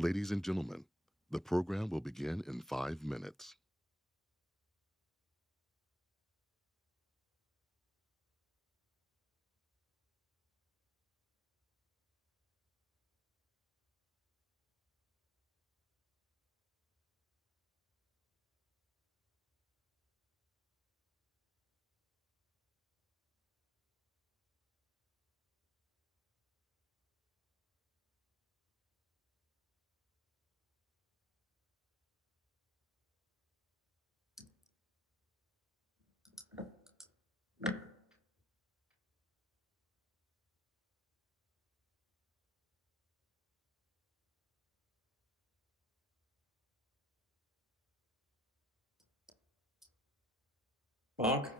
Ladies and gentlemen, the program will begin in 5 minutes. Mark?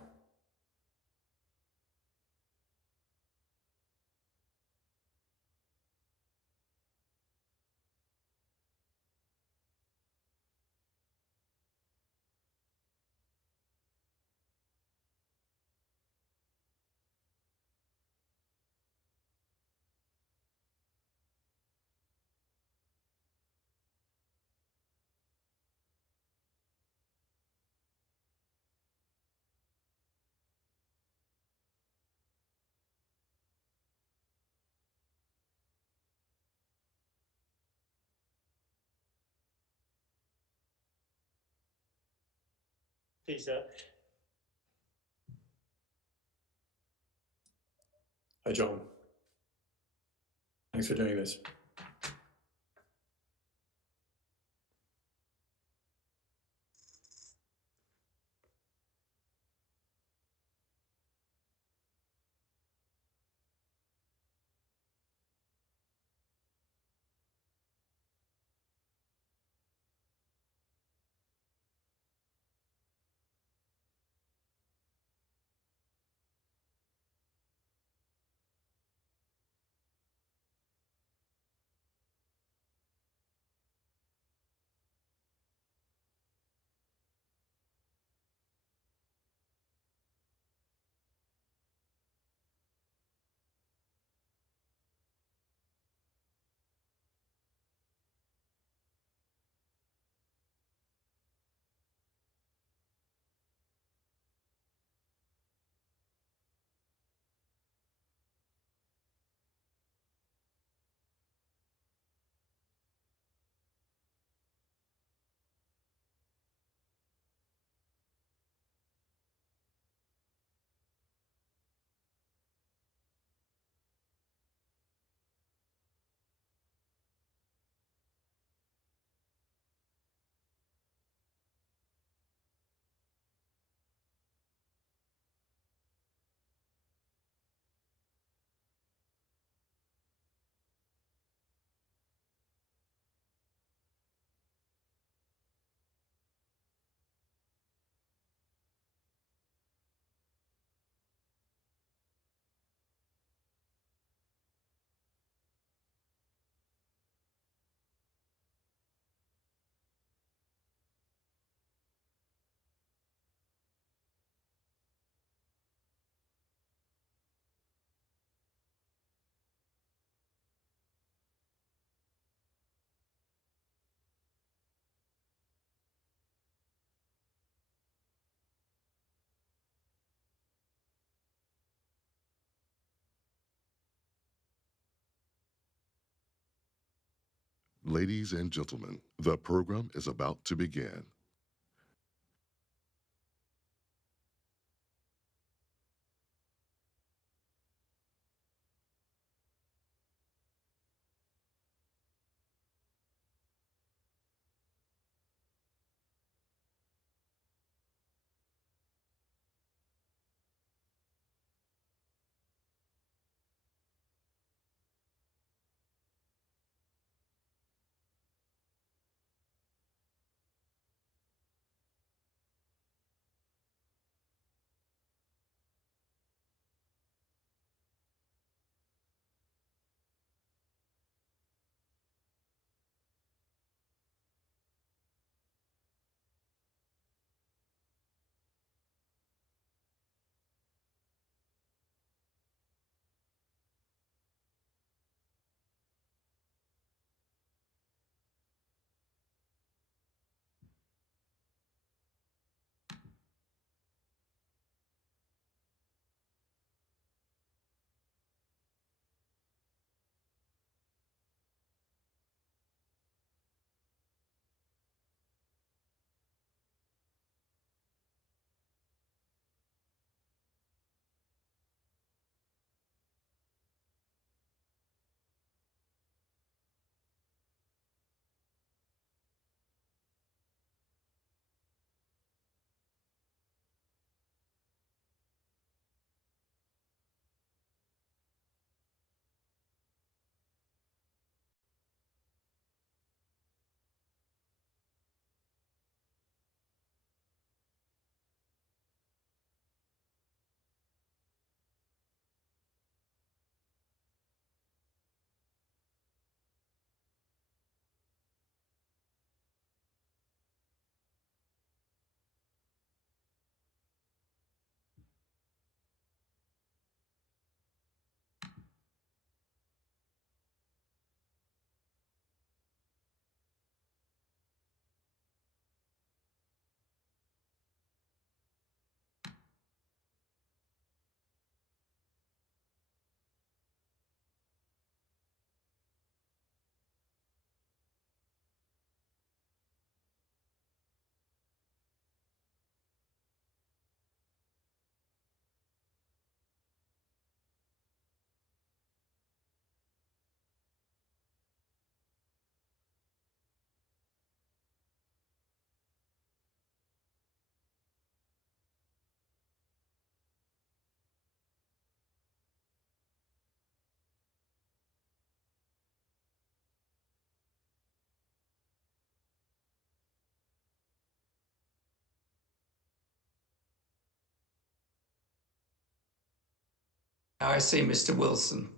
Peter. Hi, John. Thanks for doing this. Ladies and gentlemen, the program is about to begin. I see Mr. Wilson.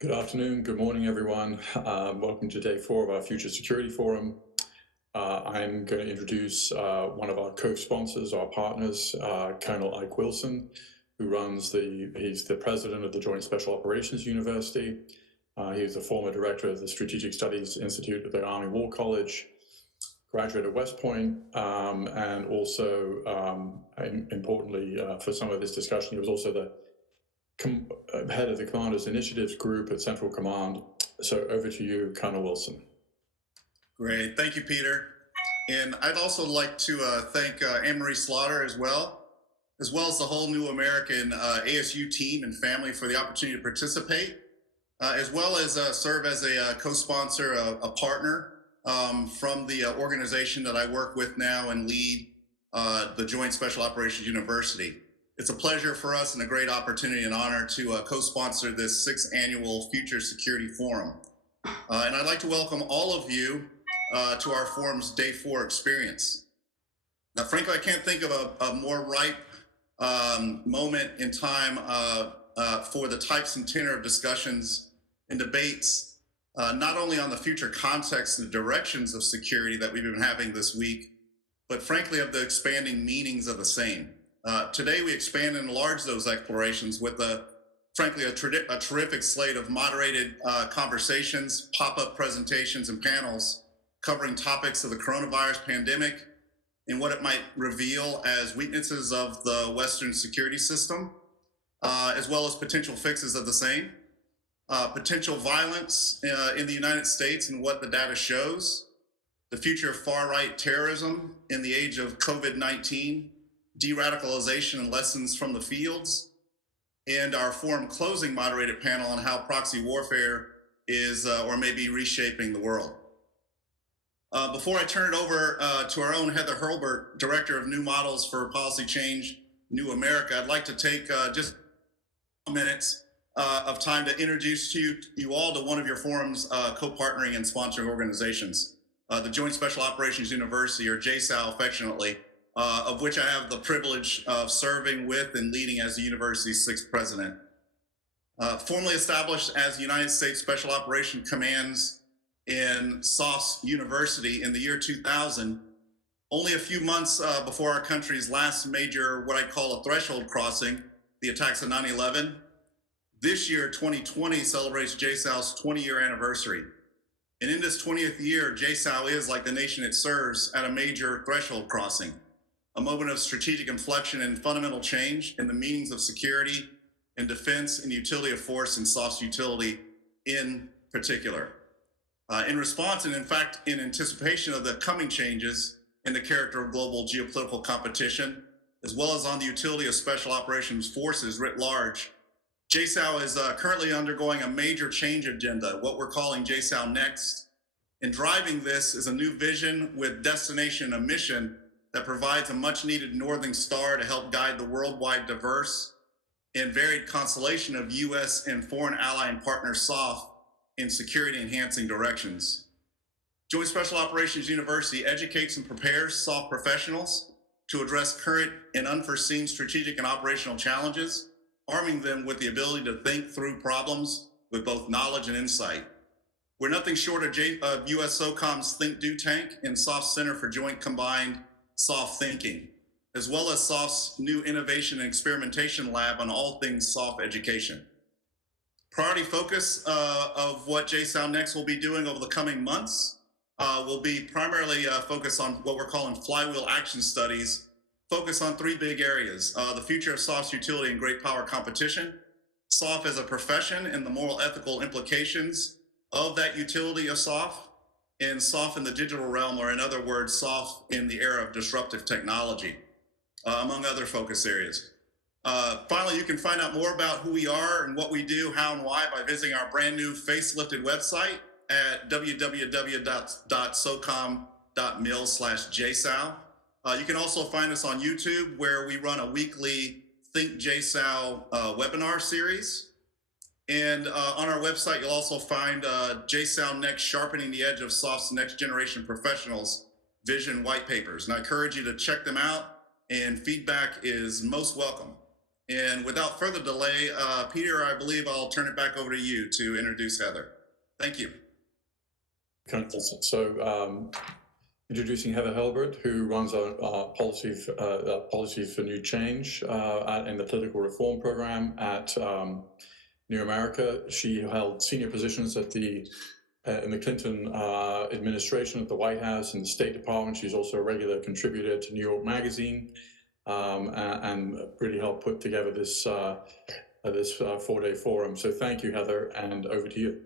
Good afternoon, good morning, everyone. Welcome to day 4 of our Future Security Forum. I'm going to introduce one of our co-sponsors, our partners, Colonel Ike Wilson, who he's the president of the Joint Special Operations University. He's the former director of the Strategic Studies Institute at the Army War College, graduate at West Point, and also, importantly for some of this discussion, he was also the head of the Commanders Initiatives Group at Central Command. So over to you, Colonel Wilson. Great, thank you, Peter. And I'd also like to thank Anne-Marie Slaughter as well as the whole New American ASU team and family for the opportunity to participate, as well as serve as a co-sponsor, a partner from the organization that I work with now and lead, the Joint Special Operations University. It's a pleasure for us and a great opportunity and honor to co-sponsor this 6th annual Future Security Forum. And I'd like to welcome all of you to our forum's Day 4 experience. Now, frankly, I can't think of a more ripe moment in time for the types and tenor of discussions and debates, not only on the future context and directions of security that we've been having this week, but frankly of the expanding meanings of the same. Today, we expand and enlarge those explorations with frankly, a terrific slate of moderated conversations, pop-up presentations, and panels covering topics of the coronavirus pandemic and what it might reveal as weaknesses of the Western security system, as well as potential fixes of the same, potential violence in the United States and what the data shows, the future of far-right terrorism in the age of COVID-19, de-radicalization and lessons from the fields, and our forum closing moderated panel on how proxy warfare is or may be reshaping the world. Before I turn it over to our own Heather Hurlbert, Director of New Models for Policy Change, New America, I'd like to take just minutes of time to introduce you all to one of your forum's co-partnering and sponsoring organizations, the Joint Special Operations University, or JSOU affectionately, of which I have the privilege of serving with and leading as the university's 6th president. Formally established as the United States Special Operations Command's in SOF's University in the year 2000, only a few months before our country's last major, what I call a threshold crossing, the attacks of 9/11, this year, 2020, celebrates JSOU's 20-year anniversary. And in this 20th year, JSOU is, like the nation it serves, at a major threshold crossing, a moment of strategic inflection and fundamental change in the meanings of security and defense and utility of force and SOF's utility in particular. In response, and in fact, in anticipation of the coming changes in the character of global geopolitical competition, as well as on the utility of special operations forces writ large, JSOU is currently undergoing a major change agenda, what we're calling JSOU Next. And driving this is a new vision with destination and a mission that provides a much needed northern star to help guide the worldwide diverse and varied constellation of US and foreign ally and partner SOF in security enhancing directions. Joint Special Operations University educates and prepares SOF professionals to address current and unforeseen strategic and operational challenges, arming them with the ability to think through problems with both knowledge and insight. We're nothing short of US SOCOM's Think Do Tank and SOF's Center for Joint Combined SOF Thinking, as well as SOF's new Innovation and Experimentation Lab on all things SOF education. Priority focus of what JSOU Next will be doing over the coming months will be primarily focused on what we're calling flywheel action studies, focus on 3 big areas: the future of SOF's utility and great power competition, SOF as a profession and the moral ethical implications of that utility of SOF, and SOF in the digital realm, or in other words, SOF in the era of disruptive technology, among other focus areas. Finally, you can find out more about who we are and what we do, how and why, by visiting our brand new facelifted website at www.socom.mil/JSOU. You can also find us on YouTube, where we run a weekly Think JSOU webinar series. And on our website, you'll also find JSOU Next Sharpening the Edge of SOF's Next Generation Professionals Vision White Papers. And I encourage you to check them out, and feedback is most welcome. And without further delay, Peter, I believe I'll turn it back over to you to introduce Heather. Thank you. So introducing Heather Helbert, who runs our policy for new change in the political reform program at New America. She held senior positions at in the Clinton administration at the White House and the State Department. She's also a regular contributor to New York Magazine, and really helped put together this 4-day forum. So thank you, Heather, and over to you.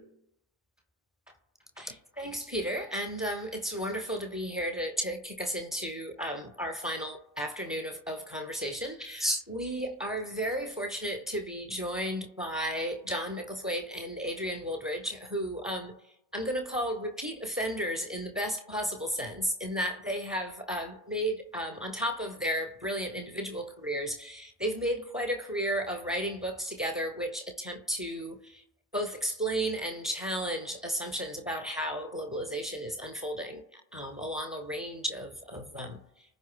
Thanks, Peter, and it's wonderful to be here to kick us into our final afternoon of conversation. We are very fortunate to be joined by John Micklethwaite and Adrian Wooldridge, who I'm going to call repeat offenders in the best possible sense, in that they have made, on top of their brilliant individual careers, they've made quite a career of writing books together which attempt to both explain and challenge assumptions about how globalization is unfolding along a range of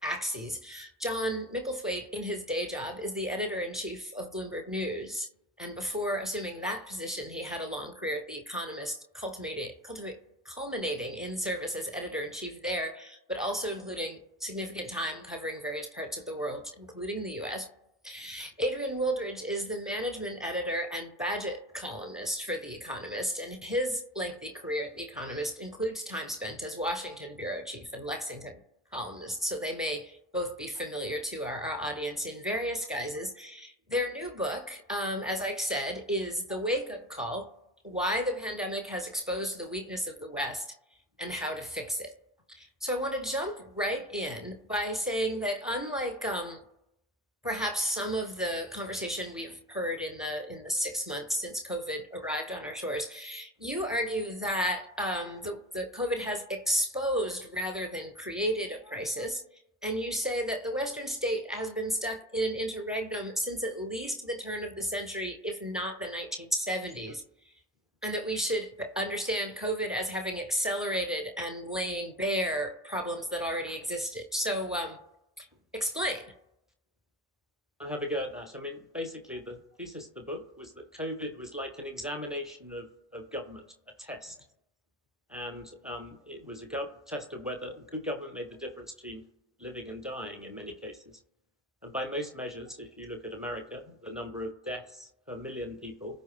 axes. John Micklethwaite, in his day job, is the editor-in-chief of Bloomberg News. And before assuming that position, he had a long career at The Economist, culminating in service as editor-in-chief there, but also including significant time covering various parts of the world, including the US. Adrian Wooldridge is the management editor and budget columnist for The Economist, and his lengthy career at The Economist includes time spent as Washington bureau chief and Lexington columnist, so they may both be familiar to our audience in various guises. Their new book, as I said, is The Wake-Up Call: Why the Pandemic Has Exposed the Weakness of the West and How to Fix It. So I want to jump right in by saying that unlike perhaps some of the conversation we've heard in the 6 months since COVID arrived on our shores, you argue that the COVID has exposed rather than created a crisis. And you say that the Western state has been stuck in an interregnum since at least the turn of the century, if not the 1970s. And that we should understand COVID as having accelerated and laying bare problems that already existed. So Explain. I have a go at that. I mean, basically, the thesis of the book was that COVID was like an examination of government, a test. And it was a test of whether good government made the difference between living and dying in many cases. And by most measures, if you look at America, the number of deaths per million people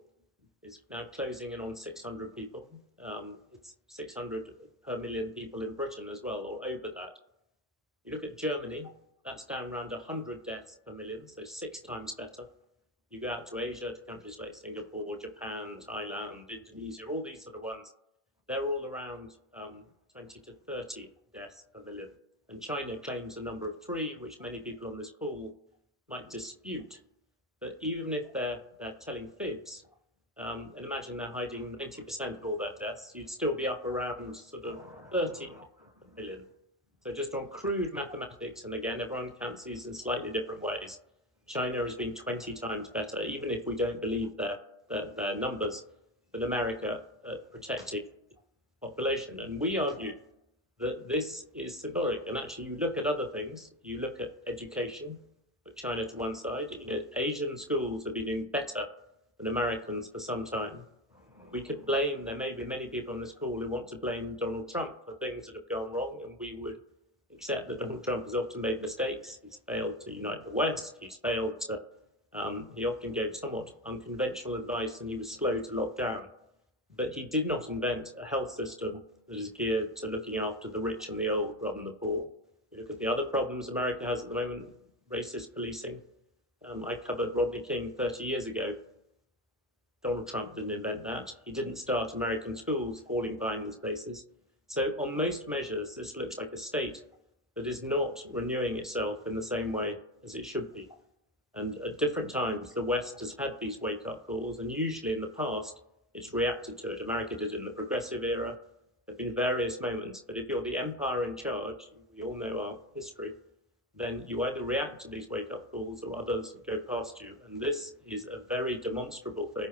is now closing in on 600 people. It's 600 per million people in Britain as well, or over that. You look at Germany, that's down around 100 deaths per million, so 6 times better. You go out to Asia, to countries like Singapore, Japan, Thailand, Indonesia, all these sort of ones, they're all around 20 to 30 deaths per million. And China claims a number of 3, which many people on this call might dispute. But even if they're telling fibs, and imagine they're hiding 90% of all their deaths, you'd still be up around sort of 30 million. So just on crude mathematics, and again, everyone counts these in slightly different ways, China has been 20 times better, even if we don't believe their numbers, than America at protecting population. And we argue that this is symbolic. And actually, you look at other things, you look at education, put China to one side, Asian schools have been doing better than Americans for some time. We could blame, there may be many people on this call who want to blame Donald Trump for things that have gone wrong, and we would accept that Donald Trump has often made mistakes. He's failed to unite the West, he's failed to, he often gave somewhat unconventional advice, and he was slow to lock down. But he did not invent a health system that is geared to looking after the rich and the old rather than the poor. You look at the other problems America has at the moment, racist policing. I covered Rodney King 30 years ago. Donald Trump didn't invent that. He didn't start American schools falling behind these places. So on most measures, this looks like a state that is not renewing itself in the same way as it should be. And at different times, the West has had these wake-up calls, and usually in the past, it's reacted to it. America did it in the progressive era. There have been various moments, but if you're the empire in charge, we all know our history, then you either react to these wake-up calls or others go past you. And this is a very demonstrable thing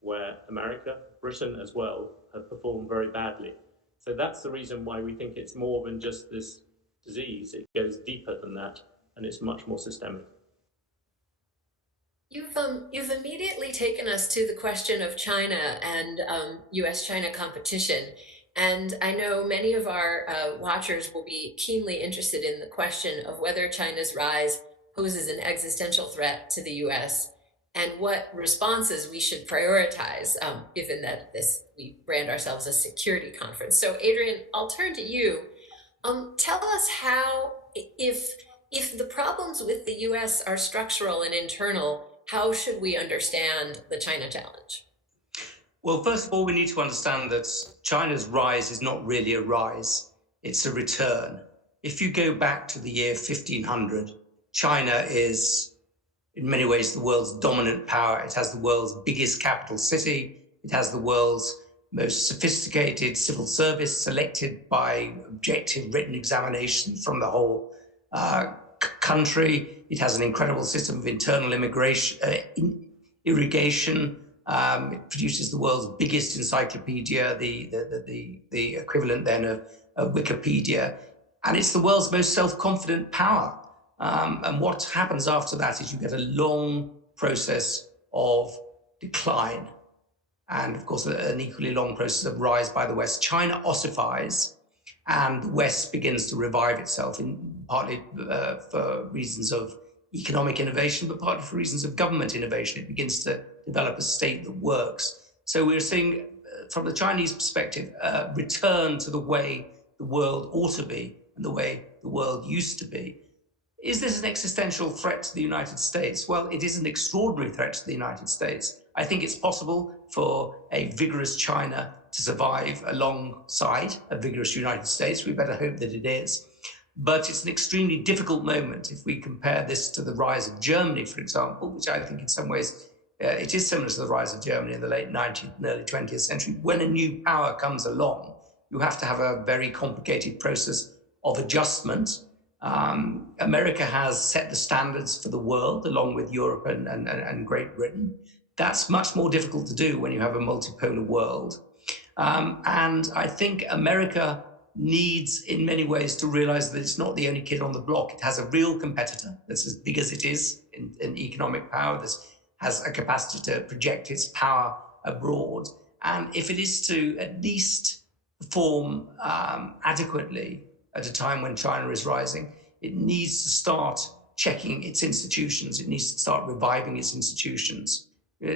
where America, Britain as well, have performed very badly. So that's the reason why we think it's more than just this disease. It goes deeper than that, and it's much more systemic. You've immediately taken us to the question of China and U.S.-China competition. And I know many of our watchers will be keenly interested in the question of whether China's rise poses an existential threat to the U.S. and what responses we should prioritize, given that we brand ourselves a security conference. So Adrian, I'll turn to you. Tell us how, if the problems with the U.S. are structural and internal, how should we understand the China challenge? Well, first of all, we need to understand that China's rise is not really a rise, it's a return. If you go back to the year 1500, China is in many ways the world's dominant power. It has the world's biggest capital city. It has the world's most sophisticated civil service, selected by objective written examinations from the whole country. It has an incredible system of internal irrigation. It produces the world's biggest encyclopedia, the equivalent then of Wikipedia. And it's the world's most self-confident power. And what happens after that is you get a long process of decline. And of course, an equally long process of rise by the West. China ossifies, and the West begins to revive itself, partly for reasons of economic innovation, but partly for reasons of government innovation. It begins to develop a state that works. So we're seeing, from the Chinese perspective, a return to the way the world ought to be and the way the world used to be. Is this an existential threat to the United States? Well, it is an extraordinary threat to the United States. I think it's possible for a vigorous China to survive alongside a vigorous United States. We better hope that it is. But it's an extremely difficult moment if we compare this to the rise of Germany, for example, which I think in some ways it is similar to the rise of Germany in the late 19th and early 20th century. When a new power comes along, you have to have a very complicated process of adjustment. America has set the standards for the world along with Europe and Great Britain. That's much more difficult to do when you have a multipolar world. And I think America needs in many ways to realize that it's not the only kid on the block. It has a real competitor that's as big as it is in economic power, that has a capacity to project its power abroad. And if it is to at least perform adequately at a time when China is rising, it needs to start checking its institutions. It needs to start reviving its institutions.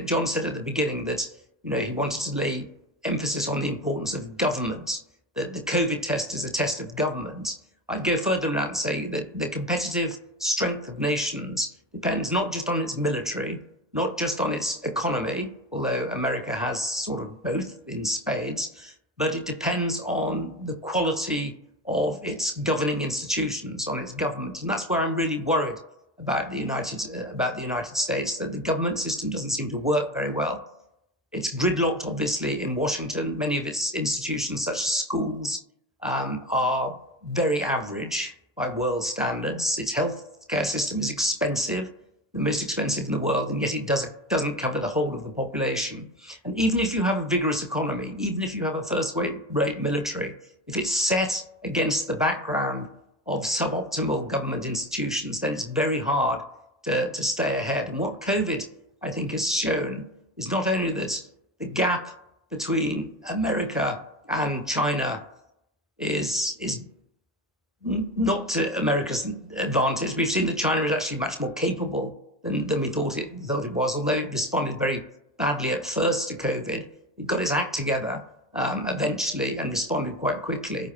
John said at the beginning that he wanted to lay emphasis on the importance of government, that the COVID test is a test of government. I'd go further than that and say that the competitive strength of nations depends not just on its military, not just on its economy, although America has sort of both in spades, but it depends on the quality of its governing institutions, on its government. And that's where I'm really worried about the United States, that the government system doesn't seem to work very well. It's gridlocked, obviously, in Washington. Many of its institutions, such as schools, are very average by world standards. Its healthcare system is expensive, the most expensive in the world, and yet it doesn't cover the whole of the population. And even if you have a vigorous economy, even if you have a first-rate military, if it's set against the background of suboptimal government institutions, then it's very hard to stay ahead. And what COVID, I think, has shown is not only that the gap between America and China is not to America's advantage. We've seen that China is actually much more capable than we thought it was, although it responded very badly at first to COVID. It got its act together eventually and responded quite quickly.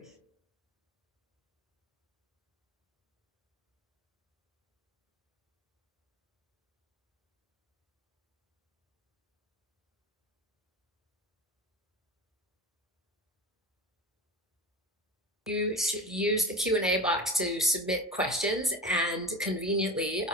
You should use the Q&A box to submit questions, and conveniently,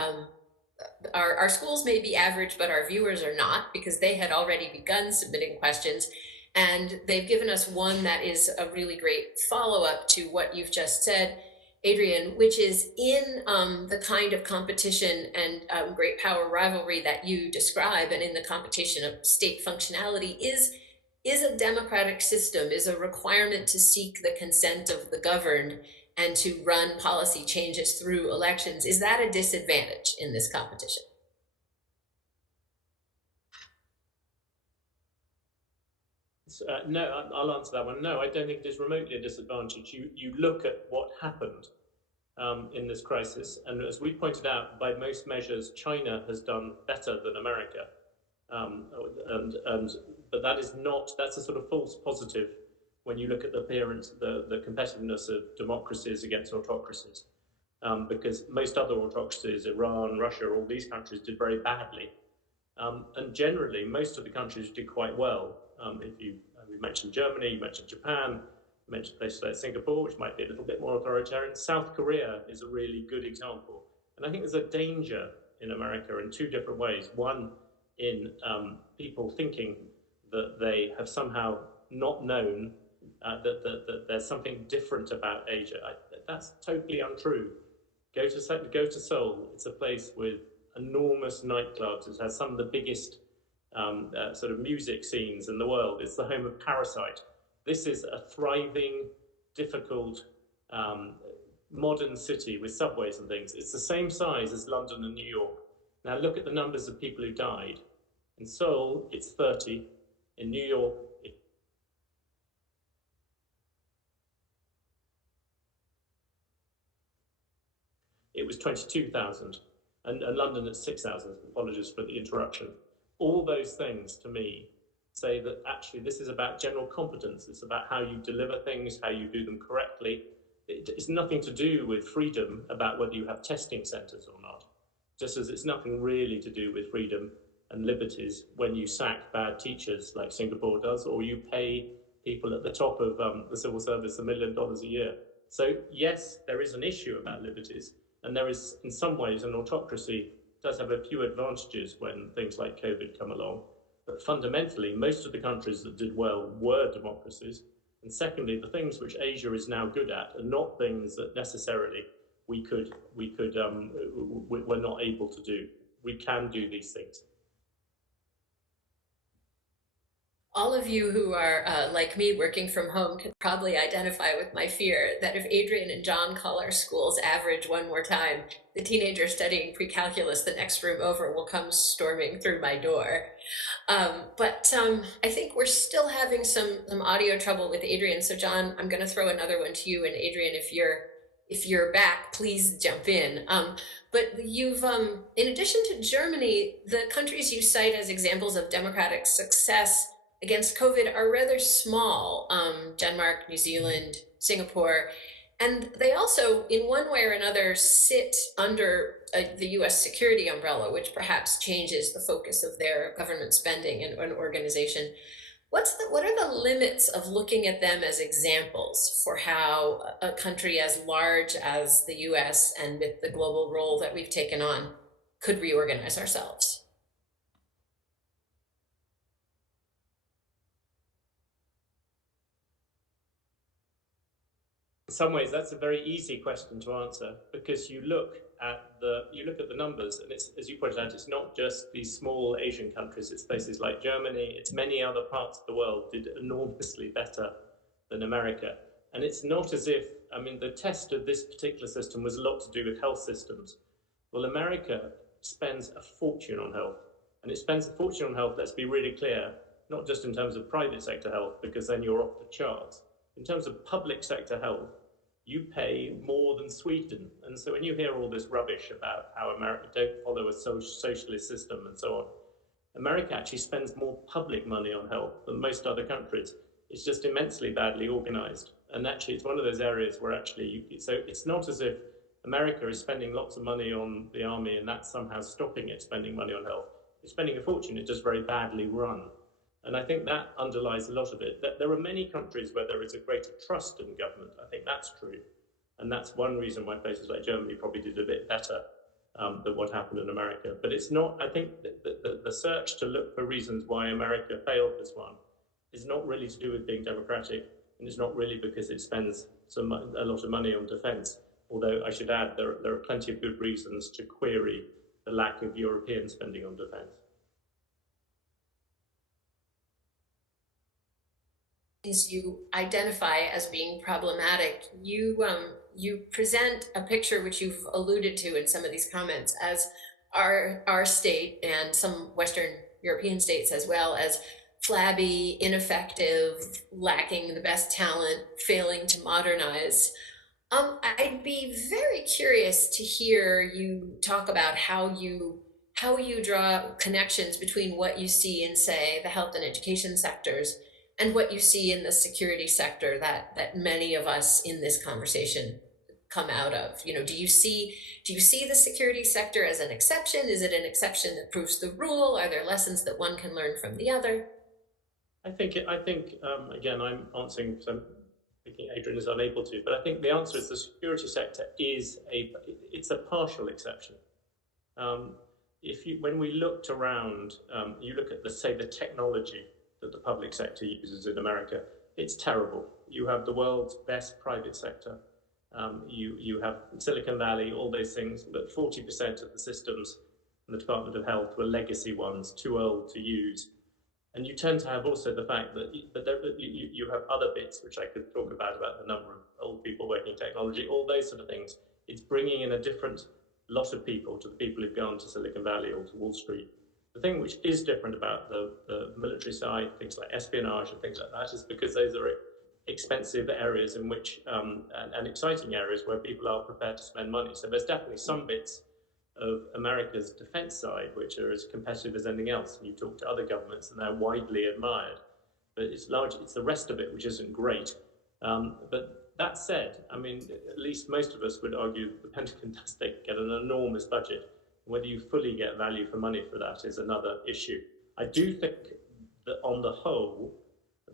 our schools may be average, but our viewers are not, because they had already begun submitting questions, and they've given us one that is a really great follow-up to what you've just said, Adrian, which is in the kind of competition and great power rivalry that you describe, and in the competition of state functionality, is a democratic system, is a requirement to seek the consent of the governed and to run policy changes through elections. Is that a disadvantage in this competition? No, I'll answer that one. No, I don't think it is remotely a disadvantage. You look at what happened in this crisis, and as we pointed out, by most measures, China has done better than America. But that's a sort of false positive when you look at the appearance, the competitiveness of democracies against autocracies. Because most other autocracies, Iran, Russia, all these countries did very badly. And generally, most of the countries did quite well. We mentioned Germany, you mentioned Japan, you mentioned places like Singapore, which might be a little bit more authoritarian. South Korea is a really good example. And I think there's a danger in America in two different ways. One, in people thinking that they have somehow not known that there's something different about Asia. That's totally untrue. Go to Seoul. It's a place with enormous nightclubs. It has some of the biggest sort of music scenes in the world. It's the home of Parasite. This is a thriving, difficult, modern city with subways and things. It's the same size as London and New York. Now look at the numbers of people who died. In Seoul, it's 30. In New York, it was 22,000. And London at 6,000. Apologies for the interruption. All those things, to me, say that actually this is about general competence. It's about how you deliver things, how you do them correctly. It's nothing to do with freedom about whether you have testing centres or not. Just as it's nothing really to do with freedom and liberties when you sack bad teachers like Singapore does, or you pay people at the top of the civil service $1 million a year. So yes, there is an issue about liberties, and there is, in some ways, an autocracy does have a few advantages when things like COVID come along. But fundamentally, most of the countries that did well were democracies. And secondly, the things which Asia is now good at are not things that necessarily we're not able to do. We can do these things. All of you who are like me working from home can probably identify with my fear that if Adrian and John call our schools average one more time, the teenager studying pre-calculus the next room over will come storming through my door. But I think we're still having some audio trouble with Adrian. So John, I'm going to throw another one to you, and Adrian, if you're back, please jump in. But you've, in addition to Germany, the countries you cite as examples of democratic success against COVID are rather small. Denmark, New Zealand, Singapore. And they also, in one way or another, sit under the US security umbrella, which perhaps changes the focus of their government spending and organization. What are the limits of looking at them as examples for how a country as large as the US and with the global role that we've taken on could reorganize ourselves? In some ways, that's a very easy question to answer, because you look at the numbers, and it's, as you pointed out, it's not just these small Asian countries. It's places like Germany. It's many other parts of the world did enormously better than America. And it's not as if, I mean, the test of this particular system was a lot to do with health systems. Well, America spends a fortune on health, and it spends a fortune on health. Let's be really clear, not just in terms of private sector health, because then you're off the charts. In terms of public sector health, you pay more than Sweden. And so when you hear all this rubbish about how America don't follow a socialist system and so on, America actually spends more public money on health than most other countries. It's just immensely badly organized. And actually, it's one of those areas where actually, so it's not as if America is spending lots of money on the army and that's somehow stopping it spending money on health. It's spending a fortune, it's just very badly run. And I think that underlies a lot of it. There are many countries where there is a greater trust in government. I think that's true. And that's one reason why places like Germany probably did a bit better than what happened in America. But it's not, I think the search to look for reasons why America failed this one is not really to do with being democratic, and it's not really because it spends a lot of money on defense. Although I should add, there are plenty of good reasons to query the lack of European spending on defense. You identify as being problematic, you present a picture which you've alluded to in some of these comments as our state and some Western European states as well as flabby, ineffective, lacking the best talent, failing to modernize. I'd be very curious to hear you talk about how you draw connections between what you see in, say, the health and education sectors and what you see in the security sector that many of us in this conversation come out of. You know, do you see the security sector as an exception? Is it an exception that proves the rule? Are there lessons that one can learn from the other? I think again, I'm answering some thinking Adrian is unable to, but I think the answer is the security sector it's a partial exception. When we looked around, you look at the technology that the public sector uses in America, it's terrible. You have the world's best private sector. You have Silicon Valley, all those things, but 40% of the systems in the Department of Health were legacy ones, too old to use. And you tend to have also the fact that you have other bits, which I could talk about the number of old people working in technology, all those sort of things. It's bringing in a different lot of people to the people who've gone to Silicon Valley or to Wall Street. The thing which is different about the military side, things like espionage and things like that, is because those are expensive areas in which, and exciting areas where people are prepared to spend money. So there's definitely some bits of America's defense side which are as competitive as anything else. And you talk to other governments and they're widely admired. But it's the rest of it which isn't great. But that said, I mean, at least most of us would argue the Pentagon does get an enormous budget. Whether you fully get value for money for that is another issue. I do think that on the whole,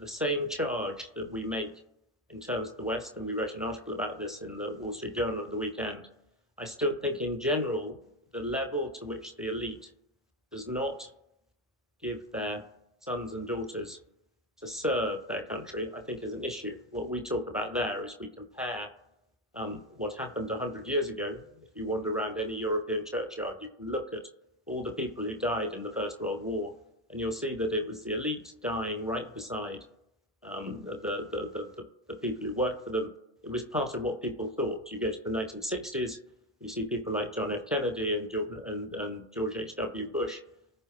the same charge that we make in terms of the West, and we wrote an article about this in the Wall Street Journal at the weekend, I still think in general, the level to which the elite does not give their sons and daughters to serve their country, I think is an issue. What we talk about there is we compare what happened 100 years ago. If you wander around any European churchyard, you can look at all the people who died in the First World War and you'll see that it was the elite dying right beside the people who worked for them. It was part of what people thought. You go to the 1960s, you see people like John F. Kennedy and George H.W. Bush.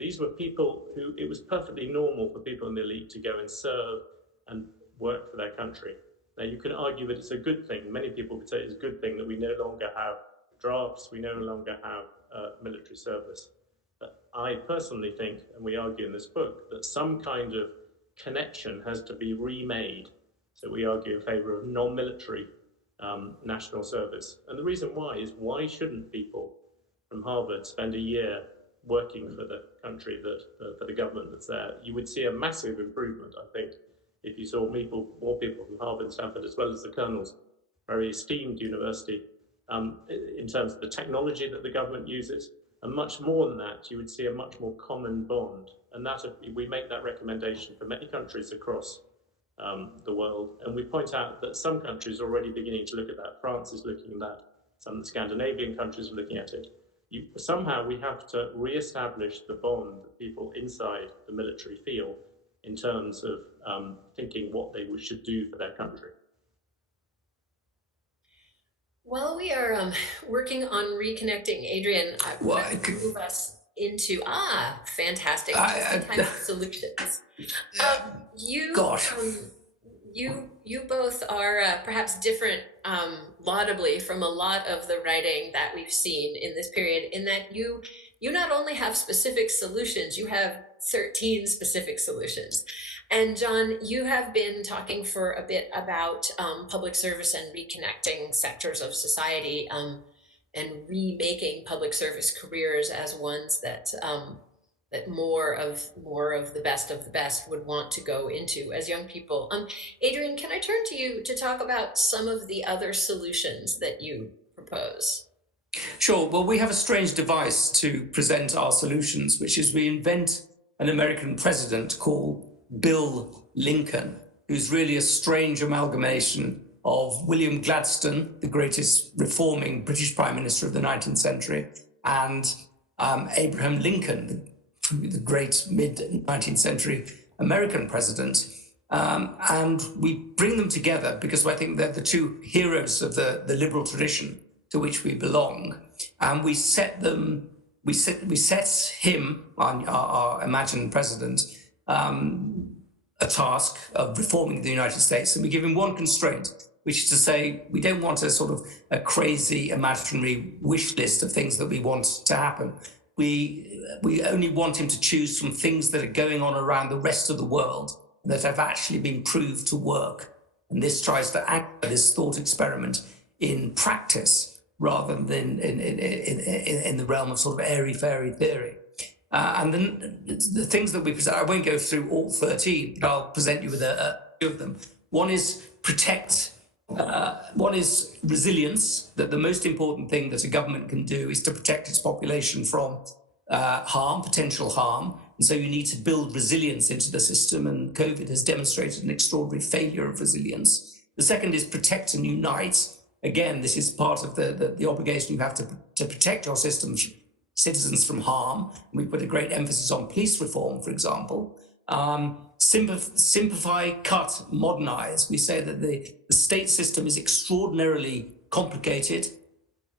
These were people who it was perfectly normal for people in the elite to go and serve and work for their country. Now, you can argue that it's a good thing. Many people would say it's a good thing that we no longer have drafts, we no longer have military service. But I personally think, and we argue in this book, that some kind of connection has to be remade. So we argue in favor of non-military national service. And the reason why is, why shouldn't people from Harvard spend a year working for the country, for the government that's there? You would see a massive improvement, I think, if you saw more people from Harvard and Stanford, as well as the colonels, very esteemed university, in terms of the technology that the government uses. And much more than that, you would see a much more common bond. And that we make that recommendation for many countries across the world. And we point out that some countries are already beginning to look at that. France is looking at that. Some of the Scandinavian countries are looking at it. Somehow we have to re-establish the bond that people inside the military feel in terms of thinking what they should do for their country. While we are working on reconnecting, Adrian, I want to move us into fantastic type of solutions. You both are perhaps different, laudably, from a lot of the writing that we've seen in this period, in that you not only have specific solutions, you have 13 specific solutions. And John, you have been talking for a bit about public service and reconnecting sectors of society, and remaking public service careers as ones that that more of the best would want to go into as young people. Adrian, can I turn to you to talk about some of the other solutions that you propose? Sure. Well, we have a strange device to present our solutions, which is we invent an American president called Bill Lincoln, who's really a strange amalgamation of William Gladstone, the greatest reforming British Prime Minister of the 19th century, and Abraham Lincoln, the great mid-19th century American president. And we bring them together because I think they're the two heroes of the liberal tradition to which we belong. And we set him, our imagined president, a task of reforming the United States. And we give him one constraint, which is to say, we don't want a sort of a crazy imaginary wish list of things that we want to happen. We only want him to choose from things that are going on around the rest of the world that have actually been proved to work. And this tries to anchor this thought experiment in practice rather than in the realm of sort of airy-fairy theory. And then the things that we present, I won't go through all 13, but I'll present you with a few of them. One is protect. One is resilience, that the most important thing that a government can do is to protect its population from harm, potential harm. And so you need to build resilience into the system, and COVID has demonstrated an extraordinary failure of resilience. The second is protect and unite. Again, this is part of the obligation you have to protect your systems, citizens from harm. We put a great emphasis on police reform, for example. Simplify, cut, modernize. We say that the state system is extraordinarily complicated.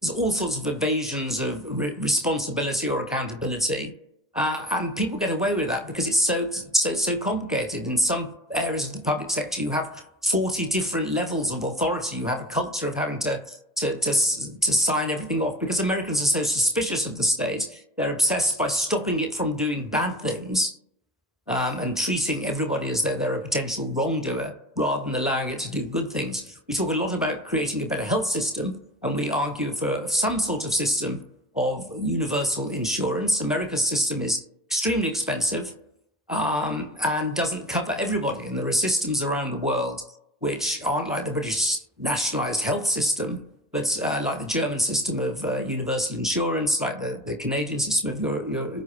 There's all sorts of evasions of responsibility or accountability. And people get away with that because it's so complicated. In some areas of the public sector, you have 40 different levels of authority. You have a culture of having to sign everything off because Americans are so suspicious of the state. They're obsessed by stopping it from doing bad things and treating everybody as though they're a potential wrongdoer rather than allowing it to do good things. We talk a lot about creating a better health system, and we argue for some sort of system of universal insurance. America's system is extremely expensive and doesn't cover everybody. And there are systems around the world which aren't like the British nationalized health system, but like the German system of universal insurance, like the Canadian system of your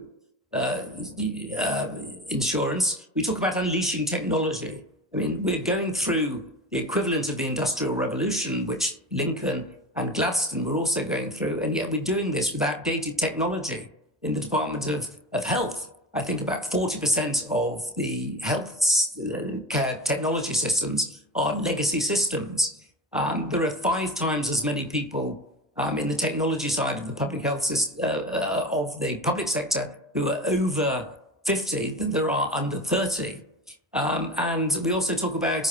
insurance. We talk about unleashing technology. I mean, we're going through the equivalent of the Industrial Revolution, which Lincoln and Gladstone were also going through, and yet we're doing this with outdated technology in the Department of Health. I think about 40% of the health care technology systems are legacy systems. There are 5 times as many people in the technology side of the public health system, of the public sector who are over 50 than there are under 30. And we also talk about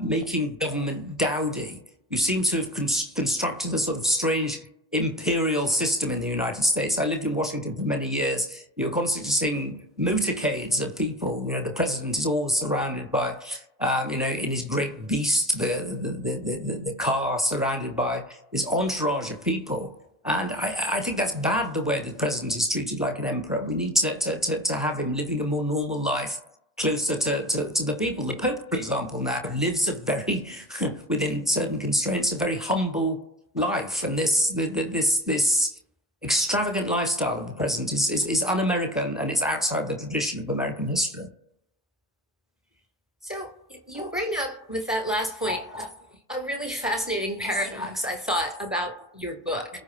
making government dowdy. You seem to have constructed a sort of strange imperial system in the United States. I lived in Washington for many years. You're constantly seeing motorcades of people. You know, the president is always surrounded by, you know, in his great beast, the car, surrounded by this entourage of people. And I think that's bad, the way the president is treated like an emperor. We need to have him living a more normal life, closer to the people. The Pope, for example, now lives a very, within certain constraints, a very humble life. And this extravagant lifestyle of the president is un-American, and it's outside the tradition of American history. So you bring up with that last point a really fascinating paradox, I thought, about your book,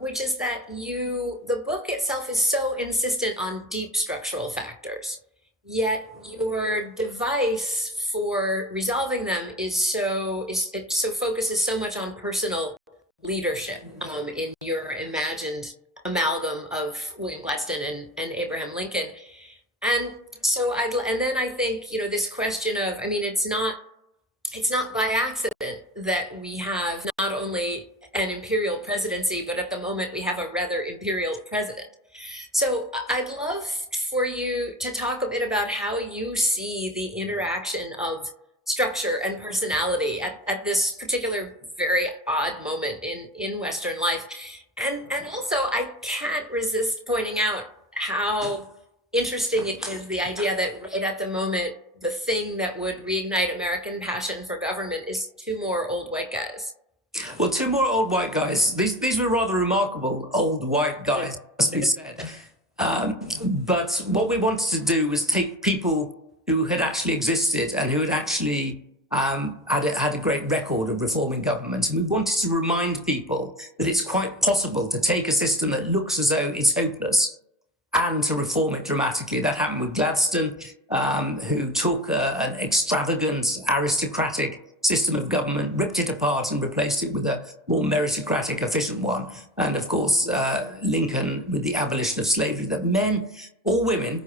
which is that the book itself is so insistent on deep structural factors, yet your device for resolving them it focuses so much on personal leadership in your imagined amalgam of William Gladstone and Abraham Lincoln. And so then I think, you know, this question of, I mean, it's not by accident that we have not only an imperial presidency, but at the moment we have a rather imperial president. So I'd love for you to talk a bit about how you see the interaction of structure and personality at this particular very odd moment in Western life. And also, I can't resist pointing out how interesting it is, the idea that right at the moment, the thing that would reignite American passion for government is 2 more old white guys. Well, 2 more old white guys. These were rather remarkable old white guys, must be said. But what we wanted to do was take people who had actually existed and who had actually had a great record of reforming government. And we wanted to remind people that it's quite possible to take a system that looks as though it's hopeless and to reform it dramatically. That happened with Gladstone, who took an extravagant, aristocratic system of government, ripped it apart and replaced it with a more meritocratic, efficient one. And of course, Lincoln with the abolition of slavery, that men or women,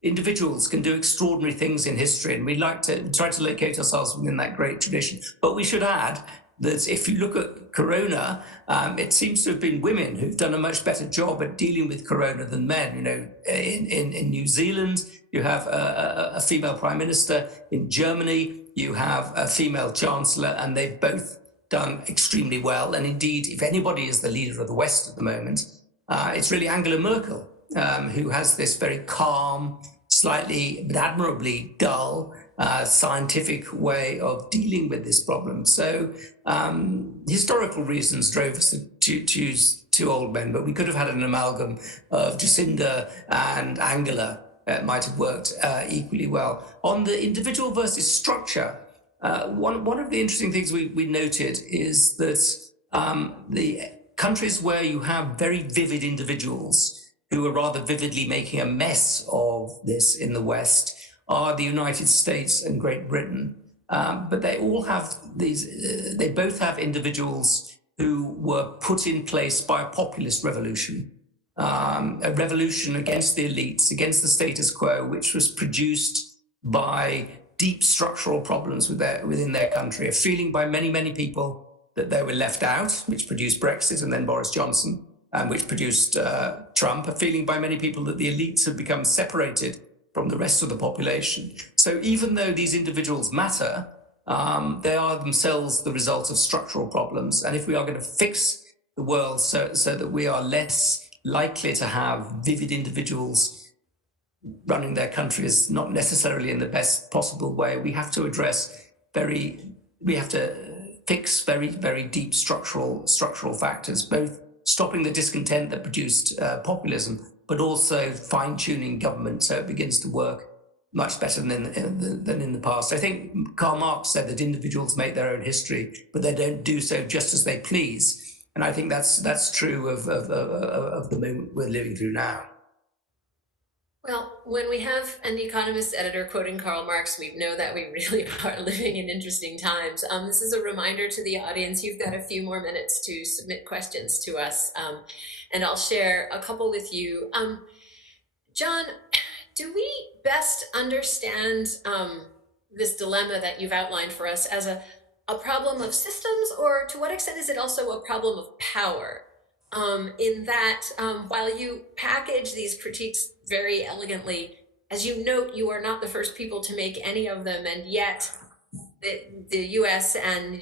individuals, can do extraordinary things in history. And we like to try to locate ourselves within that great tradition. But we should add that if you look at Corona, it seems to have been women who've done a much better job at dealing with Corona than men. You know, in New Zealand, you have a female prime minister. In Germany, you have a female chancellor, and they've both done extremely well. And indeed, if anybody is the leader of the West at the moment, it's really Angela Merkel, who has this very calm, slightly but admirably dull, scientific way of dealing with this problem. So historical reasons drove us to choose 2 old men, but we could have had an amalgam of Jacinda and Angela. Might have worked equally well. On the individual versus structure, one of the interesting things we noted is that the countries where you have very vivid individuals who are rather vividly making a mess of this in the West are the United States and Great Britain. But they all have they both have individuals who were put in place by a populist revolution. A revolution against the elites, against the status quo, which was produced by deep structural problems within their country, a feeling by many, many people that they were left out, which produced Brexit and then Boris Johnson, and which produced Trump, a feeling by many people that the elites had become separated from the rest of the population. So even though these individuals matter, they are themselves the result of structural problems. And if we are going to fix the world so that we are less likely to have vivid individuals running their countries, not necessarily in the best possible way, we have to fix very, very deep structural factors, both stopping the discontent that produced populism, but also fine-tuning government so it begins to work much better than in the past. I think Karl Marx said that individuals make their own history, but they don't do so just as they please. And I think that's true of the moment we're living through now. Well, when we have an Economist editor quoting Karl Marx, we know that we really are living in interesting times. This is a reminder to the audience. You've got a few more minutes to submit questions to us, and I'll share a couple with you. John, do we best understand this dilemma that you've outlined for us as a problem of systems, or to what extent is it also a problem of power? In that, while you package these critiques very elegantly, as you note, you are not the first people to make any of them, and yet the U.S. and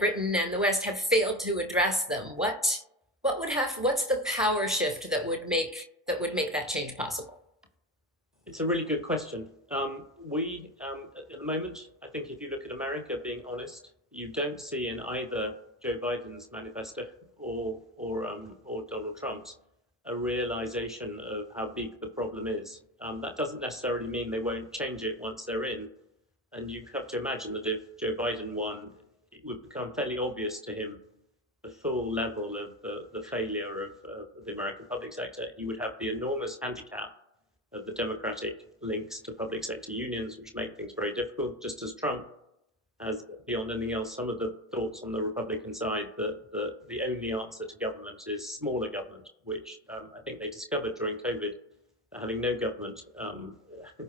Britain and the West have failed to address them. What's the power shift that would make that change possible? It's a really good question. At the moment, I think if you look at America, being honest, you don't see in either Joe Biden's manifesto or Donald Trump's a realization of how big the problem is. That doesn't necessarily mean they won't change it once they're in. And you have to imagine that if Joe Biden won, it would become fairly obvious to him the full level of the failure of the American public sector. He would have the enormous handicap of the democratic links to public sector unions, which make things very difficult, just as Trump has, beyond anything else, some of the thoughts on the Republican side that the only answer to government is smaller government, which I think they discovered during COVID, that having no government,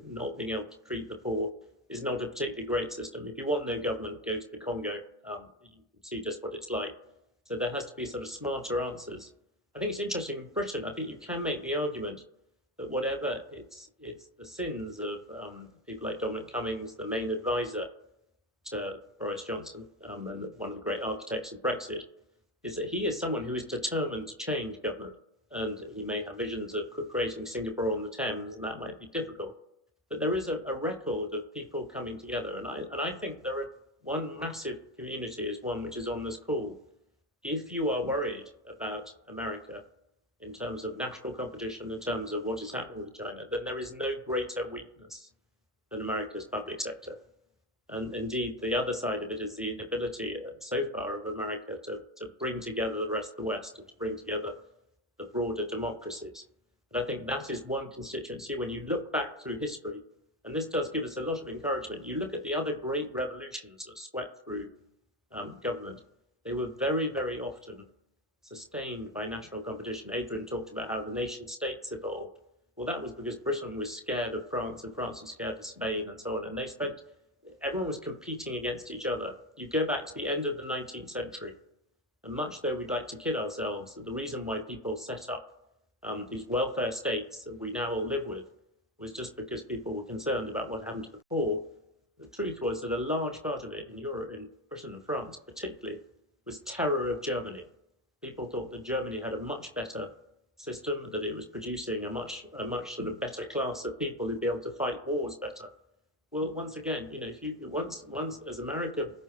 not being able to treat the poor, is not a particularly great system. If you want no government, go to the Congo. You can see just what it's like. So there has to be sort of smarter answers. I think it's interesting in Britain, I think you can make the argument that whatever it's the sins of people like Dominic Cummings, the main advisor to Boris Johnson, and one of the great architects of Brexit, is that he is someone who is determined to change government. And he may have visions of creating Singapore on the Thames, and that might be difficult. But there is a record of people coming together. And I think there are one massive community is one which is on this call. If you are worried about America in terms of national competition, in terms of what is happening with China, then there is no greater weakness than America's public sector. And indeed, the other side of it is the inability so far of America to bring together the rest of the West and to bring together the broader democracies. But I think that is one constituency. When you look back through history, and this does give us a lot of encouragement, you look at the other great revolutions that swept through government, they were very, very often sustained by national competition. Adrian talked about how the nation states evolved. Well, that was because Britain was scared of France and France was scared of Spain and so on. And everyone was competing against each other. You go back to the end of the 19th century, and much though we'd like to kid ourselves that the reason why people set up these welfare states that we now all live with was just because people were concerned about what happened to the poor, the truth was that a large part of it in Europe, in Britain and France particularly, was terror of Germany. People thought that Germany had a much better system, that it was producing a much sort of better class of people who'd be able to fight wars better. Well, once again, if you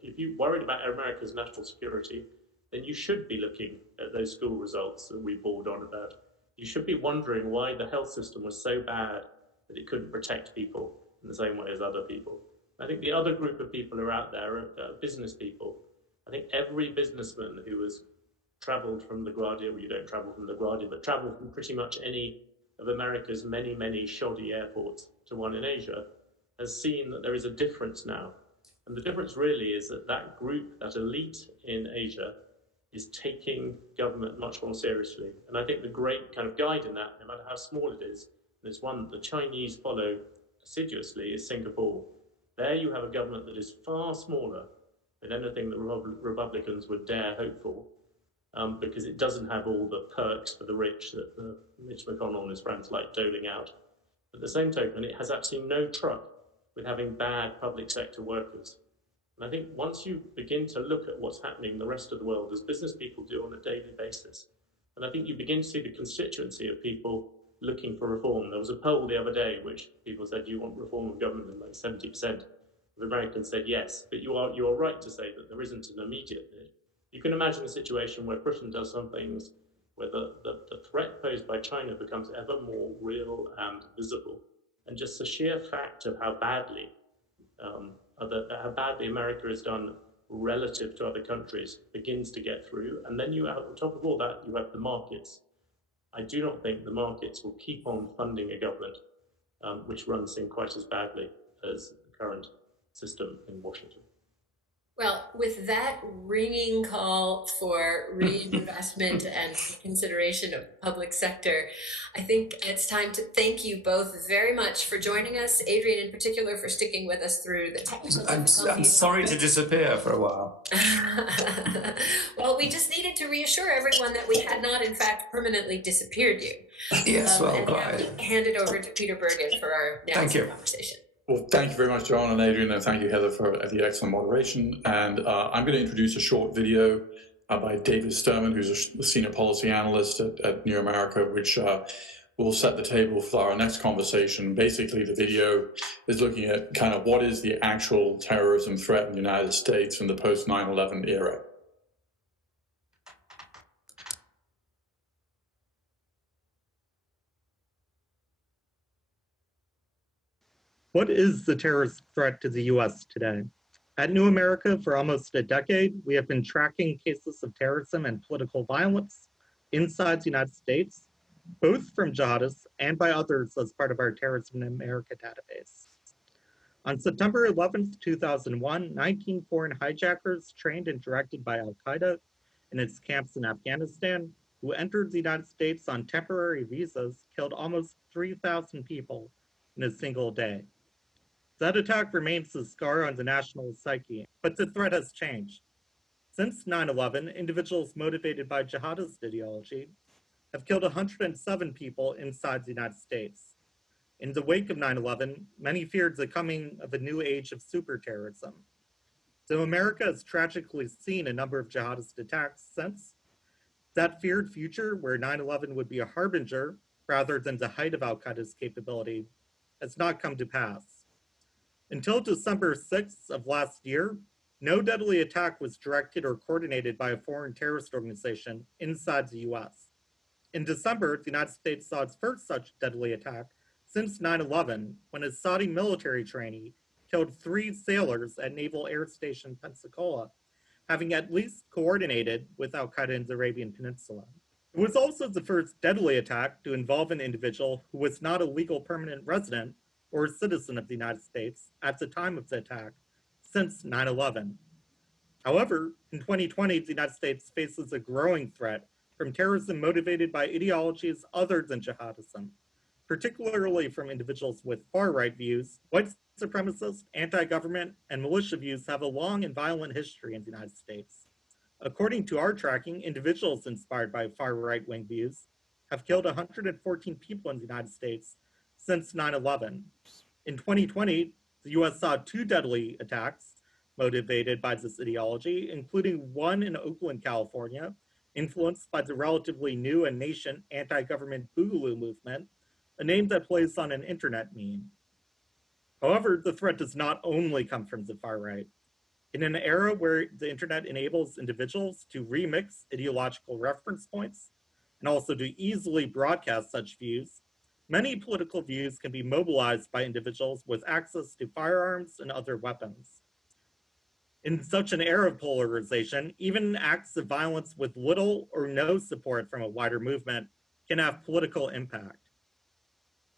if you worried about America's national security, then you should be looking at those school results that we bored on about. You should be wondering why the health system was so bad that it couldn't protect people in the same way as other people. I think the other group of people who are out there are business people. I think every businessman who has traveled from LaGuardia, well, you don't travel from LaGuardia, but traveled from pretty much any of America's many, many shoddy airports to one in Asia, has seen that there is a difference now. And the difference really is that group, that elite in Asia, is taking government much more seriously. And I think the great kind of guide in that, no matter how small it is, and it's one that the Chinese follow assiduously, is Singapore. There you have a government that is far smaller than anything that Republicans would dare hope for, because it doesn't have all the perks for the rich that Mitch McConnell and his friends like doling out. At the same token, it has actually no truck with having bad public sector workers. And I think once you begin to look at what's happening in the rest of the world, as business people do on a daily basis, and I think you begin to see the constituency of people looking for reform. There was a poll the other day which people said, do you want reform of government? And like 70% of Americans said yes. But you are right to say that there isn't an immediate need. You can imagine a situation where Britain does some things where the threat posed by China becomes ever more real and visible. And just the sheer fact of how badly America has done relative to other countries begins to get through. And then on top of all that, you have the markets. I do not think the markets will keep on funding a government which runs in quite as badly as the current system in Washington. Well, with that ringing call for reinvestment and consideration of public sector, I think it's time to thank you both very much for joining us. Adrian, in particular, for sticking with us through the technical difficulties. I'm sorry to disappear for a while. Well, we just needed to reassure everyone that we had not, in fact, permanently disappeared you. Yes, well, and quite. now hand it over to Peter Bergen for our next conversation. Well, thank you very much, John and Adrian, and thank you, Heather, for the excellent moderation. And I'm going to introduce a short video by David Sturman, who's a senior policy analyst at New America, which will set the table for our next conversation. Basically, the video is looking at kind of what is the actual terrorism threat in the United States in the post 9/11 era. What is the terrorist threat to the US today? At New America, for almost a decade, we have been tracking cases of terrorism and political violence inside the United States, both from jihadists and by others as part of our Terrorism in America database. On September 11th, 2001, 19 foreign hijackers trained and directed by Al-Qaeda in its camps in Afghanistan, who entered the United States on temporary visas, killed almost 3,000 people in a single day. That attack remains a scar on the national psyche, but the threat has changed. Since 9/11, individuals motivated by jihadist ideology have killed 107 people inside the United States. In the wake of 9/11, many feared the coming of a new age of super terrorism. So America has tragically seen a number of jihadist attacks since. That feared future, where 9/11 would be a harbinger rather than the height of Al-Qaeda's capability, has not come to pass. Until December 6th of last year, no deadly attack was directed or coordinated by a foreign terrorist organization inside the US. In December, the United States saw its first such deadly attack since 9/11, when a Saudi military trainee killed 3 sailors at Naval Air Station Pensacola, having at least coordinated with Al-Qaeda in the Arabian Peninsula. It was also the first deadly attack to involve an individual who was not a legal permanent resident or a citizen of the United States at the time of the attack since 9/11. However, in 2020, the United States faces a growing threat from terrorism motivated by ideologies other than jihadism, particularly from individuals with far-right views. White supremacist, anti-government, and militia views have a long and violent history in the United States. According to our tracking, individuals inspired by far right-wing views have killed 114 people in the United States since 9/11. In 2020, the US saw 2 deadly attacks motivated by this ideology, including one in Oakland, California, influenced by the relatively new and nascent anti-government Boogaloo movement, a name that plays on an internet meme. However, the threat does not only come from the far right. In an era where the internet enables individuals to remix ideological reference points and also to easily broadcast such views, many political views can be mobilized by individuals with access to firearms and other weapons. In such an era of polarization, even acts of violence with little or no support from a wider movement can have political impact.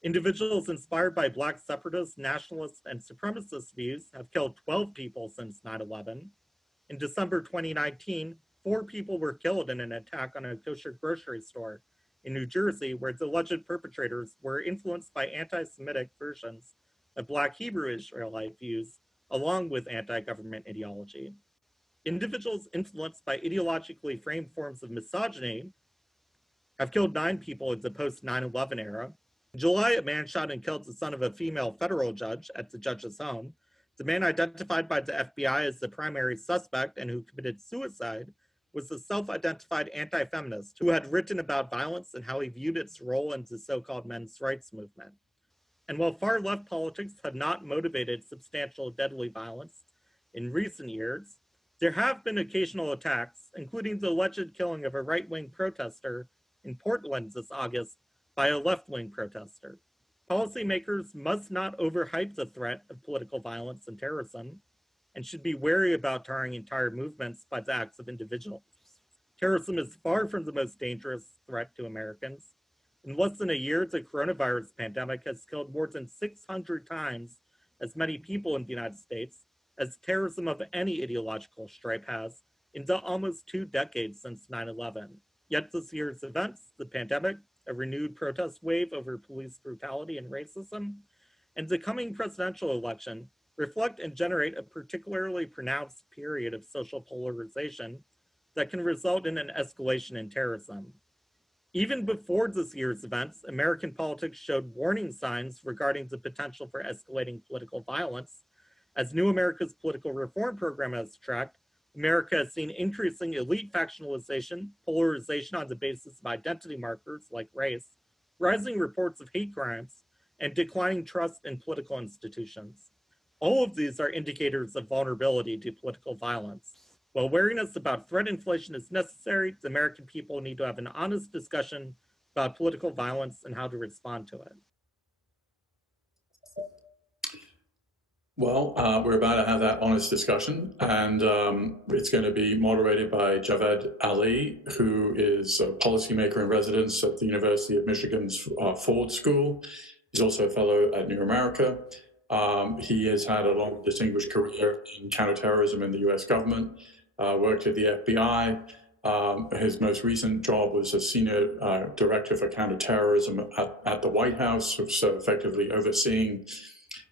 Individuals inspired by Black separatist, nationalist, and supremacist views have killed 12 people since 9/11. In December 2019, 4 people were killed in an attack on a kosher grocery store in New Jersey, where the alleged perpetrators were influenced by anti-Semitic versions of Black Hebrew Israelite views, along with anti-government ideology. Individuals influenced by ideologically framed forms of misogyny have killed 9 people in the post-9/11 era. In July, a man shot and killed the son of a female federal judge at the judge's home. The man, identified by the FBI as the primary suspect and who committed suicide, was a self-identified anti-feminist who had written about violence and how he viewed its role in the so-called men's rights movement. And while far-left politics have not motivated substantial deadly violence in recent years, there have been occasional attacks, including the alleged killing of a right-wing protester in Portland this August by a left-wing protester. Policymakers must not overhype the threat of political violence and terrorism, and should be wary about tarring entire movements by the acts of individuals. Terrorism is far from the most dangerous threat to Americans. In less than a year, the coronavirus pandemic has killed more than 600 times as many people in the United States as terrorism of any ideological stripe has in the almost 2 decades since 9/11. Yet this year's events, the pandemic, a renewed protest wave over police brutality and racism, and the coming presidential election reflect and generate a particularly pronounced period of social polarization that can result in an escalation in terrorism. Even before this year's events, American politics showed warning signs regarding the potential for escalating political violence. As New America's political reform program has tracked, America has seen increasing elite factionalization, polarization on the basis of identity markers like race, rising reports of hate crimes, and declining trust in political institutions. All of these are indicators of vulnerability to political violence. While wariness about threat inflation is necessary, the American people need to have an honest discussion about political violence and how to respond to it. Well, we're about to have that honest discussion, and it's going to be moderated by Javed Ali, who is a policymaker in residence at the University of Michigan's Ford School. He's also a fellow at New America. He has had a long, distinguished career in counterterrorism in the US government, worked at the FBI. His most recent job was as senior director for counterterrorism at the White House, so effectively overseeing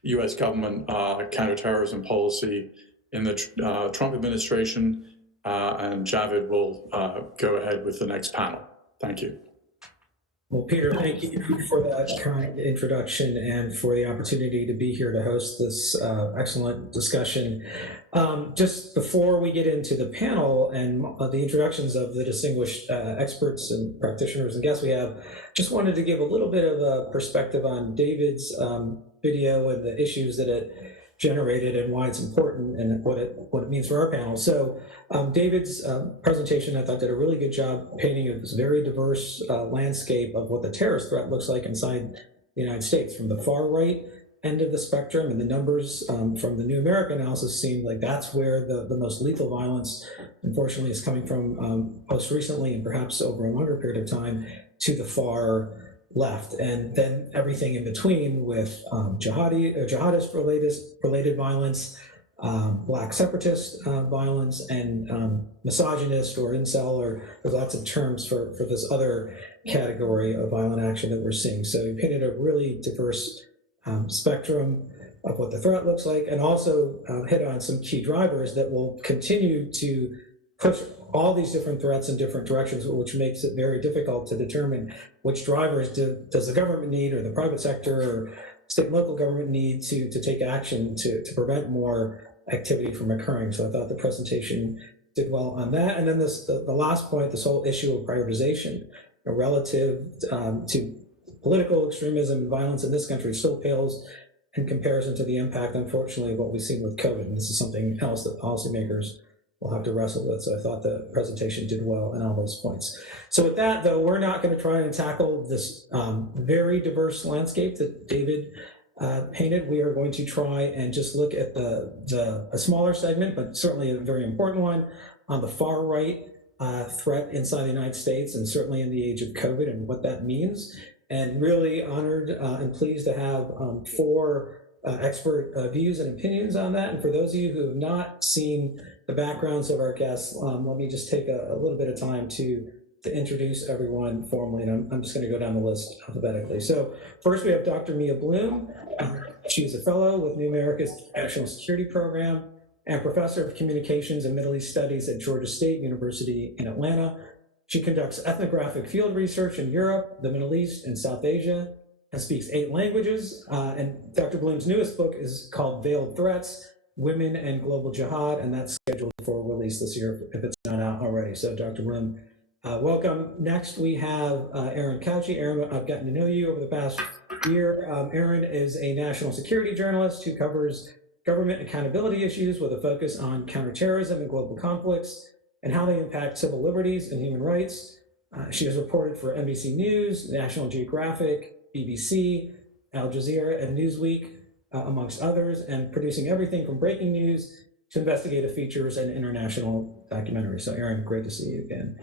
US government counterterrorism policy in the Trump administration. And Javed will go ahead with the next panel. Thank you. Well, Peter, thank you for that kind introduction and for the opportunity to be here to host this excellent discussion. Just before we get into the panel and the introductions of the distinguished experts and practitioners and guests we have, just wanted to give a little bit of a perspective on David's video and the issues that it generated and why it's important and what it means for our panel. So David's presentation, I thought, did a really good job painting this very diverse landscape of what the terrorist threat looks like inside the United States, from the far right end of the spectrum, and the numbers from the New America analysis seem like that's where the most lethal violence, unfortunately, is coming from most recently and perhaps over a longer period of time, to the far left, and then everything in between with jihadist related violence, Black separatist violence, and misogynist or incel, or there's lots of terms for this other category of violent action that we're seeing. So you painted a really diverse spectrum of what the threat looks like, and also hit on some key drivers that will continue to push all these different threats in different directions, which makes it very difficult to determine which drivers does the government need, or the private sector, or state and local government need to take action to prevent more activity from occurring. So I thought the presentation did well on that. And then the last point, this whole issue of prioritization relative to political extremism and violence in this country still pales in comparison to the impact, unfortunately, of what we've seen with COVID. And this is something else that policymakers will have to wrestle with. So I thought the presentation did well in all those points. So with that, though, we're not going to try and tackle this very diverse landscape that David painted. We are going to try and just look at a smaller segment, but certainly a very important one, on the far right threat inside the United States, and certainly in the age of COVID and what that means. And really honored and pleased to have 4 expert views and opinions on that. And for those of you who have not seen the backgrounds of our guests, let me just take a little bit of time to introduce everyone formally, and I'm just going to go down the list alphabetically. So first we have Dr. Mia Bloom. She's a fellow with New America's National Security Program and professor of communications and Middle East studies at Georgia State University in Atlanta. She conducts ethnographic field research in Europe, the Middle East, and South Asia, and speaks 8 languages. And Dr. Bloom's newest book is called Veiled Threats: Women and Global Jihad, and that's scheduled for release this year if it's not out already. So Dr. Bloom, welcome. Next, we have Aaron Couchy. Aaron, I've gotten to know you over the past year. Aaron is a national security journalist who covers government accountability issues with a focus on counterterrorism and global conflicts and how they impact civil liberties and human rights. She has reported for NBC News, National Geographic, BBC, Al Jazeera, and Newsweek, amongst others, and producing everything from breaking news to investigative features and international documentaries. So Aaron, great to see you again.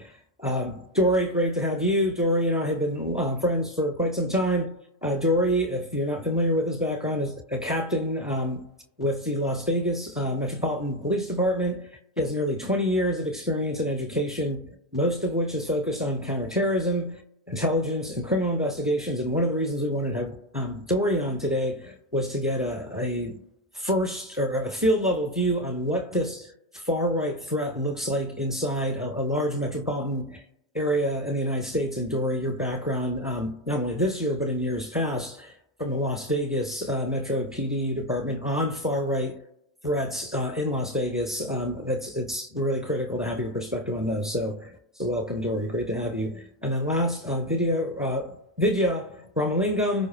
Dory, great to have you. Dory and I have been friends for quite some time. Dory, if you're not familiar with his background, is a captain with the Las Vegas Metropolitan Police Department. He has nearly 20 years of experience in education, most of which is focused on counterterrorism, intelligence, and criminal investigations. And one of the reasons we wanted to have Dory on today was to get a field level view on what this far right threat looks like inside a large metropolitan area in the United States. And Dory, your background, not only this year, but in years past, from the Las Vegas Metro PD department on far right threats in Las Vegas. It's really critical to have your perspective on those. So welcome, Dory, great to have you. And then last, Vidya Ramalingam.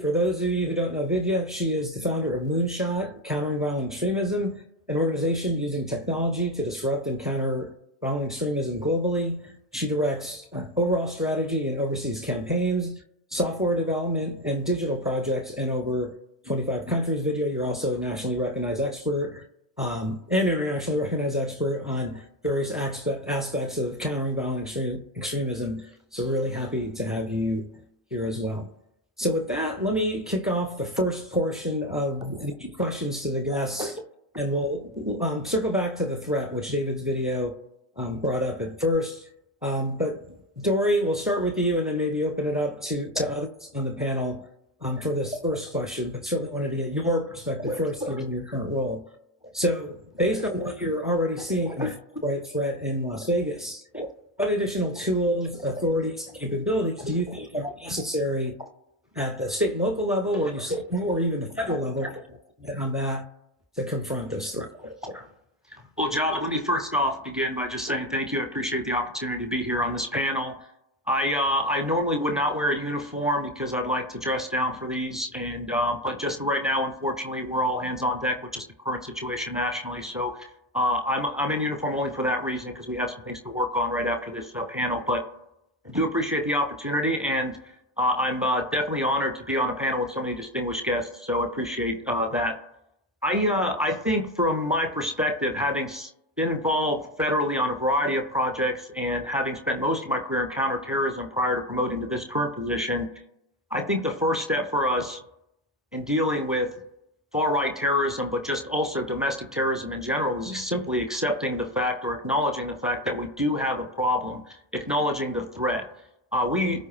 For those of you who don't know Vidya, she is the founder of Moonshot, Countering Violent Extremism, an organization using technology to disrupt and counter violent extremism globally. She directs overall strategy and oversees campaigns, software development, and digital projects in over 25 countries. Vidya, you're also a nationally recognized expert and internationally recognized expert on various aspects of countering violent extremism. So really happy to have you here as well. So with that, let me kick off the first portion of the questions to the guests, and we'll circle back to the threat, which David's video brought up at first. But Dory, we'll start with you and then maybe open it up to others on the panel for this first question, but certainly wanted to get your perspective first, given your current role. So based on what you're already seeing in the right threat in Las Vegas, what additional tools, authorities, capabilities do you think are necessary at the state and local level, or even the federal level, on that to confront this threat? Well, John, let me first off begin by just saying thank you. I appreciate the opportunity to be here on this panel. I normally would not wear a uniform because I'd like to dress down for these, but just right now, unfortunately, we're all hands on deck with just the current situation nationally. So I'm in uniform only for that reason, because we have some things to work on right after this panel. But I do appreciate the opportunity, and I'm definitely honored to be on a panel with so many distinguished guests. So I appreciate that. I think from my perspective, having been involved federally on a variety of projects and having spent most of my career in counterterrorism prior to promoting to this current position, I think the first step for us in dealing with far-right terrorism, but just also domestic terrorism in general, is simply accepting the fact or acknowledging the fact that we do have a problem, acknowledging the threat. We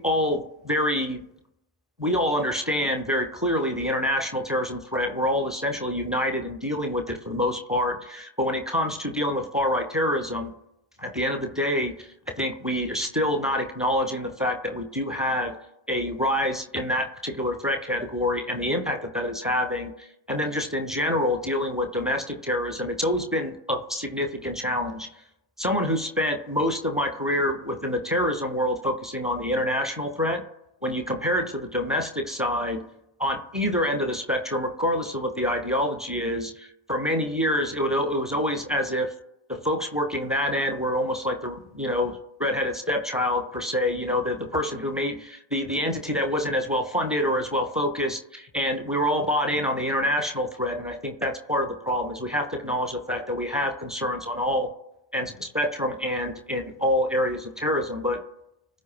all understand very clearly the international terrorism threat. We're all essentially united in dealing with it for the most part. But when it comes to dealing with far-right terrorism, at the end of the day, I think we are still not acknowledging the fact that we do have a rise in that particular threat category and the impact that that is having. And then just in general, dealing with domestic terrorism, it's always been a significant challenge. Someone who spent most of my career within the terrorism world focusing on the international threat, when you compare it to the domestic side, on either end of the spectrum, regardless of what the ideology is, for many years, it was always as if the folks working that end were almost like the, redheaded stepchild per se, the person who made the entity that wasn't as well funded or as well focused. And we were all bought in on the international threat. And I think that's part of the problem, is we have to acknowledge the fact that we have concerns on all ends of the spectrum and in all areas of terrorism. But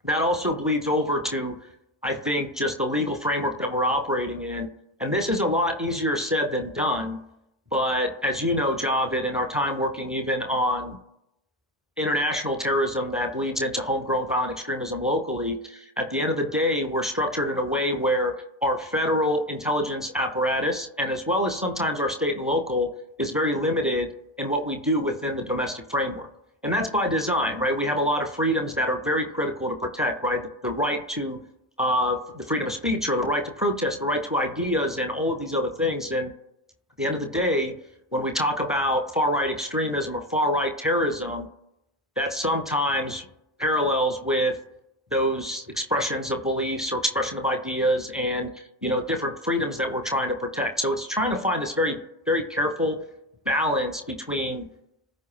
that also bleeds over to, I think, just the legal framework that we're operating in. And this is a lot easier said than done. But as you know, Javed, in our time working even on international terrorism that bleeds into homegrown violent extremism locally, at the end of the day, we're structured in a way where our federal intelligence apparatus, and as well as sometimes our state and local, is very limited in what we do within the domestic framework. And that's by design, right? We have a lot of freedoms that are very critical to protect, right? The right to the freedom of speech, or the right to protest, the right to ideas, and all of these other things. And at the end of the day, when we talk about far-right extremism or far-right terrorism, that sometimes parallels with those expressions of beliefs or expression of ideas and, different freedoms that we're trying to protect. So it's trying to find this very, very careful balance between,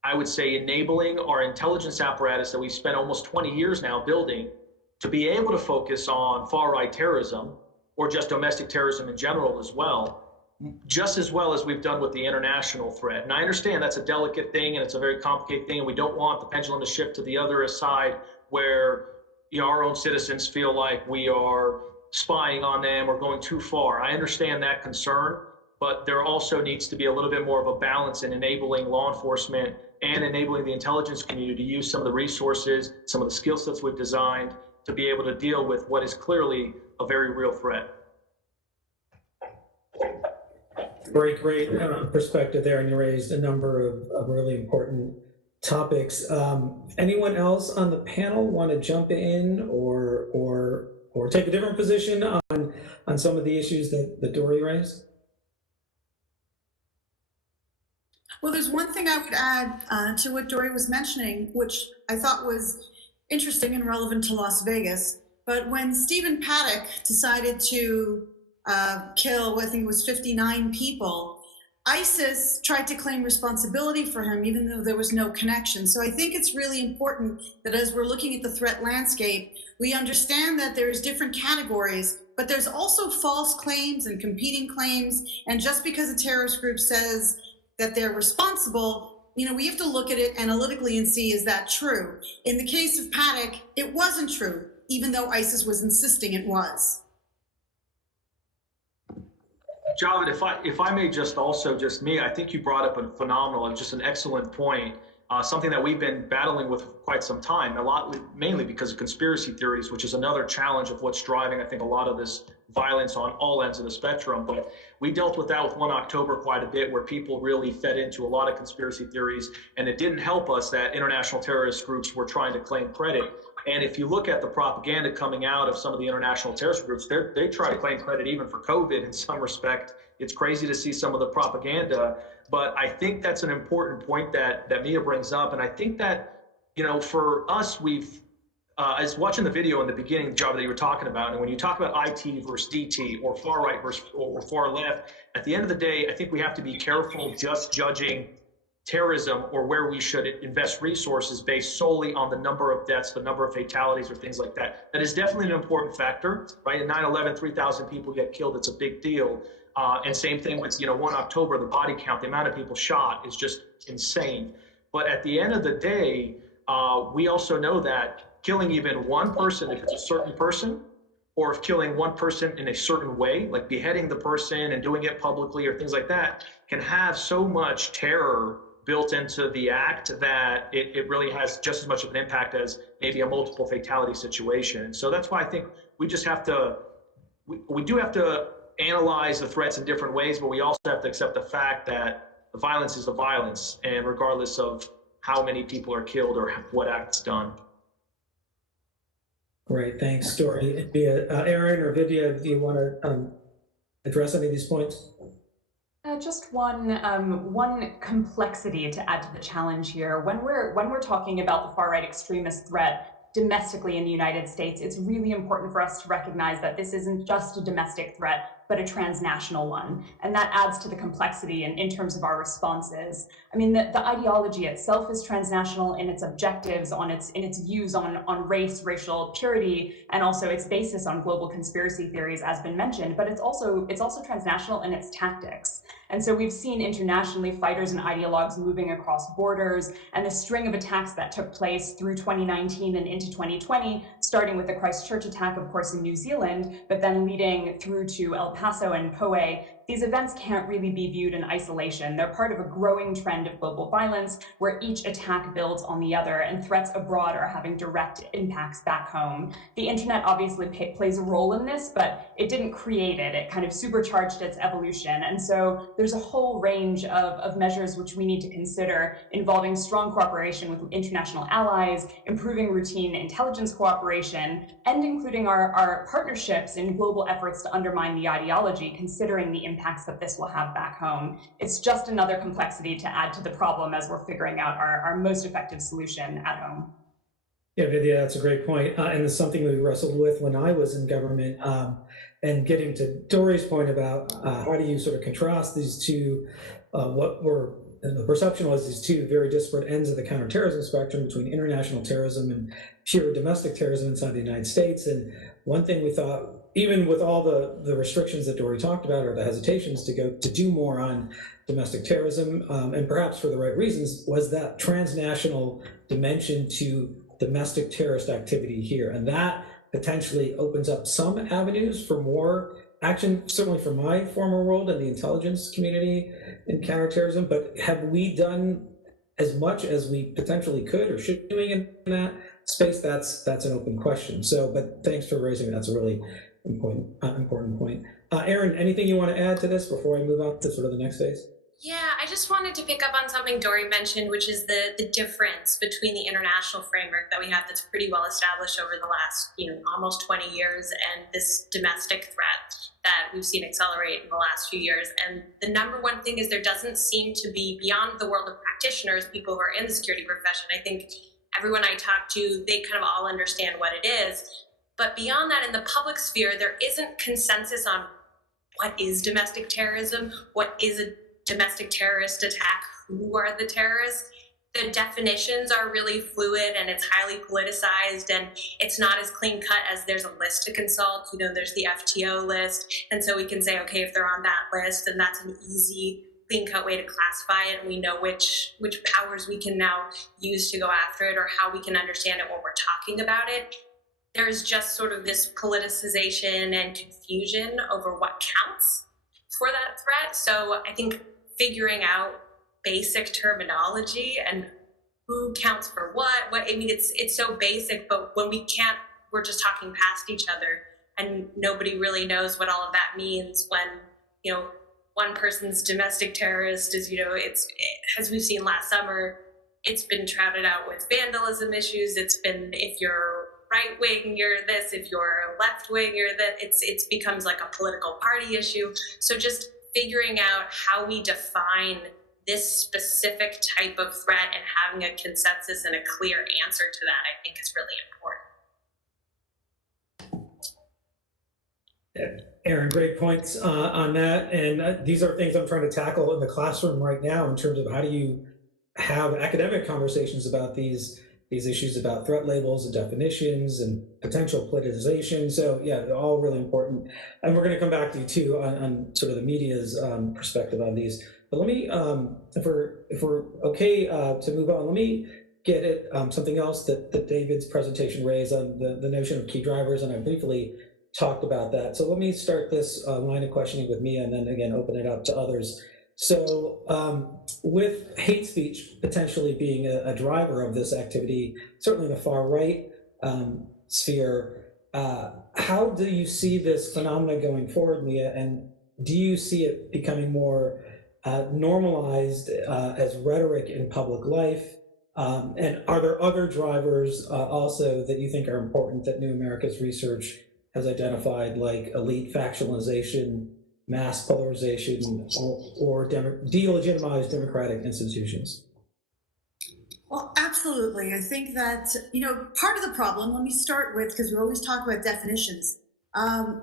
I would say, enabling our intelligence apparatus that we've spent almost 20 years now building to be able to focus on far-right terrorism, or just domestic terrorism in general as well as we've done with the international threat. And I understand that's a delicate thing and it's a very complicated thing, and we don't want the pendulum to shift to the other side where our own citizens feel like we are spying on them or going too far. I understand that concern, but there also needs to be a little bit more of a balance in enabling law enforcement and enabling the intelligence community to use some of the resources, some of the skill sets we've designed to be able to deal with what is clearly a very real threat. Great perspective there, and you raised a number of really important topics. Anyone else on the panel want to jump in or take a different position on some of the issues that Dory raised? Well, there's one thing I would add to what Dory was mentioning, which I thought was interesting and relevant to Las Vegas. But when Stephen Paddock decided to kill, I think it was 59 people, ISIS tried to claim responsibility for him, even though there was no connection. So I think it's really important that as we're looking at the threat landscape, we understand that there's different categories, but there's also false claims and competing claims. And just because a terrorist group says that they're responsible, we have to look at it analytically and see, is that true? In the case of Paddock, it wasn't true, even though ISIS was insisting it was. Javed, if I may I think you brought up a phenomenal and just an excellent point, something that we've been battling with for quite some time, mainly because of conspiracy theories, which is another challenge of what's driving, I think, a lot of this violence on all ends of the spectrum. But we dealt with that with 1 October quite a bit, where people really fed into a lot of conspiracy theories, and it didn't help us that international terrorist groups were trying to claim credit. And if you look at the propaganda coming out of some of the international terrorist groups, they try to claim credit even for COVID in some respect. It's crazy to see some of the propaganda, but I think that's an important point that Mia brings up. And I think that, for us, as watching the video in the beginning, Java, that you were talking about, and when you talk about IT versus DT or far right versus or far left, at the end of the day, I think we have to be careful just judging terrorism or where we should invest resources based solely on the number of deaths, the number of fatalities, or things like that. That is definitely an important factor, right? In 9/11, 3,000 people get killed. It's a big deal. And same thing with 1 October, the body count, the amount of people shot is just insane. But at the end of the day, we also know that killing even one person, if it's a certain person, or if killing one person in a certain way, like beheading the person and doing it publicly or things like that, can have so much terror built into the act that it really has just as much of an impact as maybe a multiple fatality situation. So that's why I think we just have to, we do have to analyze the threats in different ways, but we also have to accept the fact that the violence is the violence, and regardless of how many people are killed or what act's done. Great, thanks, Dory. Aaron or Vidya, do you want to address any of these points? Just one complexity to add to the challenge here. When we're talking about the far-right extremist threat domestically in the United States, it's really important for us to recognize that this isn't just a domestic threat, but a transnational one. And that adds to the complexity in terms of our responses. I mean, the ideology itself is transnational in its objectives, in its views on race, racial purity, and also its basis on global conspiracy theories, as been mentioned, but it's also transnational in its tactics. And so we've seen internationally fighters and ideologues moving across borders, and the string of attacks that took place through 2019 and into 2020, starting with the Christchurch attack, of course, in New Zealand, but then leading through to El Paso and Poe. These events can't really be viewed in isolation. They're part of a growing trend of global violence where each attack builds on the other, and threats abroad are having direct impacts back home. The internet obviously plays a role in this, but it didn't create it. It kind of supercharged its evolution. And so there's a whole range of measures which we need to consider, involving strong cooperation with international allies, improving routine intelligence cooperation, and including our partnerships in global efforts to undermine the ideology, considering the impacts that this will have back home. It's just another complexity to add to the problem as we're figuring out our most effective solution at home. Yeah, Vidya, that's a great point. And it's something we wrestled with when I was in government. And getting to Dory's point about how do you sort of contrast these two, and the perception was these two very disparate ends of the counterterrorism spectrum between international terrorism and pure domestic terrorism inside the United States. And one thing we thought, even with all the restrictions that Dory talked about, or the hesitations to do more on domestic terrorism, and perhaps for the right reasons, was that transnational dimension to domestic terrorist activity here. And that potentially opens up some avenues for more action, certainly for my former world and the intelligence community in counterterrorism. But have we done as much as we potentially could or should be doing in that space? That's an open question. So, but thanks for raising it. That's a really important point. Erin, anything you want to add to this before I move on to sort of the next phase? Yeah, I just wanted to pick up on something Dory mentioned, which is the difference between the international framework that we have that's pretty well established over the last, almost 20 years, and this domestic threat that we've seen accelerate in the last few years. And the number one thing is there doesn't seem to be, beyond the world of practitioners, people who are in the security profession, I think everyone I talk to, they kind of all understand what it is. But beyond that, in the public sphere, there isn't consensus on what is domestic terrorism, what is a domestic terrorist attack, who are the terrorists. The definitions are really fluid and it's highly politicized, and it's not as clean cut as there's a list to consult. There's the FTO list, and so we can say, okay, if they're on that list, then that's an easy, clean cut way to classify it, and we know which powers we can now use to go after it, or how we can understand it when we're talking about it. There's just sort of this politicization and confusion over what counts for that threat. So I think figuring out basic terminology and who counts for what, it's so basic, but when we're just talking past each other and nobody really knows what all of that means when, one person's domestic terrorist is, it's, as we've seen last summer, it's been shrouded out with vandalism issues. It's been, if you're right wing, you're this, if you're left wing, you're that. It becomes like a political party issue. So just figuring out how we define this specific type of threat and having a consensus and a clear answer to that, I think, is really important. Erin, great points on that. And these are things I'm trying to tackle in the classroom right now in terms of how do you have academic conversations about these issues about threat labels and definitions and potential politicization. So yeah, they're all really important. And we're going to come back to you too on sort of the media's perspective on these. But let me, if we're okay to move on, let me get at something else that David's presentation raised on the notion of key drivers, and I briefly talked about that. So let me start this line of questioning with Mia, and then again open it up to others. So with hate speech potentially being a driver of this activity, certainly in the far right sphere, how do you see this phenomenon going forward, Mia? And do you see it becoming more normalized as rhetoric in public life? And are there other drivers also that you think are important that New America's research has identified, like elite factionalization, mass polarization, or delegitimize democratic institutions? Well, absolutely. I think that, part of the problem, let me start with, because we always talk about definitions.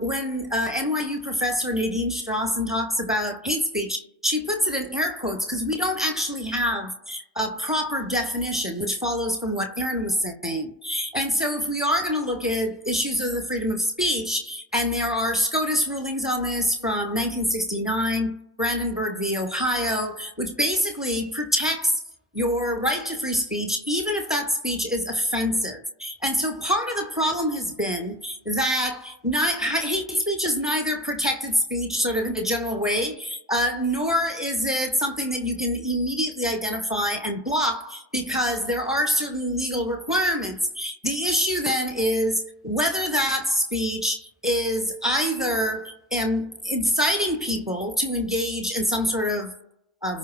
When NYU professor Nadine Strawson talks about hate speech, she puts it in air quotes because we don't actually have a proper definition, which follows from what Erin was saying. And so if we are going to look at issues of the freedom of speech, and there are SCOTUS rulings on this from 1969, Brandenburg v. Ohio, which basically protects your right to free speech, even if that speech is offensive. And so part of the problem has been that hate speech is neither protected speech sort of in a general way, nor is it something that you can immediately identify and block because there are certain legal requirements. The issue then is whether that speech is either inciting people to engage in some sort of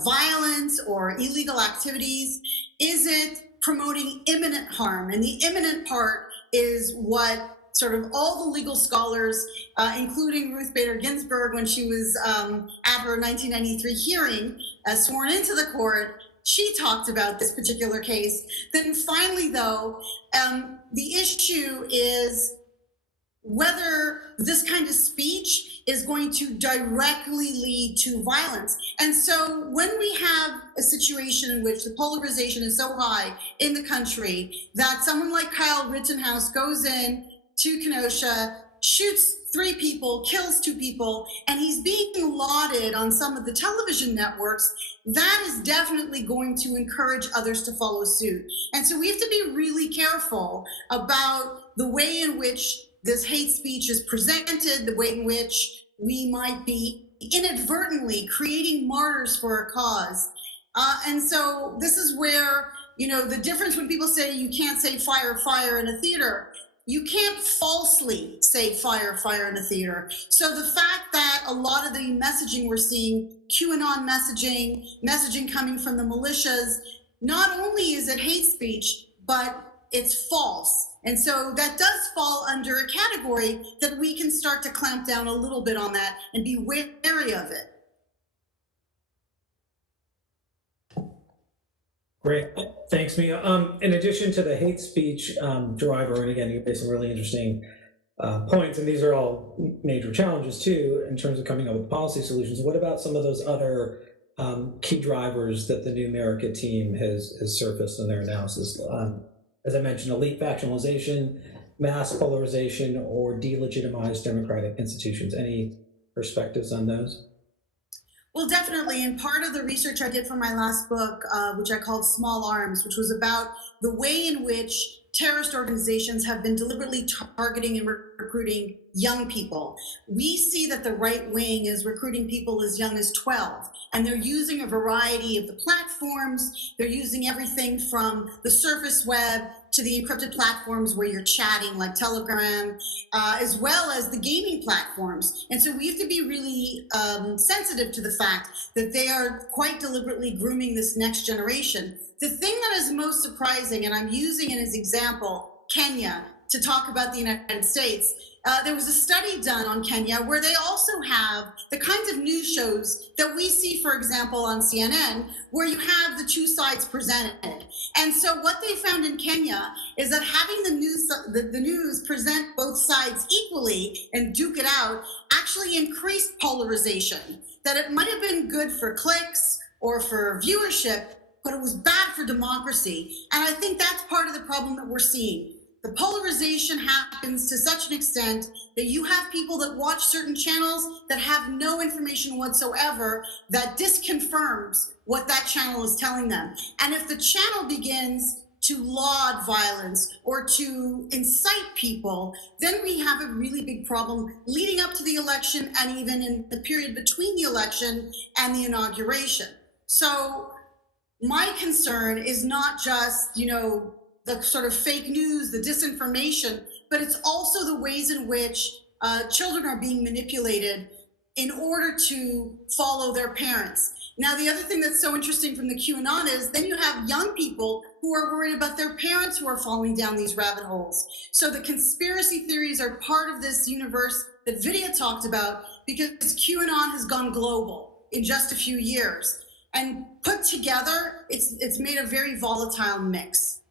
violence or illegal activities. Is it promoting imminent harm? And the imminent part is what sort of all the legal scholars, including Ruth Bader Ginsburg, when she was at her 1993 hearing, sworn into the court, she talked about this particular case. Then finally, though, the issue is whether this kind of speech is going to directly lead to violence. And so when we have a situation in which the polarization is so high in the country that someone like Kyle Rittenhouse goes in to Kenosha, shoots 3 people, kills 2 people, and he's being lauded on some of the television networks, that is definitely going to encourage others to follow suit. And so we have to be really careful about the way in which this hate speech is presented, the way in which we might be inadvertently creating martyrs for a cause. And so this is where, you know, the difference when people say you can't say fire, fire in a theater, you can't falsely say fire, fire in a theater. So the fact that a lot of the messaging we're seeing, QAnon messaging coming from the militias, not only is it hate speech, but it's false. And so that does fall under a category that we can start to clamp down a little bit on that and be wary of it. Great, thanks, Mia. In addition to the hate speech driver, and again, you made some really interesting points, and these are all major challenges too, in terms of coming up with policy solutions. What about some of those other key drivers that the New America team has surfaced in their analysis? As I mentioned, elite factionalization, mass polarization, or delegitimized democratic institutions. Any perspectives on those? Well, definitely. And part of the research I did for my last book, which I called Small Arms, which was about the way in which terrorist organizations have been deliberately targeting and recruiting young people. We see that the right wing is recruiting people as young as 12, and they're using a variety of the platforms. They're using everything from the surface web to the encrypted platforms where you're chatting, like Telegram, as well as the gaming platforms. And so we have to be really sensitive to the fact that they are quite deliberately grooming this next generation. The thing that is most surprising, and I'm using it as example, Kenya, to talk about the United States. There was a study done on Kenya where they also have the kinds of news shows that we see, for example, on CNN, where you have the 2 sides presented. And so what they found in Kenya is that having the news present both sides equally and duke it out actually increased polarization. That it might have been good for clicks or for viewership, but it was bad for democracy. And I think that's part of the problem that we're seeing. The polarization happens to such an extent that you have people that watch certain channels that have no information whatsoever that disconfirms what that channel is telling them. And if the channel begins to laud violence or to incite people, then we have a really big problem leading up to the election and even in the period between the election and the inauguration. So my concern is not just, you know, the sort of fake news, the disinformation, but it's also the ways in which children are being manipulated in order to follow their parents. Now, the other thing that's so interesting from the QAnon is then you have young people who are worried about their parents who are falling down these rabbit holes. So the conspiracy theories are part of this universe that Vidya talked about, because QAnon has gone global in just a few years. And put together, it's made a very volatile mix.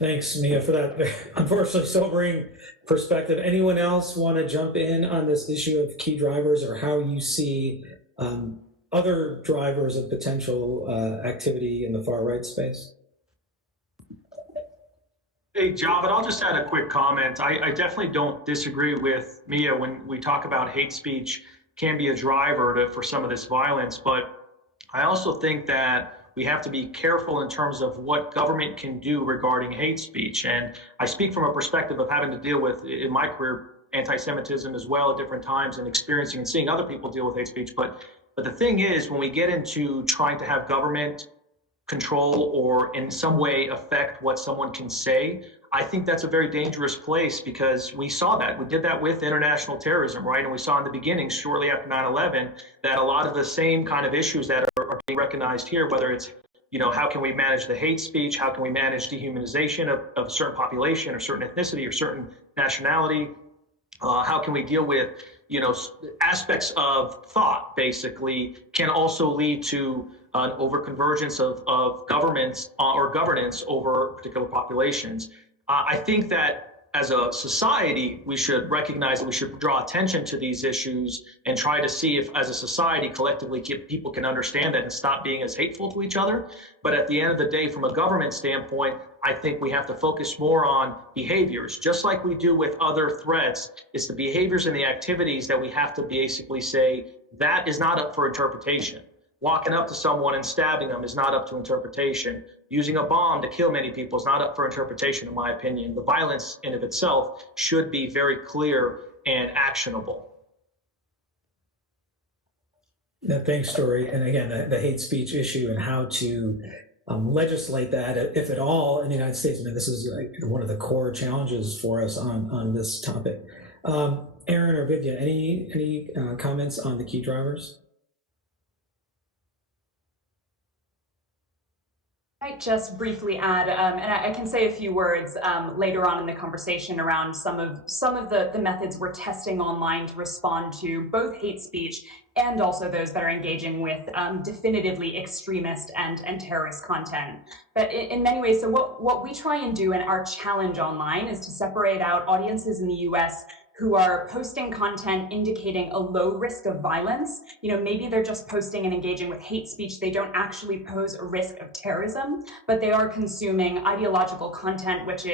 Thanks, Mia, for that unfortunately sobering perspective. Anyone else want to jump in on this issue of key drivers, or how you see other drivers of potential activity in the far right space? Hey, Javed, I'll just add a quick comment. I definitely don't disagree with Mia when we talk about hate speech can be a driver for some of this violence, but I also think that we have to be careful in terms of what government can do regarding hate speech. And I speak from a perspective of having to deal with, in my career, anti-Semitism as well at different times, and experiencing and seeing other people deal with hate speech. But the thing is, when we get into trying to have government control or in some way affect what someone can say, I think that's a very dangerous place, because we saw that. We did that with international terrorism, right? And we saw in the beginning, shortly after 9/11, that a lot of the same kind of issues that are being recognized here, whether it's, you know, how can we manage the hate speech? How can we manage dehumanization of a certain population or certain ethnicity or certain nationality? How can we deal with, you know, aspects of thought, basically, can also lead to an overconvergence of governments or governance over particular populations. I think that as a society, we should recognize that we should draw attention to these issues and try to see if, as a society, collectively, people can understand that and stop being as hateful to each other. But at the end of the day, from a government standpoint, I think we have to focus more on behaviors, just like we do with other threats. It's the behaviors and the activities that we have to basically say, that is not up for interpretation. Walking up to someone and stabbing them is not up to interpretation. Using a bomb to kill many people is not up for interpretation, in my opinion. The violence in of itself should be very clear and actionable. Thanks, Dory. And again, the hate speech issue and how to legislate that, if at all, in the United States. I mean, this is one of the core challenges for us on this topic. Aaron or Vidya, any comments on the key drivers? I might just briefly add, and I can say a few words later on in the conversation around some of the methods we're testing online to respond to both hate speech and also those that are engaging with definitively extremist and terrorist content. But in many ways, so what we try and do in our challenge online is to separate out audiences in the US who are posting content indicating a low risk of violence. You know, maybe they're just posting and engaging with hate speech. They don't actually pose a risk of terrorism, but they are consuming ideological content which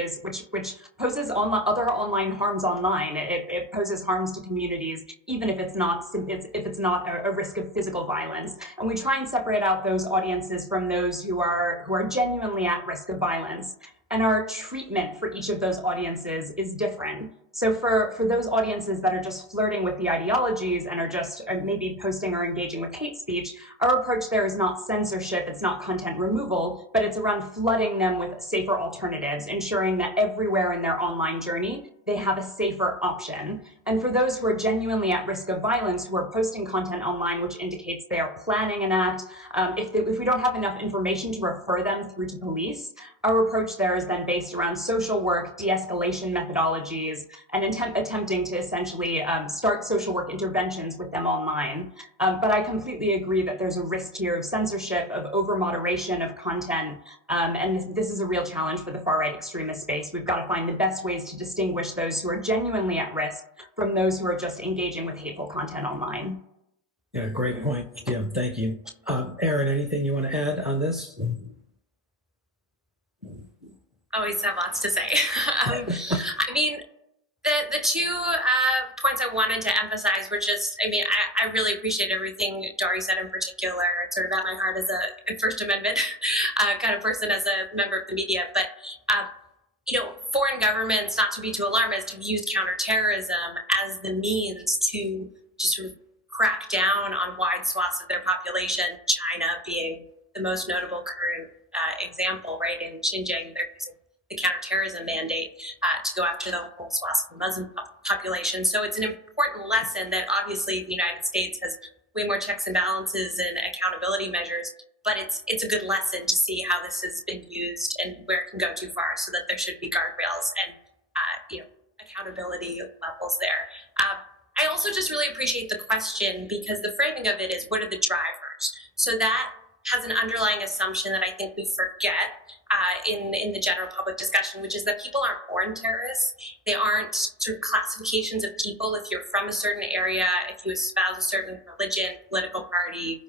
poses other online harms online. It poses harms to communities, even if it's not a risk of physical violence. And we try and separate out those audiences from those who are genuinely at risk of violence. And our treatment for each of those audiences is different. So for those audiences that are just flirting with the ideologies and are just maybe posting or engaging with hate speech, our approach there is not censorship, it's not content removal, but it's around flooding them with safer alternatives, ensuring that everywhere in their online journey, they have a safer option. And for those who are genuinely at risk of violence, who are posting content online which indicates they are planning an act, if we don't have enough information to refer them through to police, our approach there is then based around social work, de-escalation methodologies, and attempting to essentially start social work interventions with them online. But I completely agree that there's a risk here of censorship, of over-moderation of content, and this is a real challenge for the far-right extremist space. We've got to find the best ways to distinguish those who are genuinely at risk from those who are just engaging with hateful content online. Yeah, great point, Jim. Thank you. Aaron, anything you want to add on this? Always have lots to say. I mean, the two points I wanted to emphasize were just, I mean, I really appreciate everything Dory said in particular. It's sort of at my heart as a First Amendment kind of person, as a member of the media. But, you know, foreign governments, not to be too alarmist, have used counterterrorism as the means to just sort of crack down on wide swaths of their population, China being the most notable current example, right? In Xinjiang, they're using the counterterrorism mandate to go after the whole swath of the Muslim population. So it's an important lesson that obviously the United States has way more checks and balances and accountability measures, but it's a good lesson to see how this has been used and where it can go too far, so that there should be guardrails and you know, accountability levels there. I also just really appreciate the question, because the framing of it is, what are the drivers? So that has an underlying assumption that I think we forget in the general public discussion, which is that people aren't born terrorists. They aren't sort of classifications of people. If you're from a certain area, if you espouse a certain religion, political party,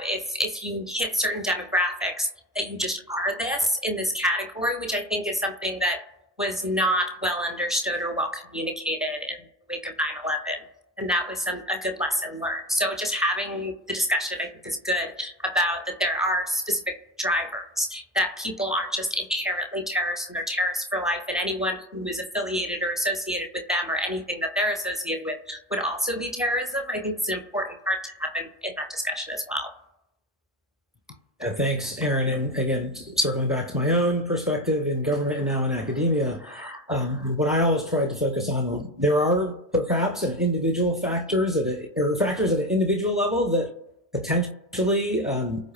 if you hit certain demographics, that you just are this in this category, which I think is something that was not well understood or well communicated in the wake of 9/11. And that was a good lesson learned. So just having the discussion, I think, is good about that there are specific drivers, that people aren't just inherently terrorists and they're terrorists for life, and anyone who is affiliated or associated with them or anything that they're associated with would also be terrorism. I think it's an important part to have in that discussion as well. Yeah, thanks, Aaron. And again, circling back to my own perspective in government and now in academia, what I always tried to focus on, there are perhaps individual factors or factors at an individual level that potentially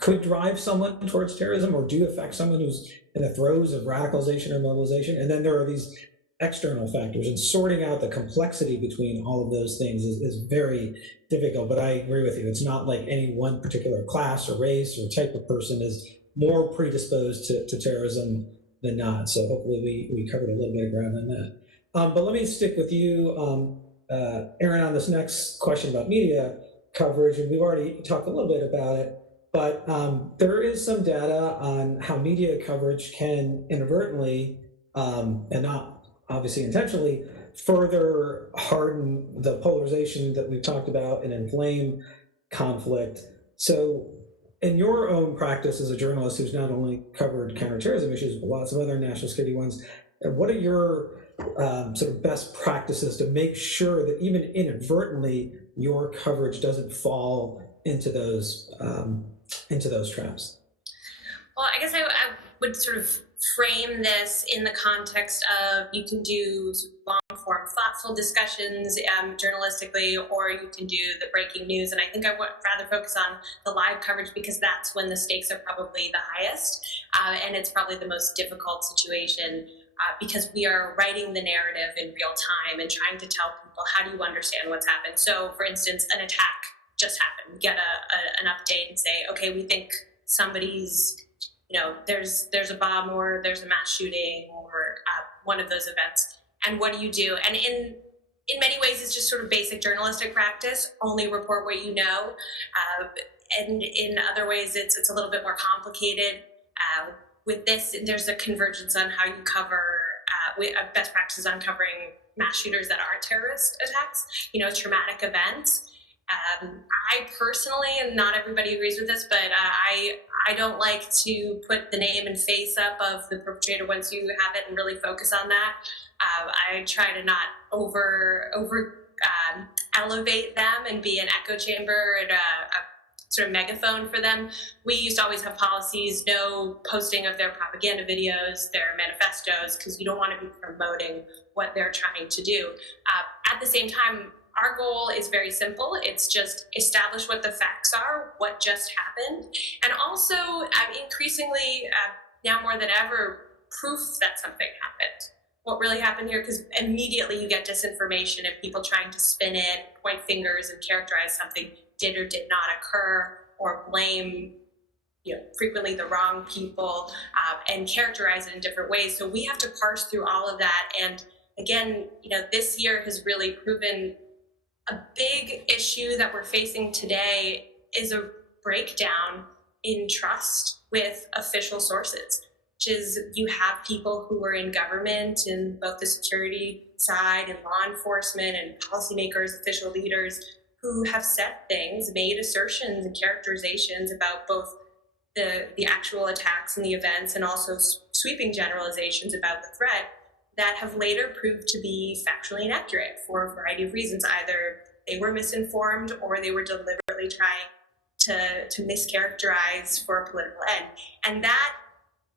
could drive someone towards terrorism or do affect someone who's in the throes of radicalization or mobilization. And then there are these external factors, and sorting out the complexity between all of those things is very difficult. But I agree with you. It's not like any one particular class or race or type of person is more predisposed to terrorism than not. So hopefully we covered a little bit of ground on that. But let me stick with you, Aaron, on this next question about media coverage, and we've already talked a little bit about it, but there is some data on how media coverage can inadvertently, and not obviously intentionally, further harden the polarization that we've talked about and inflame conflict. So in your own practice as a journalist who's not only covered counterterrorism issues, but lots of other national security ones, what are your sort of best practices to make sure that even inadvertently your coverage doesn't fall into those traps? Well, I guess I would sort of frame this in the context of you can do long-form, thoughtful discussions journalistically, or you can do the breaking news. And I think I would rather focus on the live coverage because that's when the stakes are probably the highest, and it's probably the most difficult situation because we are writing the narrative in real time and trying to tell people, how do you understand what's happened? So, for instance, an attack just happened. We get an update and say, okay, we think somebody's, there's a bomb or there's a mass shooting or one of those events. And what do you do? And in many ways, it's just sort of basic journalistic practice. Only report what you know. And in other ways, it's a little bit more complicated. With this, there's a convergence on how you cover best practices on covering mass shooters that aren't terrorist attacks, traumatic events. I personally, and not everybody agrees with this, but I don't like to put the name and face up of the perpetrator once you have it and really focus on that. I try to not over elevate them and be an echo chamber and a sort of megaphone for them. We used to always have policies, no posting of their propaganda videos, their manifestos, because you don't want to be promoting what they're trying to do. At the same time, our goal is very simple. It's just establish what the facts are, what just happened, and also increasingly, now more than ever, proof that something happened. What really happened here, because immediately you get disinformation and people trying to spin it, point fingers, and characterize something did or did not occur, or blame frequently the wrong people, and characterize it in different ways. So we have to parse through all of that. And again, this year has really proven a big issue that we're facing today is a breakdown in trust with official sources, which is you have people who are in government in both the security side and law enforcement and policymakers, official leaders, who have said things, made assertions and characterizations about both the actual attacks and the events, and also sweeping generalizations about the threat that have later proved to be factually inaccurate for a variety of reasons. Either they were misinformed or they were deliberately trying to mischaracterize for a political end. And that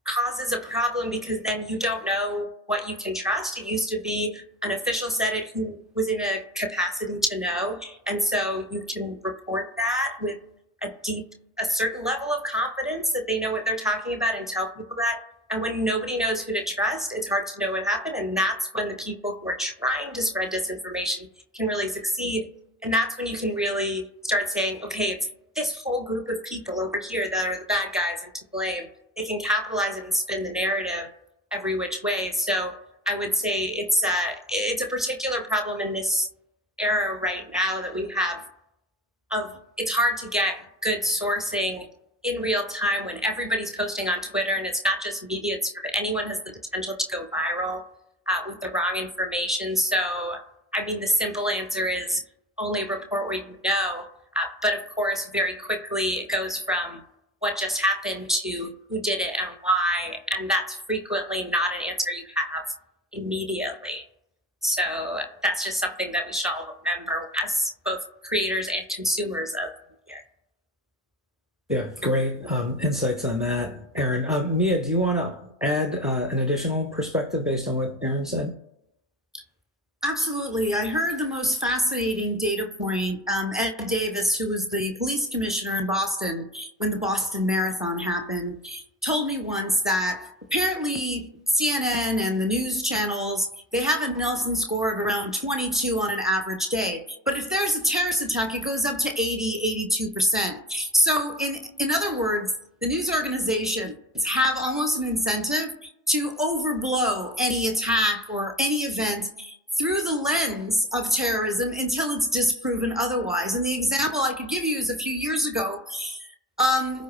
causes a problem because then you don't know what you can trust. It used to be an official said it who was in a capacity to know. And so you can report that with a certain level of confidence that they know what they're talking about and tell people that. And when nobody knows who to trust, it's hard to know what happened. And that's when the people who are trying to spread disinformation can really succeed. And that's when you can really start saying, okay, it's this whole group of people over here that are the bad guys and to blame. They can capitalize it and spin the narrative every which way. So I would say it's a particular problem in this era right now that we have. It's hard to get good sourcing in real time when everybody's posting on Twitter, and it's not just media, it's sort of anyone has the potential to go viral with the wrong information. So, the simple answer is only report what you know. But of course, very quickly it goes from what just happened to who did it and why, and that's frequently not an answer you have immediately. So that's just something that we should all remember as both creators and consumers of Yeah, great insights on that, Aaron. Mia, do you want to add an additional perspective based on what Aaron said? Absolutely. I heard the most fascinating data point. Ed Davis, who was the police commissioner in Boston when the Boston Marathon happened, told me once that apparently CNN and the news channels, they have a Nelson score of around 22 on an average day. But if there's a terrorist attack, it goes up to 80, 82%. So in other words, the news organizations have almost an incentive to overblow any attack or any event through the lens of terrorism until it's disproven otherwise. And the example I could give you is a few years ago,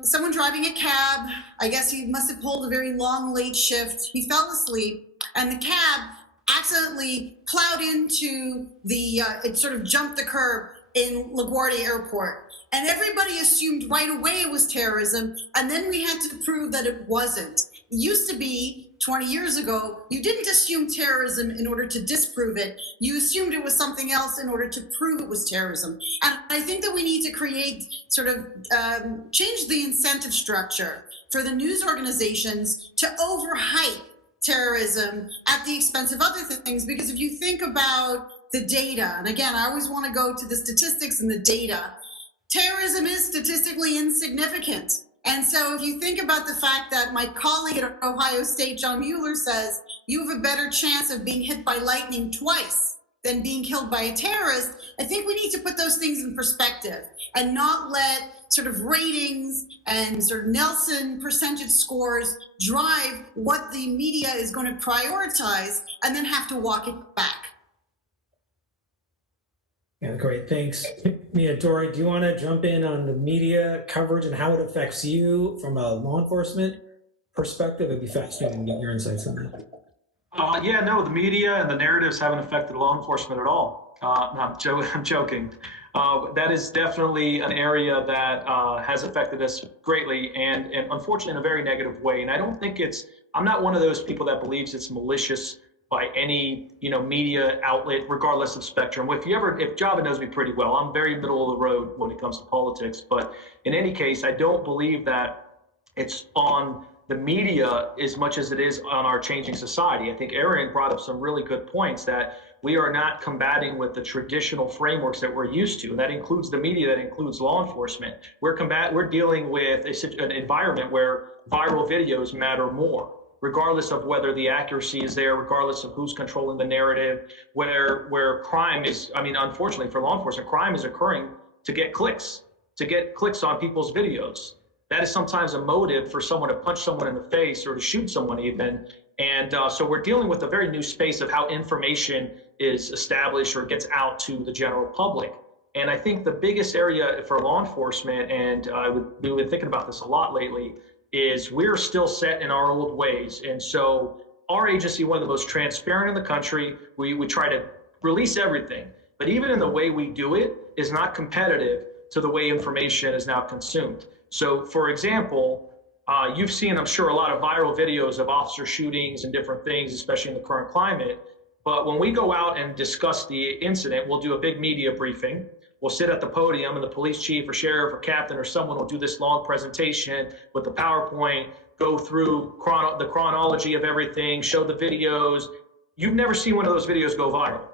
someone driving a cab, I guess he must have pulled a very long late shift. He fell asleep and the cab accidentally plowed into it sort of jumped the curb in LaGuardia Airport. And everybody assumed right away it was terrorism. And then we had to prove that it wasn't. It used to be 20 years ago, you didn't assume terrorism in order to disprove it. You assumed it was something else in order to prove it was terrorism. And I think that we need to create change the incentive structure for the news organizations to overhype terrorism at the expense of other things. Because if you think about the data, and again, I always want to go to the statistics and the data, terrorism is statistically insignificant. And so if you think about the fact that my colleague at Ohio State, John Mueller, says you have a better chance of being hit by lightning twice than being killed by a terrorist, I think we need to put those things in perspective and not let sort of ratings and sort of Nelson percentage scores drive what the media is going to prioritize and then have to walk it back. Yeah, great, thanks. Mia, Dory, do you want to jump in on the media coverage and how it affects you from a law enforcement perspective? It'd be fascinating to get your insights on that. Yeah, no, the media and the narratives haven't affected law enforcement at all. No, I'm joking. That is definitely an area that has affected us greatly and unfortunately in a very negative way. And I don't think I'm not one of those people that believes it's malicious by any media outlet, regardless of spectrum. If Java knows me pretty well, I'm very middle of the road when it comes to politics. But in any case, I don't believe that it's on the media as much as it is on our changing society. I think Arian brought up some really good points that we are not combating with the traditional frameworks that we're used to. And that includes the media, that includes law enforcement. We're dealing with an environment where viral videos matter more, regardless of whether the accuracy is there, regardless of who's controlling the narrative, where crime is, unfortunately for law enforcement, crime is occurring to get clicks on people's videos. That is sometimes a motive for someone to punch someone in the face or to shoot someone even. And so we're dealing with a very new space of how information is established or gets out to the general public. And I think the biggest area for law enforcement, and we've been thinking about this a lot lately, is we're still set in our old ways. And so our agency, one of the most transparent in the country, we try to release everything. But even in the way we do it is not competitive to the way information is now consumed. So for example, you've seen, I'm sure, a lot of viral videos of officer shootings and different things, especially in the current climate. But when we go out and discuss the incident, we'll do a big media briefing. We'll sit at the podium and the police chief or sheriff or captain or someone will do this long presentation with the PowerPoint, go through the chronology of everything, show the videos. You've never seen one of those videos go viral,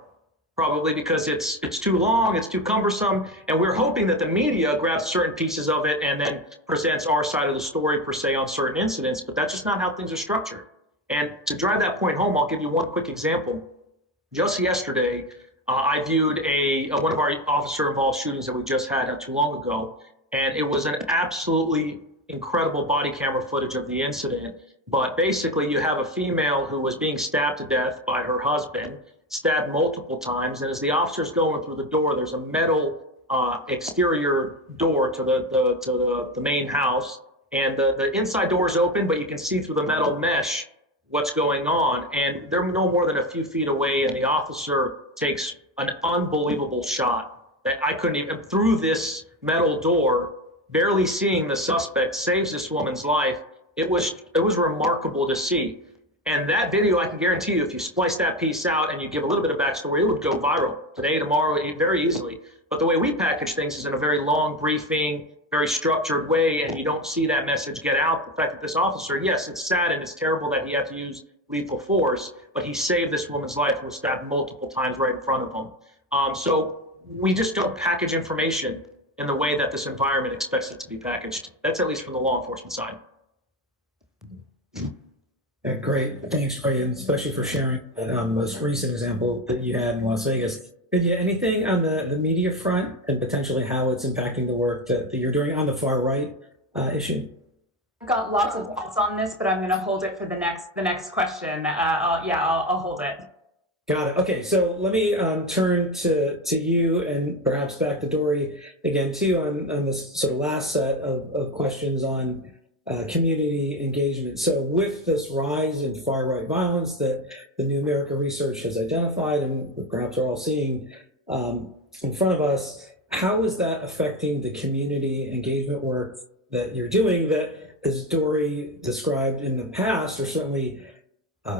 probably because it's too long, it's too cumbersome. And we're hoping that the media grabs certain pieces of it and then presents our side of the story per se on certain incidents, but that's just not how things are structured. And to drive that point home, I'll give you one quick example. Just yesterday, I viewed one of our officer-involved shootings that we just had not too long ago, and it was an absolutely incredible body camera footage of the incident. But basically, you have a female who was being stabbed to death by her husband, stabbed multiple times, and as the officer's going through the door, there's a metal exterior door to the main house, and the inside door is open, but you can see through the metal mesh what's going on, and they're no more than a few feet away, and the officer takes an unbelievable shot that I couldn't even, through this metal door, barely seeing the suspect, saves this woman's life. It was remarkable to see. And that video, I can guarantee you, if you splice that piece out and you give a little bit of backstory, it would go viral today, tomorrow, very easily. But the way we package things is in a very long briefing, very structured way, and you don't see that message get out. The fact that this officer, yes, it's sad and it's terrible that he had to use lethal force, but he saved this woman's life and was stabbed multiple times right in front of him. So we just don't package information in the way that this environment expects it to be packaged. That's at least from the law enforcement side. Yeah, great, thanks, Ray, and especially for sharing that most recent example that you had in Las Vegas. Vidya, anything on the media front and potentially how it's impacting the work that you're doing on the far right issue? got lots of thoughts on this, but I'm going to hold it for the next question. I'll hold it. Got it. Okay, so let me turn to you and perhaps back to Dory again too on this sort of last set of questions on community engagement. So with this rise in far right violence that the New America research has identified and perhaps are all seeing in front of us, how is that affecting the community engagement work that you're doing that, as Dory described in the past, or certainly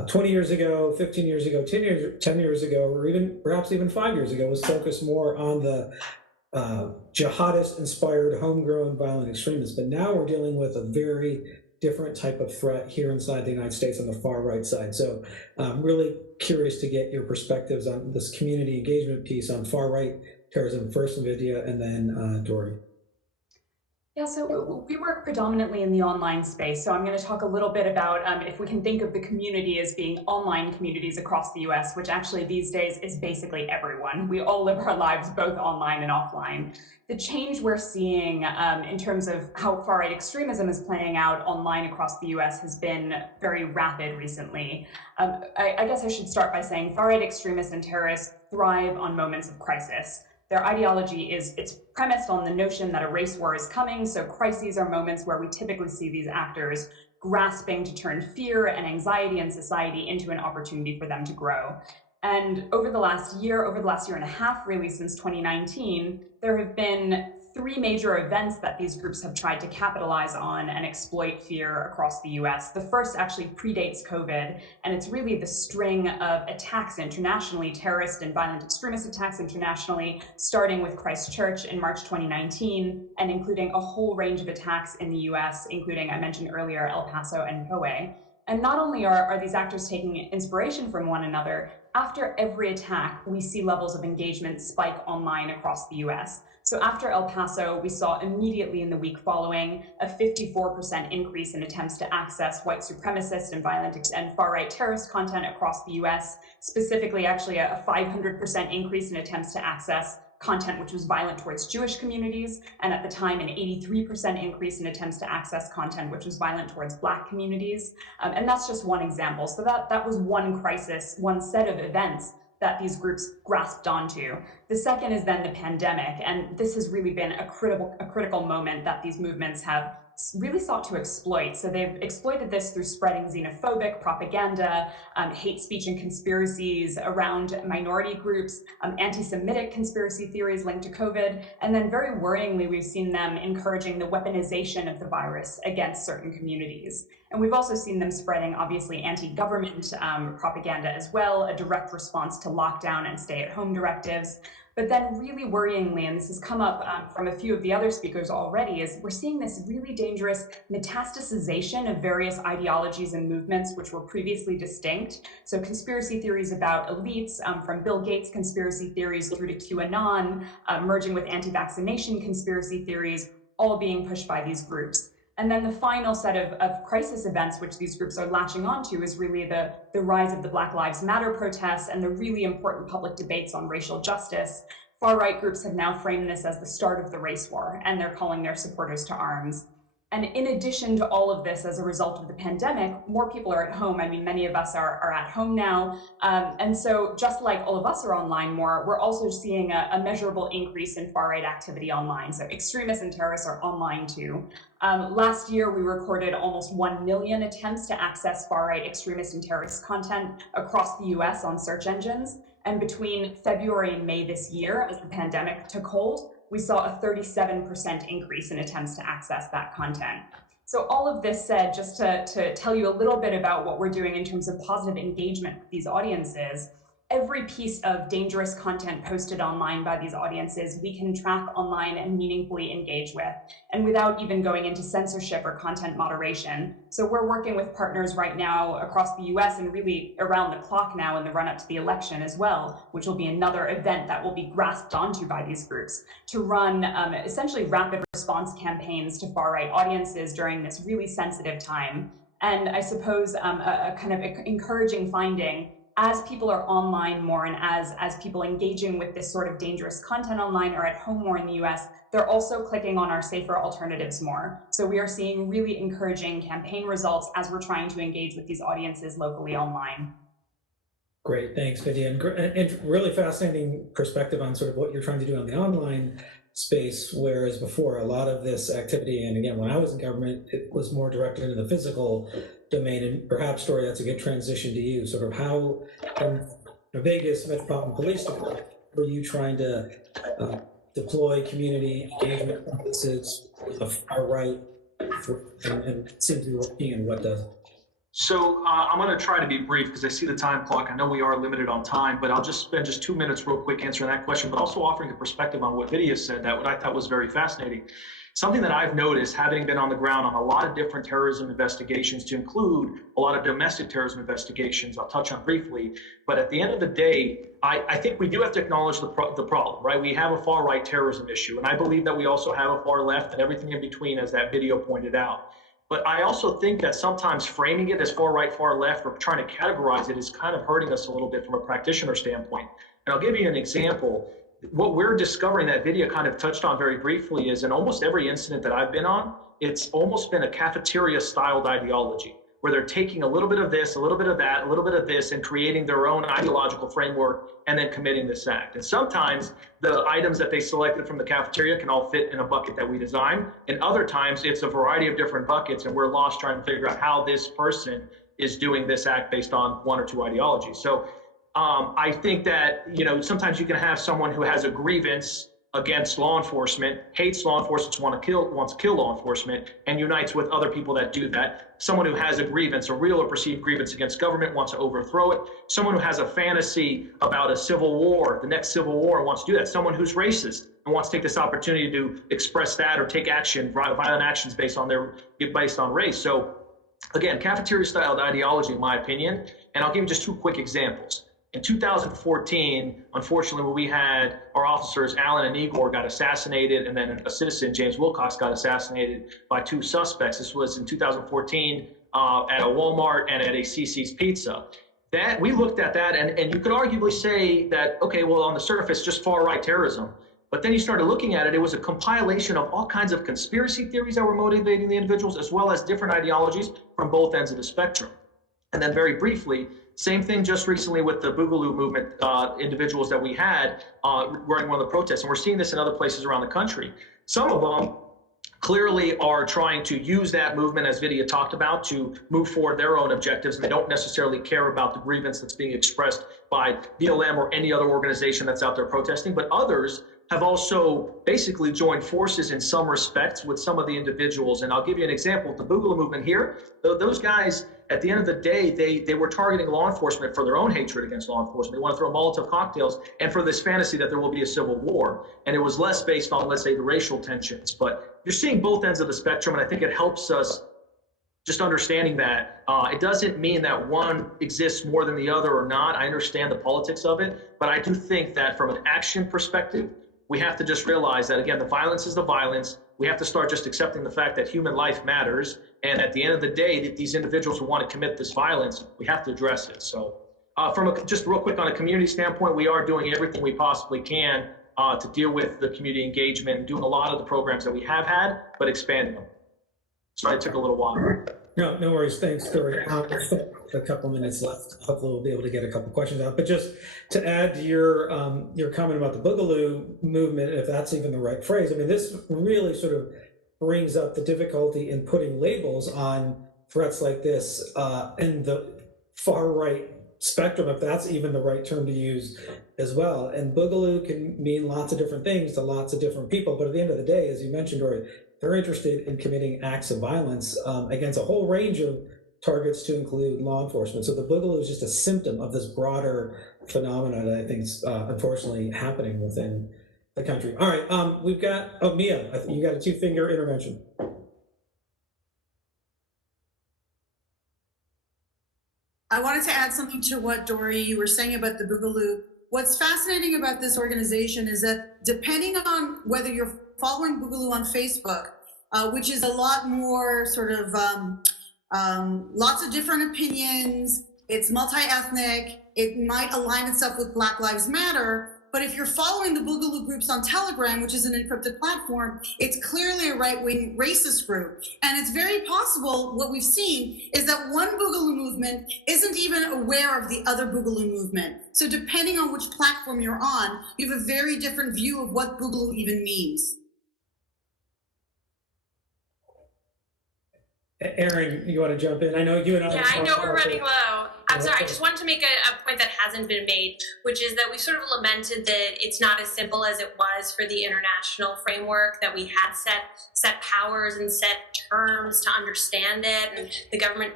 20 years ago, 15 years ago, 10 years ago, or even perhaps even 5 years ago, was focused more on the jihadist-inspired, homegrown violent extremists. But now we're dealing with a very different type of threat here inside the United States on the far right side. So I'm really curious to get your perspectives on this community engagement piece on far right terrorism, first Vidya and then Dory. Yeah, so we work predominantly in the online space. So I'm going to talk a little bit about if we can think of the community as being online communities across the US, which actually these days is basically everyone. We all live our lives both online and offline. The change we're seeing in terms of how far-right extremism is playing out online across the US has been very rapid recently. I guess I should start by saying far-right extremists and terrorists thrive on moments of crisis. Their ideology it's premised on the notion that a race war is coming, so crises are moments where we typically see these actors grasping to turn fear and anxiety in society into an opportunity for them to grow. And over the last year and a half, really since 2019, there have been 3 major events that these groups have tried to capitalize on and exploit fear across the US. The first actually predates COVID, and it's really the string of attacks internationally, terrorist and violent extremist attacks internationally, starting with Christchurch in March 2019, and including a whole range of attacks in the US, including, I mentioned earlier, El Paso and Poway. And not only are these actors taking inspiration from one another, after every attack, we see levels of engagement spike online across the US. So after El Paso, we saw immediately in the week following a 54% increase in attempts to access white supremacist and violent and far-right terrorist content across the US, specifically actually a 500% increase in attempts to access content which was violent towards Jewish communities, and at the time an 83% increase in attempts to access content which was violent towards Black communities. And that's just one example. So that was one crisis, one set of events that these groups grasped onto. The second is then the pandemic, and this has really been a critical moment that these movements have really sought to exploit. So they've exploited this through spreading xenophobic propaganda, hate speech and conspiracies around minority groups, anti-Semitic conspiracy theories linked to COVID, and then very worryingly, we've seen them encouraging the weaponization of the virus against certain communities. And we've also seen them spreading, obviously, anti-government propaganda as well, a direct response to lockdown and stay-at-home directives. But then really worryingly, and this has come up from a few of the other speakers already, is we're seeing this really dangerous metastasization of various ideologies and movements which were previously distinct. So conspiracy theories about elites, from Bill Gates conspiracy theories through to QAnon, merging with anti-vaccination conspiracy theories, all being pushed by these groups. And then the final set of crisis events which these groups are latching onto is really the rise of the Black Lives Matter protests and the really important public debates on racial justice. Far-right groups have now framed this as the start of the race war, and they're calling their supporters to arms. And in addition to all of this, as a result of the pandemic, more people are at home. I mean, many of us are at home now. And so just like all of us are online more, we're also seeing a measurable increase in far-right activity online. So extremists and terrorists are online too. Last year, we recorded almost 1 million attempts to access far-right extremist and terrorist content across the US on search engines. And between February and May this year, as the pandemic took hold, we saw a 37% increase in attempts to access that content. So all of this said, just to tell you a little bit about what we're doing in terms of positive engagement with these audiences, every piece of dangerous content posted online by these audiences, we can track online and meaningfully engage with, and without even going into censorship or content moderation. So we're working with partners right now across the US and really around the clock now in the run up to the election as well, which will be another event that will be grasped onto by these groups to run essentially rapid response campaigns to far-right audiences during this really sensitive time. And I suppose a kind of encouraging finding as people are online more and as people engaging with this sort of dangerous content online or at home more in the US, they're also clicking on our safer alternatives more. So we are seeing really encouraging campaign results as we're trying to engage with these audiences locally online. Great, thanks, Vidya. And really fascinating perspective on sort of what you're trying to do on the online space, whereas before a lot of this activity, and again, when I was in government, it was more directed into the physical domain. And perhaps, Dory, that's a good transition to you. Sort of how, Vegas Metropolitan Police Department, were you trying to deploy community engagement practices of far right, and seem to be working, and what doesn't? So I'm going to try to be brief because I see the time clock. I know we are limited on time, but I'll just spend just 2 minutes real quick answering that question, but also offering a perspective on what Vidya said, that what I thought was very fascinating. Something that I've noticed, having been on the ground on a lot of different terrorism investigations, to include a lot of domestic terrorism investigations, I'll touch on briefly, but at the end of the day, I think we do have to acknowledge the problem, right? We have a far right terrorism issue, and I believe that we also have a far left and everything in between, as that video pointed out. But I also think that sometimes framing it as far right, far left, or trying to categorize it is kind of hurting us a little bit from a practitioner standpoint. And I'll give you an example. What we're discovering, that video kind of touched on very briefly, is in almost every incident that I've been on, it's almost been a cafeteria styled ideology, where they're taking a little bit of this, a little bit of that, a little bit of this, and creating their own ideological framework and then committing this act. And sometimes the items that they selected from the cafeteria can all fit in a bucket that we designed. And other times it's a variety of different buckets, and we're lost trying to figure out how this person is doing this act based on one or two ideologies. So I think that, sometimes you can have someone who has a grievance against law enforcement, hates law enforcement, wants to kill law enforcement, and unites with other people that do that. Someone who has a grievance, a real or perceived grievance against government, wants to overthrow it. Someone who has a fantasy about a civil war, the next civil war, and wants to do that. Someone who's racist and wants to take this opportunity to express that or take action, violent actions based on race. So again, cafeteria-styled ideology, in my opinion, and I'll give you just 2 quick examples. In 2014, unfortunately, when we had our officers, Alan and Igor, got assassinated, and then a citizen, James Wilcox, got assassinated by 2 suspects. This was in 2014 at a Walmart and at a CC's Pizza. That we looked at that, and you could arguably say that, okay, well, on the surface, just far-right terrorism. But then you started looking at it, it was a compilation of all kinds of conspiracy theories that were motivating the individuals, as well as different ideologies from both ends of the spectrum. And then very briefly, same thing just recently with the Boogaloo movement individuals that we had running one of the protests. And we're seeing this in other places around the country. Some of them clearly are trying to use that movement, as Vidya talked about, to move forward their own objectives. And they don't necessarily care about the grievance that's being expressed by BLM or any other organization that's out there protesting. But others have also basically joined forces in some respects with some of the individuals. And I'll give you an example. The Boogaloo movement here, those guys, at the end of the day, they were targeting law enforcement for their own hatred against law enforcement. They want to throw Molotov cocktails, and for this fantasy that there will be a civil war. And it was less based on, let's say, the racial tensions. But you're seeing both ends of the spectrum, and I think it helps us just understanding that it doesn't mean that one exists more than the other or not. I understand the politics of it, but I do think that from an action perspective, we have to just realize that, again, the violence is the violence. We have to start just accepting the fact that human life matters. And at the end of the day, that these individuals who want to commit this violence, we have to address it. So just real quick on a community standpoint, we are doing everything we possibly can to deal with the community engagement and doing a lot of the programs that we have had, but expanding them. So it took a little while. No worries. Thanks, Dory. A couple minutes left. Hopefully we'll be able to get a couple questions out. But just to add to your comment about the Boogaloo movement, if that's even the right phrase, I mean, this really sort of brings up the difficulty in putting labels on threats like this in the far right spectrum, if that's even the right term to use as well. And Boogaloo can mean lots of different things to lots of different people. But at the end of the day, as you mentioned, Dory, they're interested in committing acts of violence against a whole range of targets, to include law enforcement. So the Boogaloo is just a symptom of this broader phenomenon that I think is unfortunately happening within the country. All right, we've got, Mia, I think you got a 2-finger intervention. I wanted to add something to what, Dory, you were saying about the Boogaloo. What's fascinating about this organization is that depending on whether you're following Boogaloo on Facebook, which is a lot more sort of lots of different opinions, it's multi-ethnic, it might align itself with Black Lives Matter. But if you're following the Boogaloo groups on Telegram, which is an encrypted platform, it's clearly a right-wing racist group. And it's very possible what we've seen is that one Boogaloo movement isn't even aware of the other Boogaloo movement. So depending on which platform you're on, you have a very different view of what Boogaloo even means. Aaron, you want to jump in? I know you and I. Yeah, I know we're running low. I'm sorry, I just wanted to make a point that hasn't been made, which is that we sort of lamented that it's not as simple as it was for the international framework, that we had set powers and set terms to understand it, and the government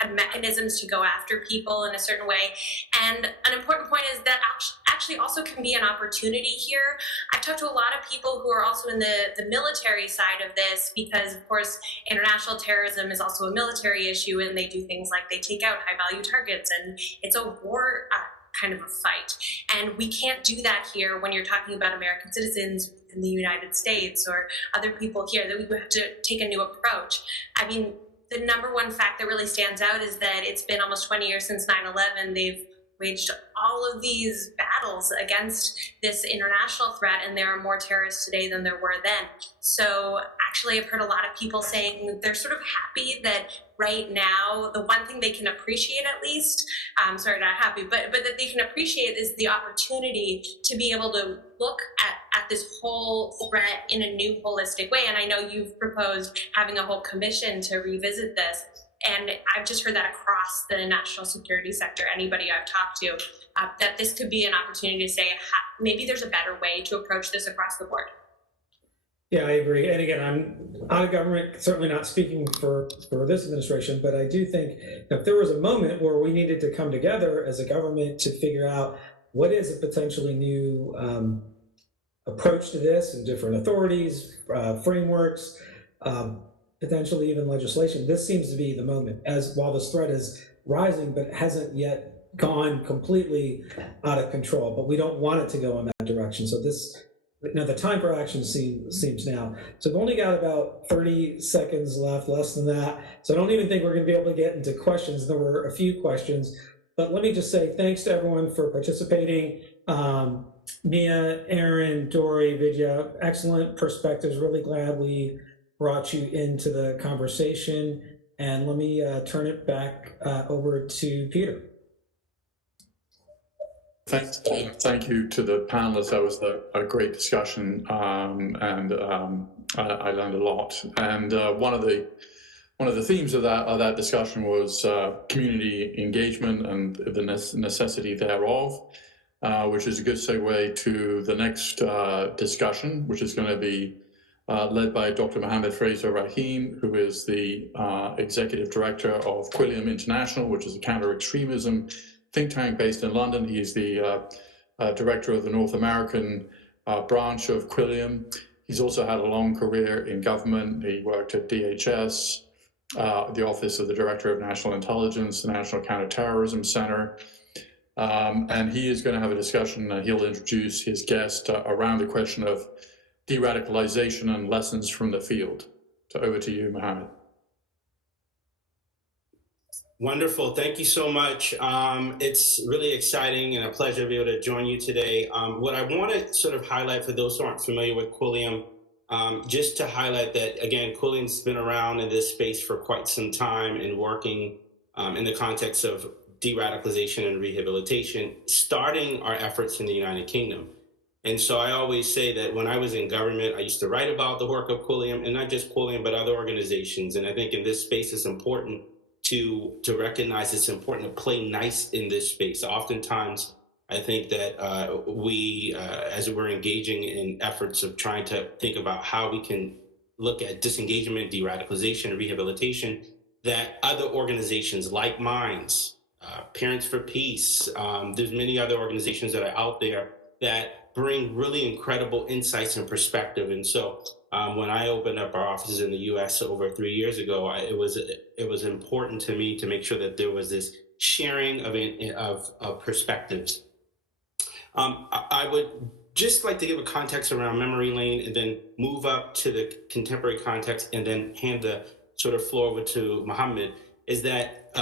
had mechanisms to go after people in a certain way. And an important point is that actually also can be an opportunity here. I've talked to a lot of people who are also in the military side of this, because of course international terrorism is also a military issue, and they do things like they take out high-value targets, and it's a war kind of a fight. And we can't do that here when you're talking about American citizens in the United States or other people here, that we have to take a new approach. I mean, the number one fact that really stands out is that it's been almost 20 years since 9/11. They've waged all of these battles against this international threat, and there are more terrorists today than there were then. So actually, I've heard a lot of people saying they're sort of happy that right now, the one thing they can appreciate at least, sorry, not happy, but that they can appreciate is the opportunity to be able to look at this whole threat in a new holistic way. And I know you've proposed having a whole commission to revisit this. And I've just heard that across the national security sector, anybody I've talked to, that this could be an opportunity to say, maybe there's a better way to approach this across the board. Yeah, I agree. And again, I'm out of government, certainly not speaking for this administration, but I do think if there was a moment where we needed to come together as a government to figure out what is a potentially new approach to this, and different authorities, frameworks, potentially even legislation, this seems to be the moment, as while this threat is rising, but hasn't yet gone completely out of control. But we don't want it to go in that direction. So the time for action seems now. So we've only got about 30 seconds left, less than that. So I don't even think we're going to be able to get into questions. There were a few questions, but let me just say thanks to everyone for participating. Mia, Aaron, Dory, Vidya, excellent perspectives. Really glad we brought you into the conversation. And let me turn it back over to Peter. Thank you to the panelists. That was a great discussion, and I learned a lot. And one of the themes of that discussion was community engagement and the necessity thereof, which is a good segue to the next discussion, which is going to be led by Dr. Mohammed Fraser Rahim, who is the Executive Director of Quilliam International, which is a counter-extremism think tank based in London. He's the Director of the North American branch of Quilliam. He's also had a long career in government. He worked at DHS, the Office of the Director of National Intelligence, the National Counterterrorism Center. And he is going to have a discussion. He'll introduce his guest around the question of de-radicalization and lessons from the field. So over to you, Mohammed. Wonderful. Thank you so much. It's really exciting and a pleasure to be able to join you today. What I want to sort of highlight for those who aren't familiar with Quilliam, just to highlight that, again, Quilliam's been around in this space for quite some time and working in the context of de-radicalization and rehabilitation, starting our efforts in the United Kingdom. And so I always say that when I was in government, I used to write about the work of Quilliam, and not just Quilliam, but other organizations. And I think in this space, it's important to recognize it's important to play nice in this space. Oftentimes, I think that we, as we're engaging in efforts of trying to think about how we can look at disengagement, de-radicalization, and rehabilitation, that other organizations like Minds, Parents for Peace, there's many other organizations that are out there that bring really incredible insights and perspective. And so when I opened up our offices in the U.S. over 3 years ago, it was important to me to make sure that there was this sharing of perspectives. I would just like to give a context around memory lane and then move up to the contemporary context and then hand the sort of floor over to Mohammed, is that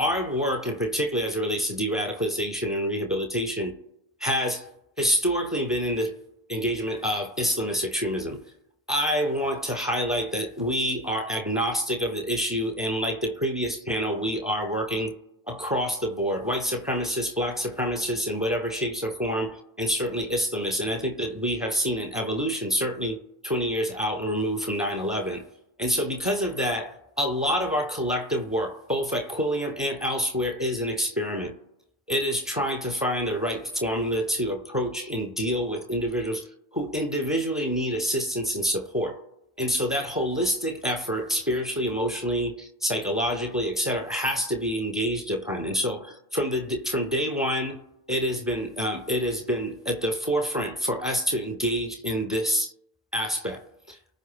our work, and particularly as it relates to de-radicalization and rehabilitation, has historically been in the engagement of Islamist extremism. I want to highlight that we are agnostic of the issue, and like the previous panel, we are working across the board, white supremacists, black supremacists in whatever shapes or form, and certainly Islamists. And I think that we have seen an evolution, certainly 20 years out and removed from 9/11. And so because of that, a lot of our collective work, both at Quilliam and elsewhere, is an experiment. It is trying to find the right formula to approach and deal with individuals who individually need assistance and support. And so that holistic effort, spiritually, emotionally, psychologically, et cetera, has to be engaged upon. And so from day one, it has been at the forefront for us to engage in this aspect.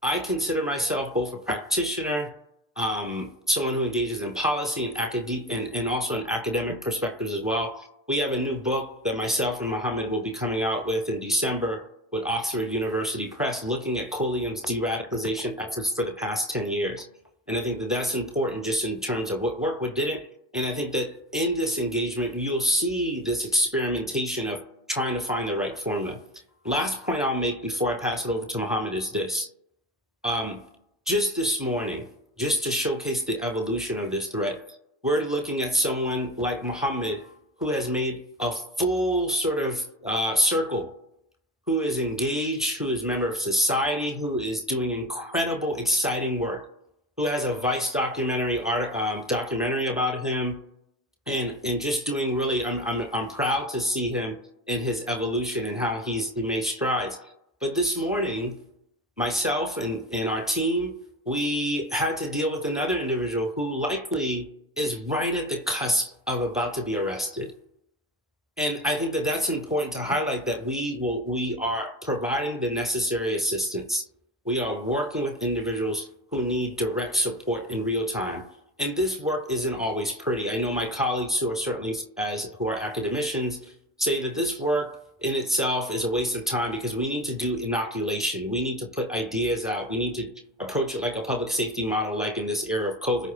I consider myself both a practitioner, someone who engages in policy and also in academic perspectives as well. We have a new book that myself and Mohammed will be coming out with in December with Oxford University Press, looking at Quilliam's de-radicalization efforts for the past 10 years. And I think that that's important just in terms of what worked, what didn't. And I think that in this engagement, you'll see this experimentation of trying to find the right formula. Last point I'll make before I pass it over to Mohammed is this. Just this morning, just to showcase the evolution of this threat, we're looking at someone like Mohammed who has made a full sort of circle, who is engaged, who is a member of society, who is doing incredible, exciting work, who has a Vice documentary about him, and just doing really, I'm proud to see him in his evolution and how he made strides. But this morning, myself and our team, we had to deal with another individual who likely is right at the cusp of about to be arrested. And I think that that's important to highlight, that we are providing the necessary assistance. We are working with individuals who need direct support in real time. And this work isn't always pretty. I know my colleagues who are who are academicians say that this work in itself is a waste of time because we need to do inoculation. We need to put ideas out. We need to approach it like a public safety model, like in this era of COVID.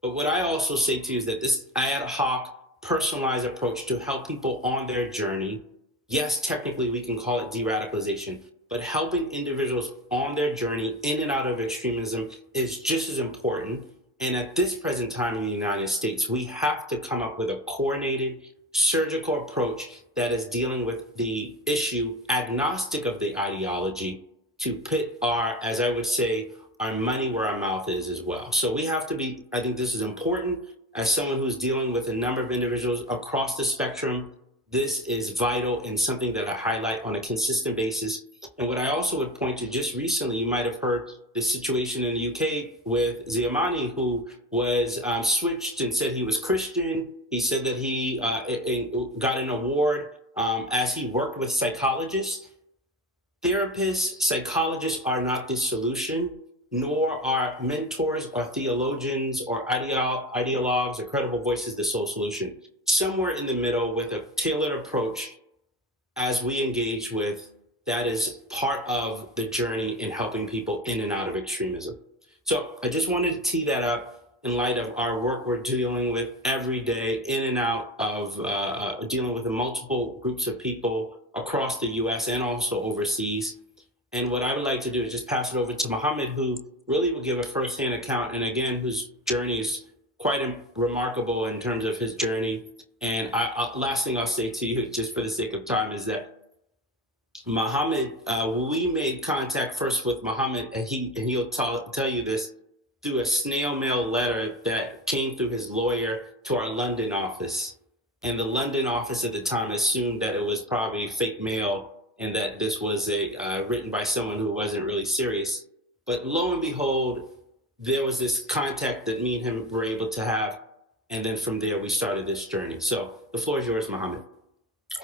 But what I also say to you is that this ad hoc, personalized approach to help people on their journey, yes, technically we can call it de-radicalization, but helping individuals on their journey in and out of extremism is just as important. And at this present time in the United States, we have to come up with a coordinated, surgical approach that is dealing with the issue agnostic of the ideology to put our, as I would say, our money where our mouth is as well. So we have to be, I think this is important. As someone who's dealing with a number of individuals across the spectrum, this is vital and something that I highlight on a consistent basis. And what I also would point to, just recently, you might have heard the situation in the UK with Ziamani, who was switched and said he was Christian. He said that he got an award as he worked with psychologists. Therapists, psychologists are not the solution, nor are mentors or theologians or ideologues or credible voices the sole solution. Somewhere in the middle with a tailored approach as we engage with, that is part of the journey in helping people in and out of extremism. So I just wanted to tee that up in light of our work we're dealing with every day in and out of dealing with the multiple groups of people across the US and also overseas. And what I would like to do is just pass it over to Mohammed, who really will give a firsthand account, and again, whose journey is quite remarkable in terms of his journey. And last thing I'll say to you, just for the sake of time, is that Mohammed, we made contact first with Mohammed, and he'll tell you this, through a snail mail letter that came through his lawyer to our London office. And the London office at the time assumed that it was probably fake mail and that this was written by someone who wasn't really serious. But lo and behold, there was this contact that me and him were able to have. And then from there, we started this journey. So the floor is yours, Mohammed.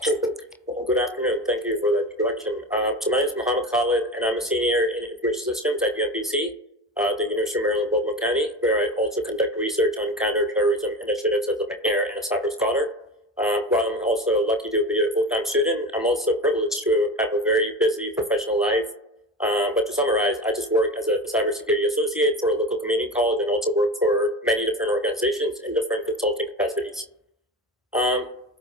Good afternoon. Thank you for that introduction. So my name is Mohammed Khalid, and I'm a senior in information systems at UMBC, the University of Maryland, Baltimore County, where I also conduct research on counterterrorism initiatives as a McNair and a cyber scholar. While I'm also lucky to be a full-time student, I'm also privileged to have a very busy professional life But to summarize, I just work as a cybersecurity associate for a local community college and also work for many different organizations in different consulting capacities.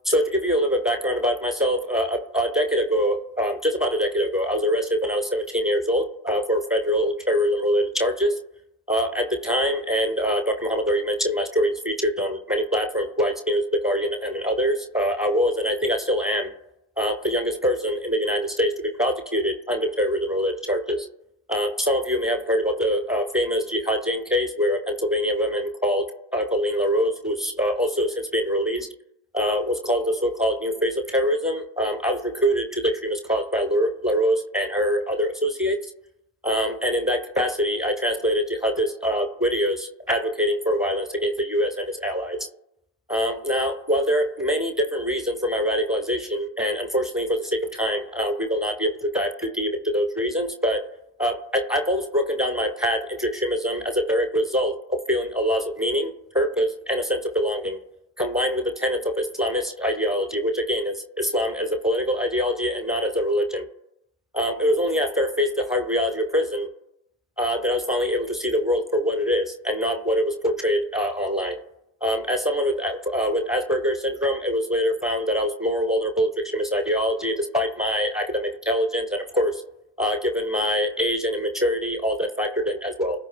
So to give you a little bit of background about myself, a decade ago, just about a decade ago, I was arrested when I was 17 years old for federal terrorism-related charges. At the time, and Dr. Muhammad already mentioned, my story is featured on many platforms, White's News, The Guardian, and others. I was, and I think I still am, the youngest person in the United States to be prosecuted under terrorism-related charges. Some of you may have heard about the famous Jihad Jane case, where a Pennsylvania woman called Colleen LaRose, who's also since been released, was called the so-called new face of terrorism. I was recruited to the extremist cause by LaRose and her other associates. And in that capacity, I translated jihadist videos advocating for violence against the U.S. and its allies. Now, while there are many different reasons for my radicalization, and unfortunately for the sake of time, we will not be able to dive too deep into those reasons, but I've always broken down my path into extremism as a direct result of feeling a loss of meaning, purpose, and a sense of belonging, combined with the tenets of Islamist ideology, which again is Islam as a political ideology and not as a religion. It was only after I faced the hard reality of prison that I was finally able to see the world for what it is and not what it was portrayed online. As someone with Asperger's syndrome, it was later found that I was more vulnerable to extremist ideology despite my academic intelligence, and of course, given my age and immaturity, all that factored in as well.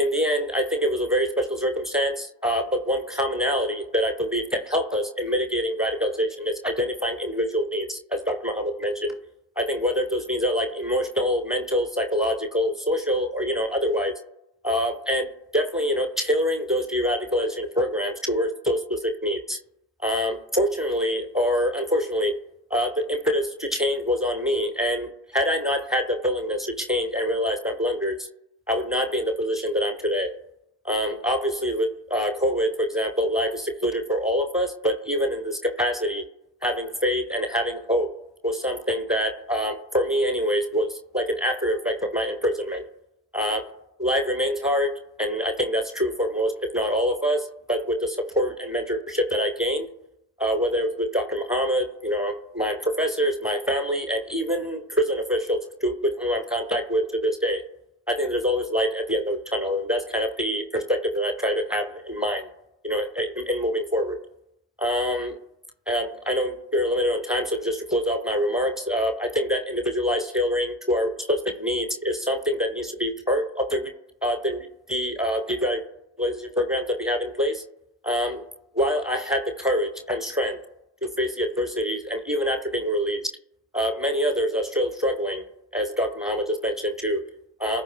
In the end, I think it was a very special circumstance, but one commonality that I believe can help us in mitigating radicalization is identifying individual needs, as Dr. Muhammad mentioned. I think whether those needs are like emotional, mental, psychological, social, or, otherwise, and definitely, tailoring those de-radicalization programs towards those specific needs. Fortunately or unfortunately, the impetus to change was on me, and had I not had the willingness to change and realize my blunders, I would not be in the position that I'm today. Obviously, with COVID, for example, life is secluded for all of us, but even in this capacity, having faith and having hope was something that, for me anyways, was like an after effect of my imprisonment. Life remains hard, and I think that's true for most, if not all of us, but with the support and mentorship that I gained, whether it was with Dr. Muhammad, my professors, my family, and even prison officials with whom I'm in contact with to this day, I think there's always light at the end of the tunnel, and that's kind of the perspective that I try to have in mind, in moving forward. And I know we're limited on time, so just to close off my remarks, I think that individualized tailoring to our specific needs is something that needs to be part of the de-radicalization programs that we have in place. While I had the courage and strength to face the adversities, and even after being released, many others are still struggling, as Dr. Muhammad just mentioned too.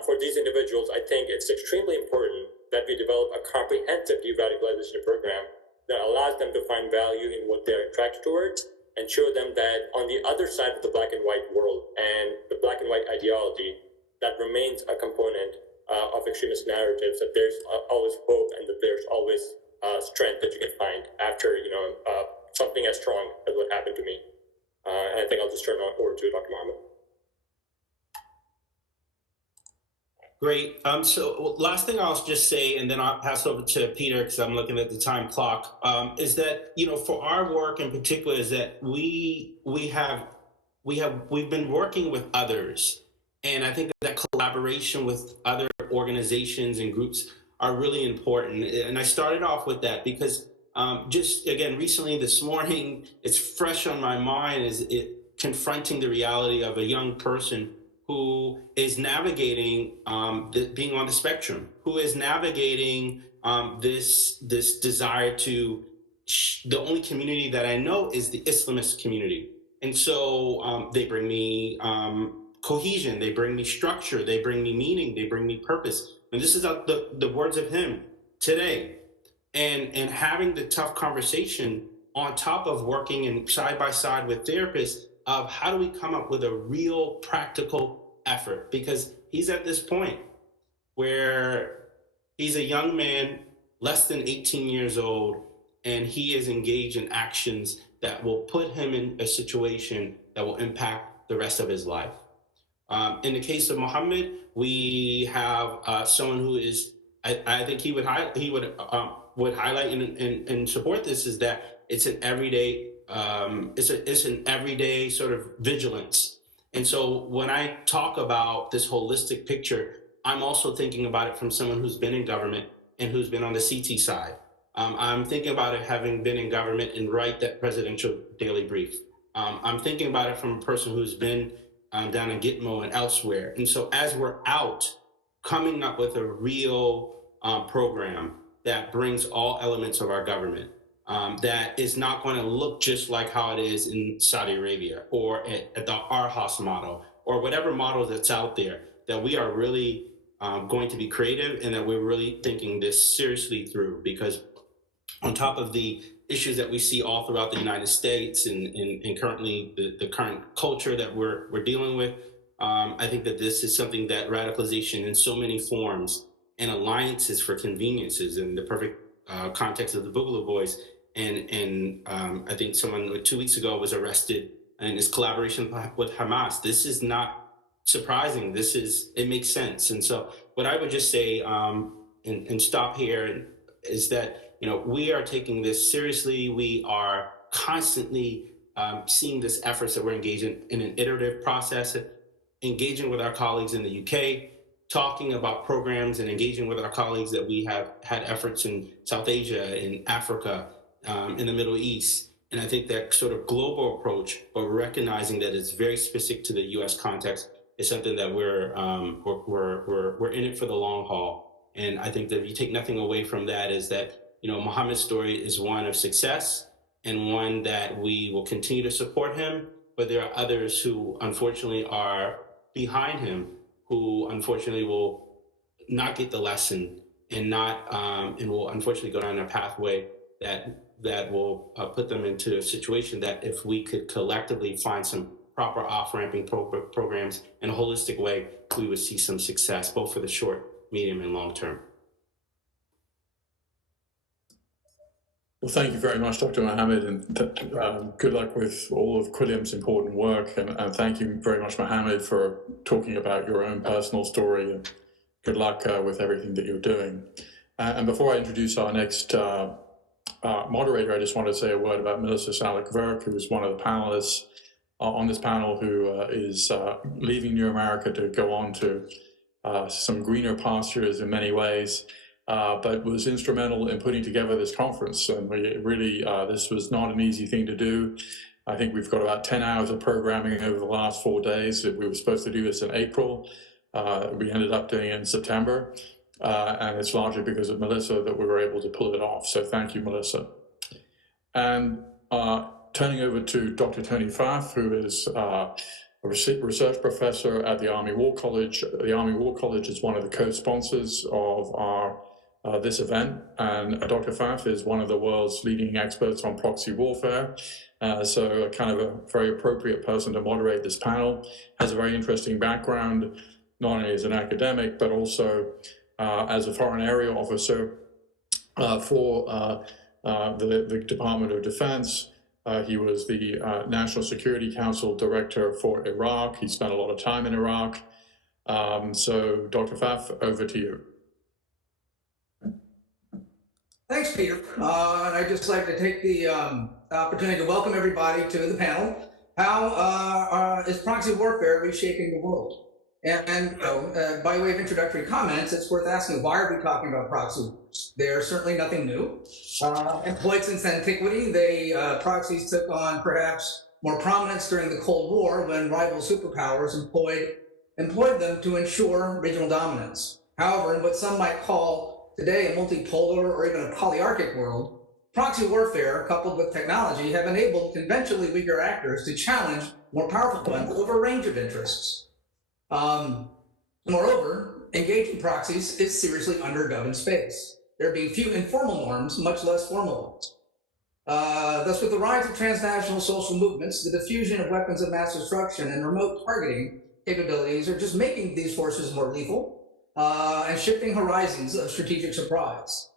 For these individuals, I think it's extremely important that we develop a comprehensive de-radicalization program that allows them to find value in what they're attracted towards and show them that on the other side of the black and white world and the black and white ideology, that remains a component of extremist narratives, that there's always hope and that there's always strength that you can find after, something as strong as what happened to me. And I think I'll just turn it over to Dr. Muhammad. Great. So last thing I'll just say, and then I'll pass over to Peter because I'm looking at the time clock, is that, for our work in particular, is that we've been working with others. And I think that collaboration with other organizations and groups are really important. And I started off with that because just again, recently this morning, it's fresh on my mind, is it confronting the reality of a young person who is navigating being on the spectrum, who is navigating this desire to, the only community that I know is the Islamist community. And so they bring me cohesion, they bring me structure, they bring me meaning, they bring me purpose. And this is the words of him today. And having the tough conversation on top of working in side by side with therapists of how do we come up with a real practical effort, because he's at this point where he's a young man, less than 18 years old, and he is engaged in actions that will put him in a situation that will impact the rest of his life. In the case of Muhammad, we have someone who is, I think he would highlight and support this, is that it's an everyday, it's an everyday sort of vigilance. And so when I talk about this holistic picture, I'm also thinking about it from someone who's been in government and who's been on the CT side. I'm thinking about it having been in government and write that presidential daily brief. I'm thinking about it from a person who's been down in Gitmo and elsewhere. And so as we're out, coming up with a real program that brings all elements of our government, that is not going to look just like how it is in Saudi Arabia or at the Arhas model or whatever model that's out there, that we are really going to be creative and that we're really thinking this seriously through. Because on top of the issues that we see all throughout the United States and currently the current culture that we're dealing with, I think that this is something that radicalization in so many forms and alliances for conveniences in the perfect context of the Boogaloo Boys. And I think someone like 2 weeks ago was arrested in his collaboration with Hamas. This is not surprising. It makes sense. And so what I would just say and stop here is that, we are taking this seriously. We are constantly seeing this efforts that we're engaging in an iterative process, engaging with our colleagues in the UK, talking about programs and engaging with our colleagues that we have had efforts in South Asia, in Africa, in the Middle East. And I think that sort of global approach, but recognizing that it's very specific to the US context, is something that we're in it for the long haul. And I think that if you take nothing away from that is that, Mohammed's story is one of success and one that we will continue to support him, but there are others who unfortunately are behind him, who unfortunately will not get the lesson and will unfortunately go down a pathway that will put them into a situation that if we could collectively find some proper off-ramping programs in a holistic way, we would see some success, both for the short, medium, and long term. Well, thank you very much, Dr. Mohammed, and good luck with all of Quilliam's important work. And thank you very much, Mohammed, for talking about your own personal story. And good luck with everything that you're doing. And before I introduce our next moderator, I just want to say a word about Melissa Salek-Verk, who is one of the panelists on this panel, who is leaving New America to go on to some greener pastures in many ways. But was instrumental in putting together this conference. And we really, this was not an easy thing to do. I think we've got about 10 hours of programming over the last 4 days. We were supposed to do this in April. We ended up doing it in September. And it's largely because of Melissa that we were able to pull it off. So thank you, Melissa. And turning over to Dr. Tony Pfaff, who is a research professor at the Army War College. The Army War College is one of the co-sponsors of our this event, and Dr. Pfaff is one of the world's leading experts on proxy warfare, so kind of a very appropriate person to moderate this panel. Has a very interesting background, not only as an academic, but also as a foreign area officer for the Department of Defense. He was the National Security Council Director for Iraq. He spent a lot of time in Iraq. So Dr. Pfaff, over to you. Thanks, Peter. And I'd just like to take the opportunity to welcome everybody to the panel. How is proxy warfare reshaping the world? And by way of introductory comments, it's worth asking, why are we talking about proxy wars? They're certainly nothing new. Employed since antiquity, proxies took on perhaps more prominence during the Cold War when rival superpowers employed them to ensure regional dominance. However, in what some might call today a multipolar or even a polyarchic world, proxy warfare coupled with technology have enabled conventionally weaker actors to challenge more powerful ones over a range of interests. Moreover, engaging proxies is seriously under-governed space. There being few informal norms, much less formal ones. Thus, with the rise of transnational social movements, the diffusion of weapons of mass destruction and remote targeting capabilities are just making these forces more lethal and shifting horizons of strategic surprise.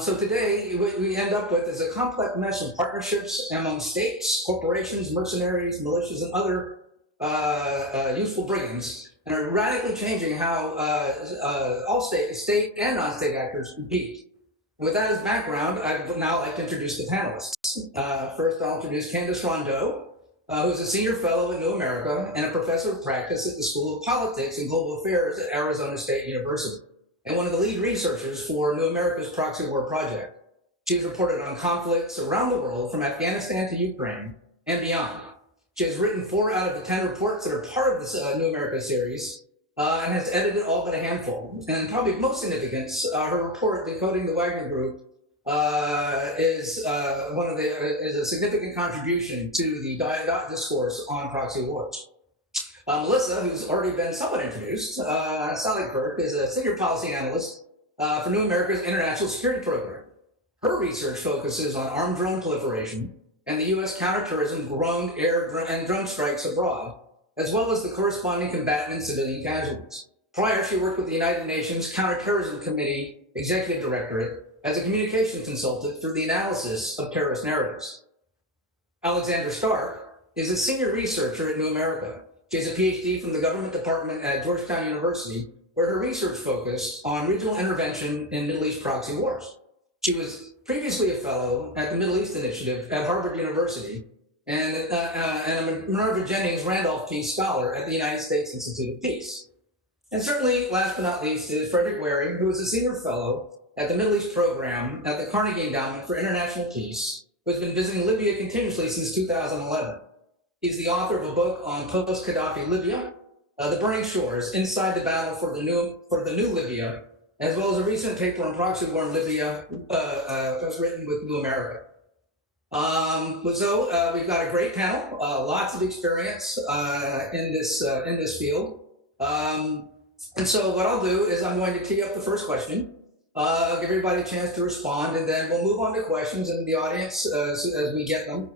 So today, what we end up with is a complex mesh of partnerships among states, corporations, mercenaries, militias, and other useful brigands, and are radically changing how all state and non-state actors compete. With that as background, I would now like to introduce the panelists. First, I'll introduce Candace Rondeau, who is a senior fellow at New America and a professor of practice at the School of Politics and Global Affairs at Arizona State University, and one of the lead researchers for New America's Proxy War Project. She has reported on conflicts around the world, from Afghanistan to Ukraine and beyond. She has written 4 out of the 10 reports that are part of this New America series, and has edited all but a handful. And probably of most significance, her report, Decoding the Wagner Group, is a significant contribution to the discourse on proxy wars. Melissa, who's already been somewhat introduced, Sally Kirk, is a senior policy analyst for New America's International Security Program. Her research focuses on armed drone proliferation and the U.S. counterterrorism and drone strikes abroad, as well as the corresponding combatant and civilian casualties. Prior, she worked with the United Nations Counterterrorism Committee Executive Directorate as a communications consultant for the analysis of terrorist narratives. Alexandra Stark is a senior researcher at New America. She has a PhD from the government department at Georgetown University, where her research focused on regional intervention in Middle East proxy wars. She was previously a fellow at the Middle East Initiative at Harvard University and a Minerva Jennings Randolph Peace Scholar at the United States Institute of Peace. And certainly, last but not least, is Frederick Waring, who is a senior fellow at the Middle East Program at the Carnegie Endowment for International Peace, who has been visiting Libya continuously since 2011. He's the author of a book on post-Gaddafi Libya, The Burning Shores, Inside the Battle for the New Libya, as well as a recent paper on proxy war in Libya that was written with New America. So we've got a great panel, lots of experience in this field. And so what I'll do is I'm going to tee up the first question, give everybody a chance to respond, and then we'll move on to questions in the audience as we get them.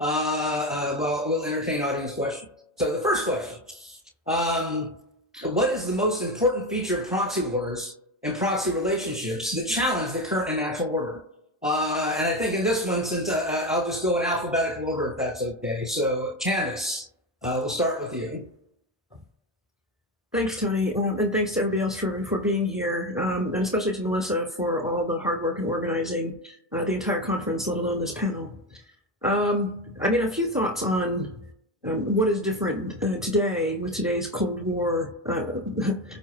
We'll entertain audience questions. So the first question, what is the most important feature of proxy wars and proxy relationships that challenge the current international order? And I think in this one, since I'll just go in alphabetical order if that's okay. So Candace, we'll start with you. Thanks, Tony, and thanks to everybody else for being here, and especially to Melissa for all the hard work in organizing the entire conference, let alone this panel. I mean, a few thoughts on what is different today with today's Cold War,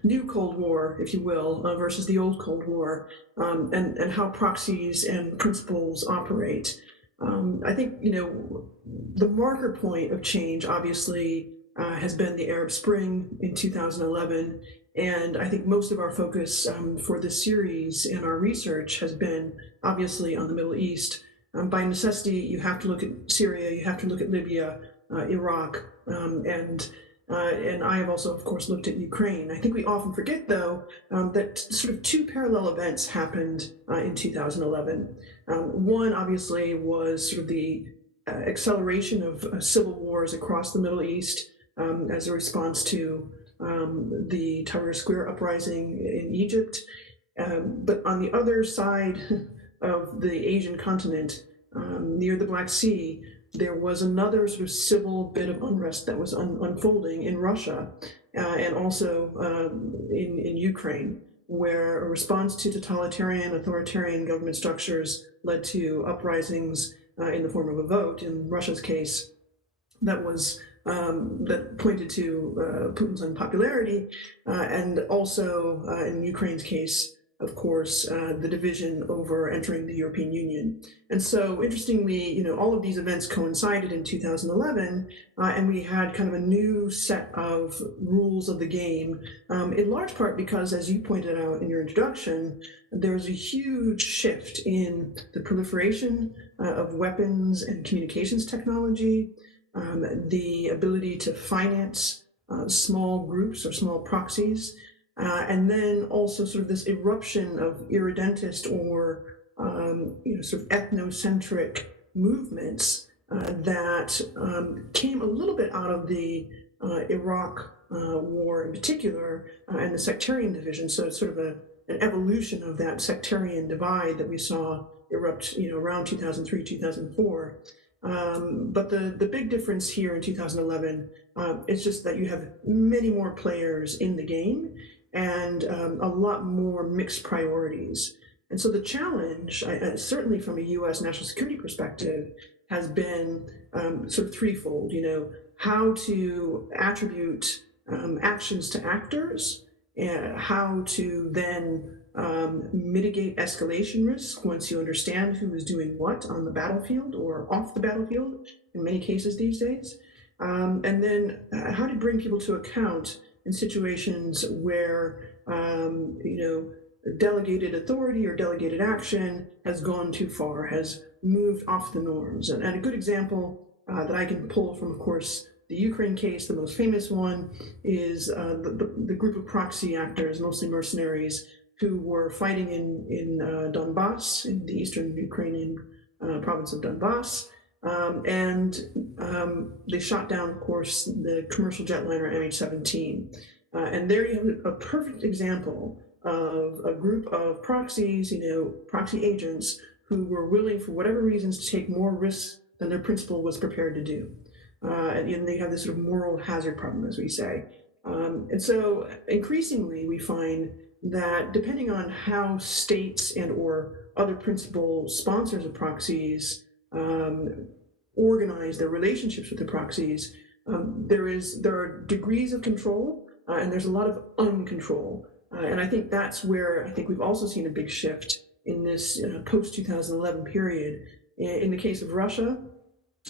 new Cold War, if you will, versus the old Cold War, and how proxies and principles operate. I think, you know, the marker point of change, obviously, has been the Arab Spring in 2011. And I think most of our focus for this series and our research has been obviously on the Middle East. By necessity, you have to look at Syria, you have to look at Libya, Iraq, and I have also, of course, looked at Ukraine. I think we often forget, though, that sort of 2 parallel events happened in 2011. One, obviously, was sort of the acceleration of civil wars across the Middle East as a response to the Tahrir Square uprising in Egypt. But on the other side of the Asian continent, near the Black Sea, there was another sort of civil bit of unrest that was unfolding in Russia and also in Ukraine, where a response to totalitarian, authoritarian government structures led to uprisings in the form of a vote, in Russia's case, that was that pointed to Putin's unpopularity, and also in Ukraine's case, of course, the division over entering the European Union. And so, interestingly, you know, all of these events coincided in 2011, and we had kind of a new set of rules of the game, in large part because, as you pointed out in your introduction, there was a huge shift in the proliferation of weapons and communications technology, the ability to finance small groups or small proxies, and then also sort of this eruption of irredentist or sort of ethnocentric movements that came a little bit out of the Iraq war in particular, and the sectarian division. So it's sort of an evolution of that sectarian divide that we saw erupt, around 2003, 2004. But the big difference here in 2011 is just that you have many more players in the game and a lot more mixed priorities. And so the challenge, certainly from a U.S. national security perspective, has been sort of threefold. How to attribute actions to actors, how to then mitigate escalation risk once you understand who is doing what on the battlefield or off the battlefield in many cases these days, and then how to bring people to account in situations where delegated authority or delegated action has gone too far, has moved off the norms. And a good example that I can pull from, of course, the Ukraine case, the most famous one, is the group of proxy actors, mostly mercenaries, who were fighting in Donbass, in the eastern Ukrainian province of Donbass. And they shot down, of course, the commercial jetliner MH17. And there you have a perfect example of a group of proxies, proxy agents who were willing, for whatever reasons, to take more risks than their principal was prepared to do. And they have this sort of moral hazard problem, as we say. And so increasingly, we find that depending on how states and or other principal sponsors of proxies organize their relationships with the proxies, there are degrees of control and there's a lot of uncontrol. And I think that's where I think we've also seen a big shift in this post-2011 period. In the case of Russia,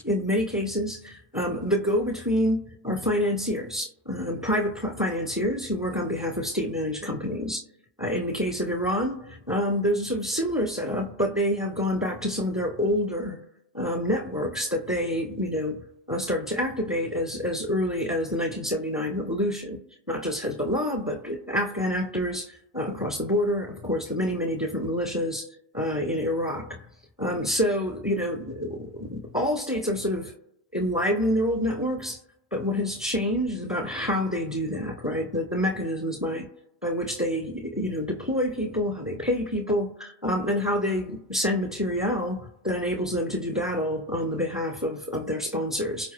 in many cases, the go-between are financiers, private financiers who work on behalf of state-managed companies. In the case of Iran, there's a sort of similar setup, but they have gone back to some of their older networks that they, started to activate as early as the 1979 revolution. Not just Hezbollah, but Afghan actors across the border, of course, the many, many different militias in Iraq. So, all states are sort of enlivening their old networks, but what has changed is about how they do that, right? The mechanisms by which they, deploy people, how they pay people, and how they send material that enables them to do battle on the behalf of their sponsors.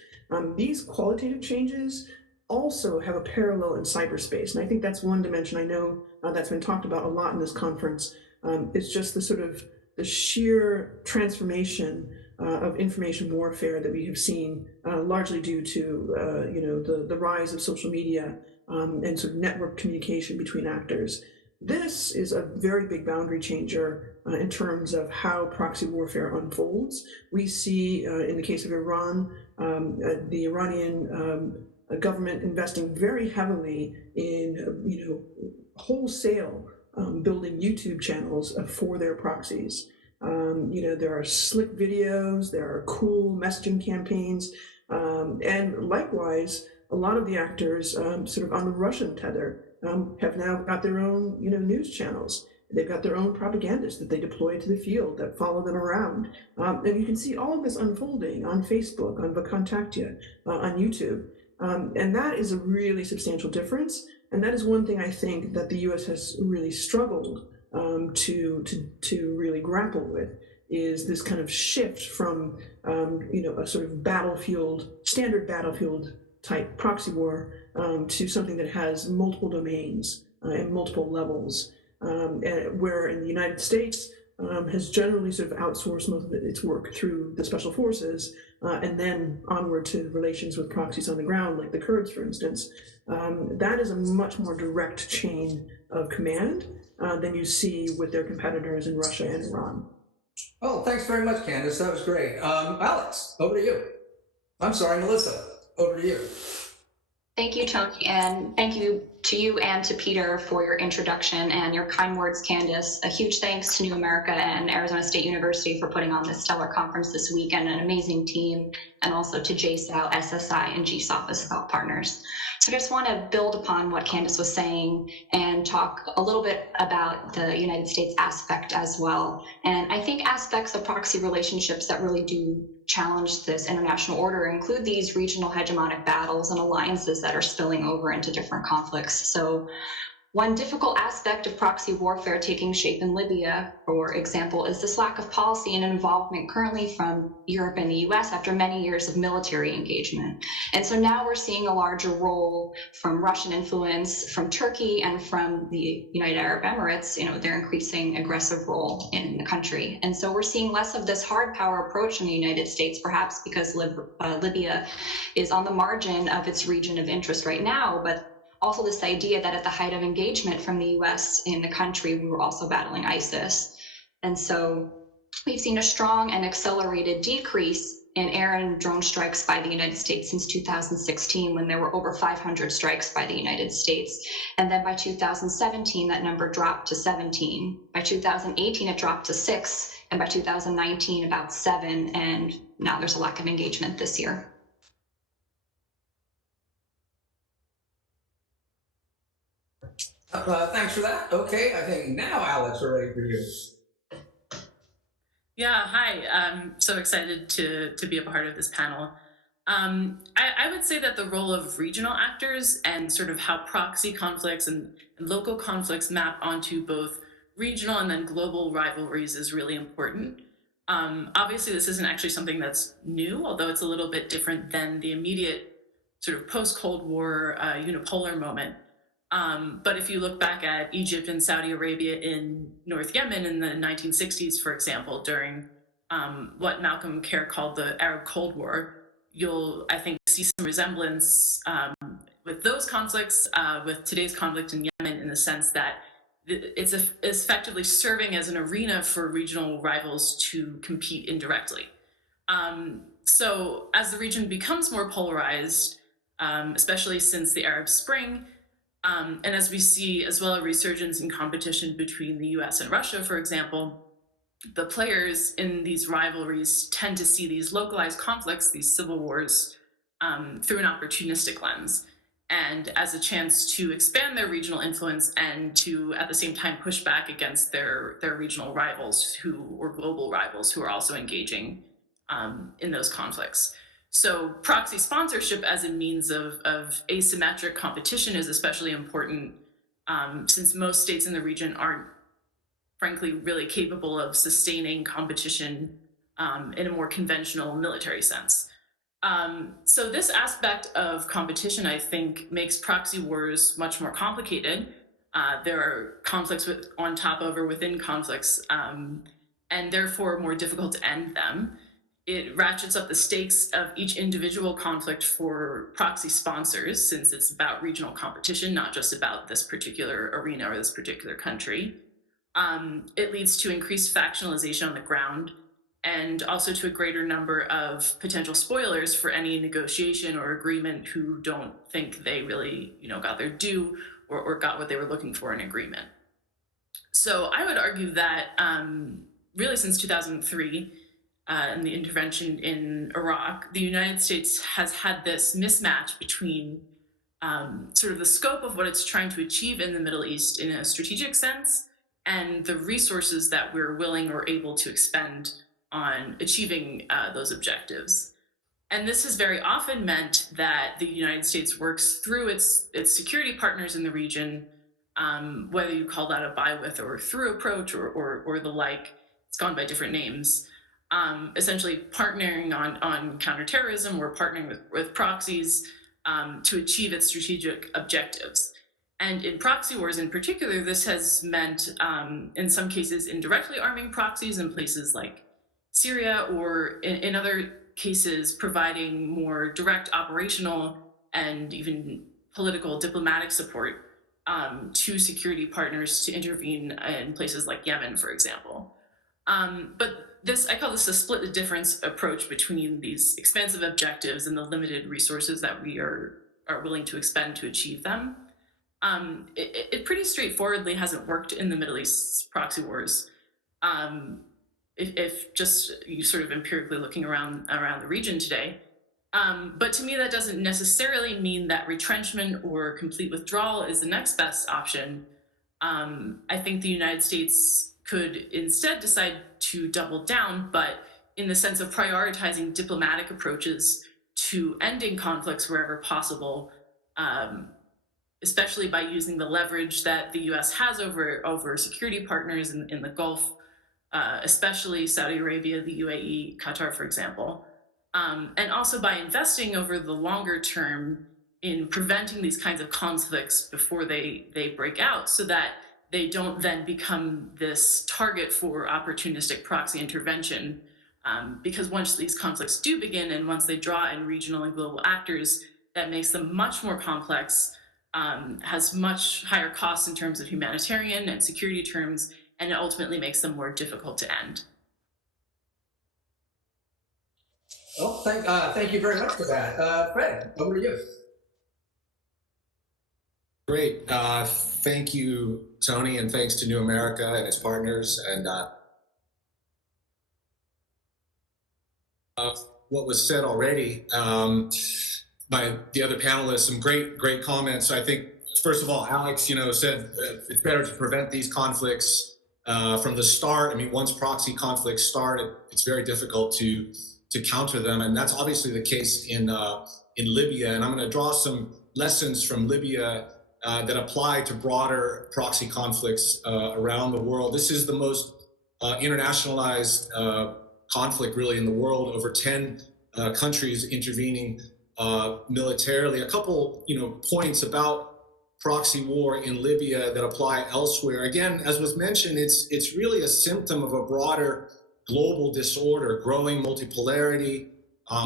These qualitative changes also have a parallel in cyberspace, and I think that's one dimension I know that's been talked about a lot in this conference. It's just the sheer transformation of information warfare that we have seen, largely due to the rise of social media and sort of network communication between actors. This is a very big boundary changer in terms of how proxy warfare unfolds. We see, in the case of Iran, the Iranian government investing very heavily in, wholesale building YouTube channels for their proxies. There are slick videos, there are cool messaging campaigns, and likewise, a lot of the actors sort of on the Russian tether have now got their own, news channels. They've got their own propagandists that they deploy to the field that follow them around. And you can see all of this unfolding on Facebook, on VKontakte, on YouTube. And that is a really substantial difference. And that is one thing I think that the US has really struggled to really grapple with, is this kind of shift from, a sort of standard battlefield type proxy war to something that has multiple domains and multiple levels, where in the United States has generally sort of outsourced most of its work through the special forces, and then onward to relations with proxies on the ground, like the Kurds, for instance. That is a much more direct chain of command than you see with their competitors in Russia and Iran. Oh, thanks very much, Candace. That was great. Alex, over to you. I'm sorry, Melissa, over to you. Thank you, Tony, and thank you to you and to Peter for your introduction and your kind words, Candace. A huge thanks to New America and Arizona State University for putting on this stellar conference this week, and an amazing team, and also to JSTOW, SSI, and GSOP as thought partners. So I just want to build upon what Candace was saying and talk a little bit about the United States aspect as well. And I think aspects of proxy relationships that really do challenge this international order include these regional hegemonic battles and alliances that are spilling over into different conflicts. So One difficult aspect of proxy warfare taking shape in Libya, for example, is this lack of policy and involvement currently from Europe and the US after many years of military engagement. And so now we're seeing a larger role from Russian influence, from Turkey, and from the United Arab Emirates, their increasing aggressive role in the country. And so we're seeing less of this hard power approach in the United States, perhaps because Libya is on the margin of its region of interest right now, but also this idea that at the height of engagement from the US in the country, we were also battling ISIS. And so we've seen a strong and accelerated decrease in air and drone strikes by the United States since 2016, when there were over 500 strikes by the United States. And then by 2017, that number dropped to 17. By 2018, it dropped to 6. And by 2019, about 7. And now there's a lack of engagement this year. Thanks for that. Okay, I think now, Alex, we're ready for you. Yeah, hi. I'm so excited to be a part of this panel. I would say that the role of regional actors and sort of how proxy conflicts and local conflicts map onto both regional and then global rivalries is really important. Obviously, this isn't actually something that's new, although it's a little bit different than the immediate sort of post-Cold War unipolar moment. But if you look back at Egypt and Saudi Arabia in North Yemen in the 1960s, for example, during what Malcolm Kerr called the Arab Cold War, you'll, I think, see some resemblance with those conflicts with today's conflict in Yemen, in the sense that it's effectively serving as an arena for regional rivals to compete indirectly. So as the region becomes more polarized, especially since the Arab Spring, and as we see as well a resurgence in competition between the US and Russia, for example, the players in these rivalries tend to see these localized conflicts, these civil wars, through an opportunistic lens, and as a chance to expand their regional influence and to, at the same time, push back against their regional rivals or global rivals who are also engaging in those conflicts. So proxy sponsorship as a means of asymmetric competition is especially important, since most states in the region aren't, frankly, really capable of sustaining competition in a more conventional military sense. So this aspect of competition, I think, makes proxy wars much more complicated. There are conflicts on top of or within conflicts, and therefore more difficult to end them. It ratchets up the stakes of each individual conflict for proxy sponsors, since it's about regional competition, not just about this particular arena or this particular country. It leads to increased factionalization on the ground, and also to a greater number of potential spoilers for any negotiation or agreement who don't think they really, got their due or got what they were looking for in agreement. So I would argue that really since 2003, and the intervention in Iraq, the United States has had this mismatch between sort of the scope of what it's trying to achieve in the Middle East in a strategic sense, and the resources that we're willing or able to expend on achieving those objectives. And this has very often meant that the United States works through its security partners in the region, whether you call that a by, with, or through approach or the like. It's gone by different names. Essentially partnering on counterterrorism or partnering with proxies to achieve its strategic objectives. And in proxy wars in particular, this has meant, in some cases, indirectly arming proxies in places like Syria, or in other cases, providing more direct operational and even political diplomatic support to security partners to intervene in places like Yemen, for example. But I call this a split the difference approach between these expansive objectives and the limited resources that we are willing to expend to achieve them. It pretty straightforwardly hasn't worked in the Middle East proxy wars. If just you sort of empirically looking around the region today. But to me, that doesn't necessarily mean that retrenchment or complete withdrawal is the next best option. I think the United States could instead decide to double down, but in the sense of prioritizing diplomatic approaches to ending conflicts wherever possible, especially by using the leverage that the US has over security partners in the Gulf, especially Saudi Arabia, the UAE, Qatar, for example. And also by investing over the longer term in preventing these kinds of conflicts before they break out, so that they don't then become this target for opportunistic proxy intervention. Because once these conflicts do begin, and once they draw in regional and global actors, that makes them much more complex, has much higher costs in terms of humanitarian and security terms, and it ultimately makes them more difficult to end. Well, thank you very much for that. Fred, over to you. Great. Thank you, Tony, and thanks to New America and its partners. And what was said already by the other panelists, some great comments. I think, first of all, Alex, said it's better to prevent these conflicts from the start. I mean, once proxy conflicts start, it's very difficult to counter them, and that's obviously the case in Libya. And I'm going to draw some lessons from Libya that apply to broader proxy conflicts around the world. This is the most internationalized conflict really in the world, over 10 countries intervening militarily. A couple points about proxy war in Libya that apply elsewhere. Again, as was mentioned, it's really a symptom of a broader global disorder, growing multipolarity,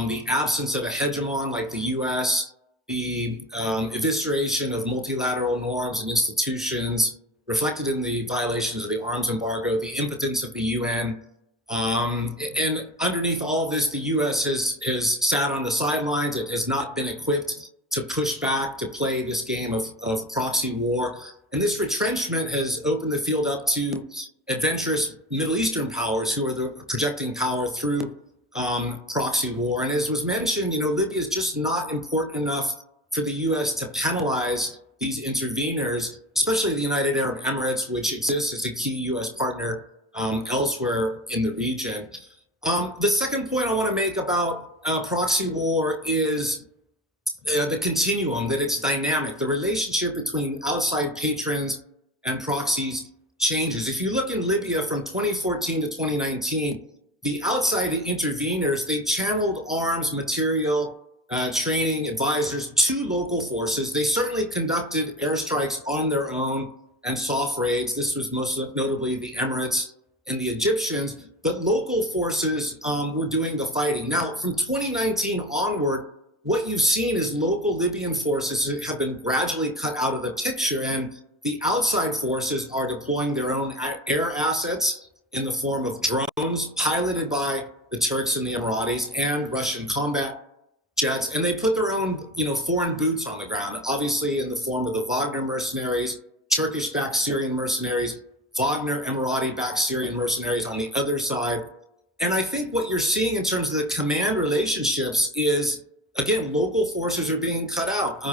the absence of a hegemon like the US, the evisceration of multilateral norms and institutions, reflected in the violations of the arms embargo, the impotence of the UN. And underneath all of this, the US has sat on the sidelines. It has not been equipped to push back, to play this game of proxy war. And this retrenchment has opened the field up to adventurous Middle Eastern powers who are projecting power through proxy war. And as was mentioned, Libya is just not important enough for the US to penalize these interveners, especially the United Arab Emirates, which exists as a key US partner elsewhere in the region. The second point I want to make about proxy war is the continuum, that it's dynamic. The relationship between outside patrons and proxies changes. If you look in Libya from 2014 to 2019, the outside interveners, they channeled arms, material, training, advisors to local forces. They certainly conducted airstrikes on their own and soft raids. This was most notably the Emirates and the Egyptians, but local forces were doing the fighting. Now, from 2019 onward, what you've seen is local Libyan forces have been gradually cut out of the picture, and the outside forces are deploying their own air assets in the form of drones piloted by the Turks and the Emiratis and Russian combat jets. And they put their own, foreign boots on the ground, obviously in the form of the Wagner mercenaries, Turkish-backed Syrian mercenaries, Wagner Emirati-backed Syrian mercenaries on the other side. And I think what you're seeing in terms of the command relationships is, again, local forces are being cut out.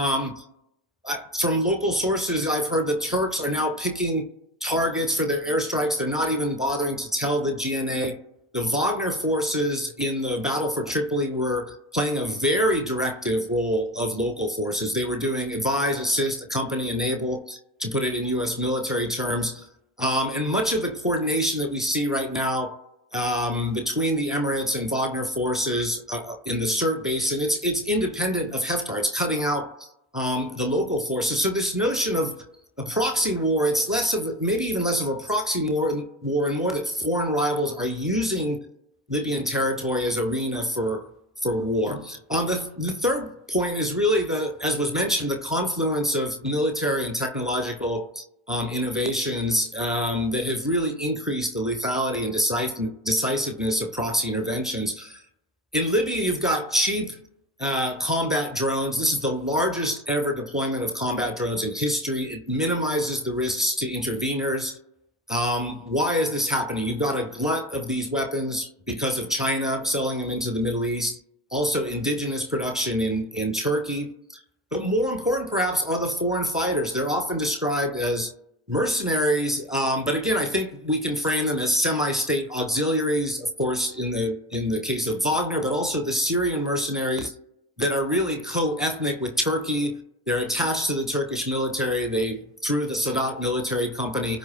From local sources, I've heard the Turks are now picking targets for their airstrikes. They're not even bothering to tell the GNA. The Wagner forces in the battle for Tripoli were playing a very directive role of local forces. They were doing advise, assist, accompany, enable, to put it in US military terms. And much of the coordination that we see right now between the Emirates and Wagner forces in the Sirte Basin, it's independent of Haftar. It's cutting out the local forces. So this notion of a proxy war, it's maybe even less of a proxy war and more that foreign rivals are using Libyan territory as arena for war. The third point is really, as was mentioned, the confluence of military and technological innovations that have really increased the lethality and decisiveness of proxy interventions. In Libya, you've got cheap combat drones. This is the largest ever deployment of combat drones in history. It minimizes the risks to interveners. Why is this happening? You've got a glut of these weapons because of China selling them into the Middle East, also indigenous production in Turkey. But more important, perhaps, are the foreign fighters. They're often described as mercenaries, but again, I think we can frame them as semi-state auxiliaries, of course, in the case of Wagner, but also the Syrian mercenaries that are really co-ethnic with Turkey, They're attached to the Turkish military, through the Sadat military company.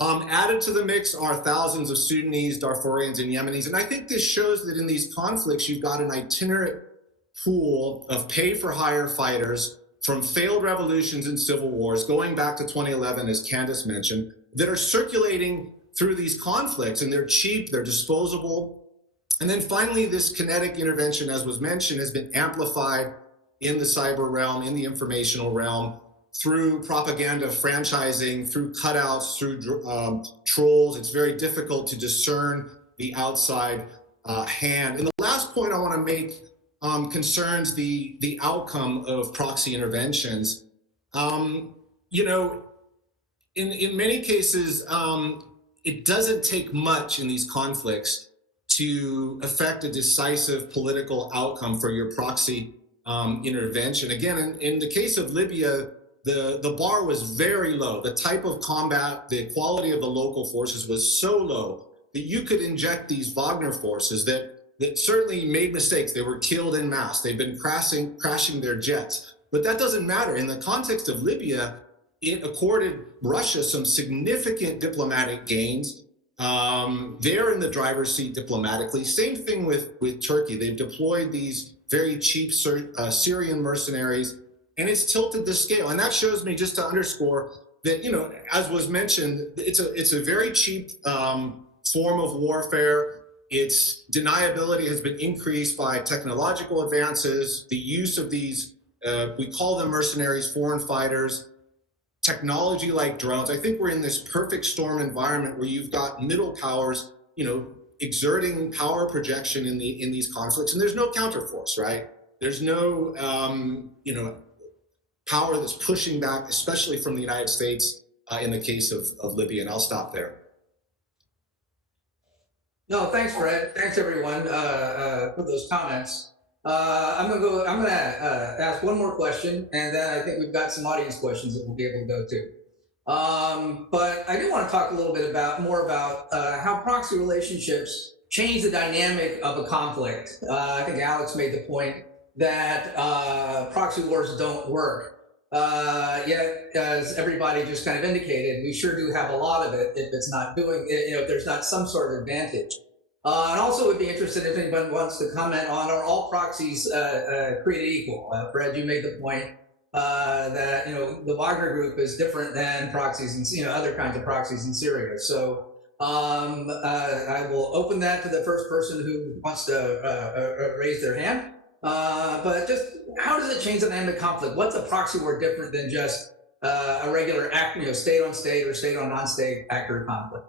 Added to the mix are thousands of Sudanese, Darfurians, and Yemenis. And I think this shows that in these conflicts, you've got an itinerant pool of pay-for-hire fighters from failed revolutions and civil wars, going back to 2011, as Candace mentioned, that are circulating through these conflicts, and they're cheap, they're disposable. And then finally, this kinetic intervention, as was mentioned, has been amplified in the cyber realm, in the informational realm, through propaganda, franchising, through cutouts, through trolls. It's very difficult to discern the outside hand. And the last point I want to make concerns the outcome of proxy interventions. You know, in many cases, it doesn't take much in these conflicts to affect a decisive political outcome for your proxy intervention. Again, in the case of Libya, the bar was very low. The type of combat, the quality of the local forces was so low that you could inject these Wagner forces that certainly made mistakes. They were killed en masse. They've been crashing their jets. But that doesn't matter. In the context of Libya, it accorded Russia some significant diplomatic gains. They're in the driver's seat diplomatically. Same thing with Turkey. They've deployed these very cheap Syrian mercenaries, and it's tilted the scale. And that shows me, just to underscore that, you know, as was mentioned, it's a very cheap form of warfare. Its deniability has been increased by technological advances, the use of these, we call them mercenaries, foreign fighters, technology like drones. I think we're in this perfect storm environment where you've got middle powers, you know, exerting power projection in these conflicts, and there's no counterforce, right? There's no, you know, power that's pushing back, especially from the United States in the case of Libya. And I'll stop there. No, thanks, Fred. Thanks, everyone, for those comments. I'm gonna ask one more question, and then I think we've got some audience questions that we'll be able to go to. But I do want to talk a little bit more about how proxy relationships change the dynamic of a conflict. I think Alex made the point that proxy wars don't work. Yet, as everybody just kind of indicated, we sure do have a lot of it if it's not doing, you know, if there's not some sort of advantage. And also would be interested if anyone wants to comment on, are all proxies created equal? Fred, you made the point that, you know, the Wagner group is different than proxies and, you know, other kinds of proxies in Syria. So I will open that to the first person who wants to raise their hand. But just how does it change the dynamic conflict? What's a proxy war different than just a regular act, you know, state on state or state on non-state actor conflict?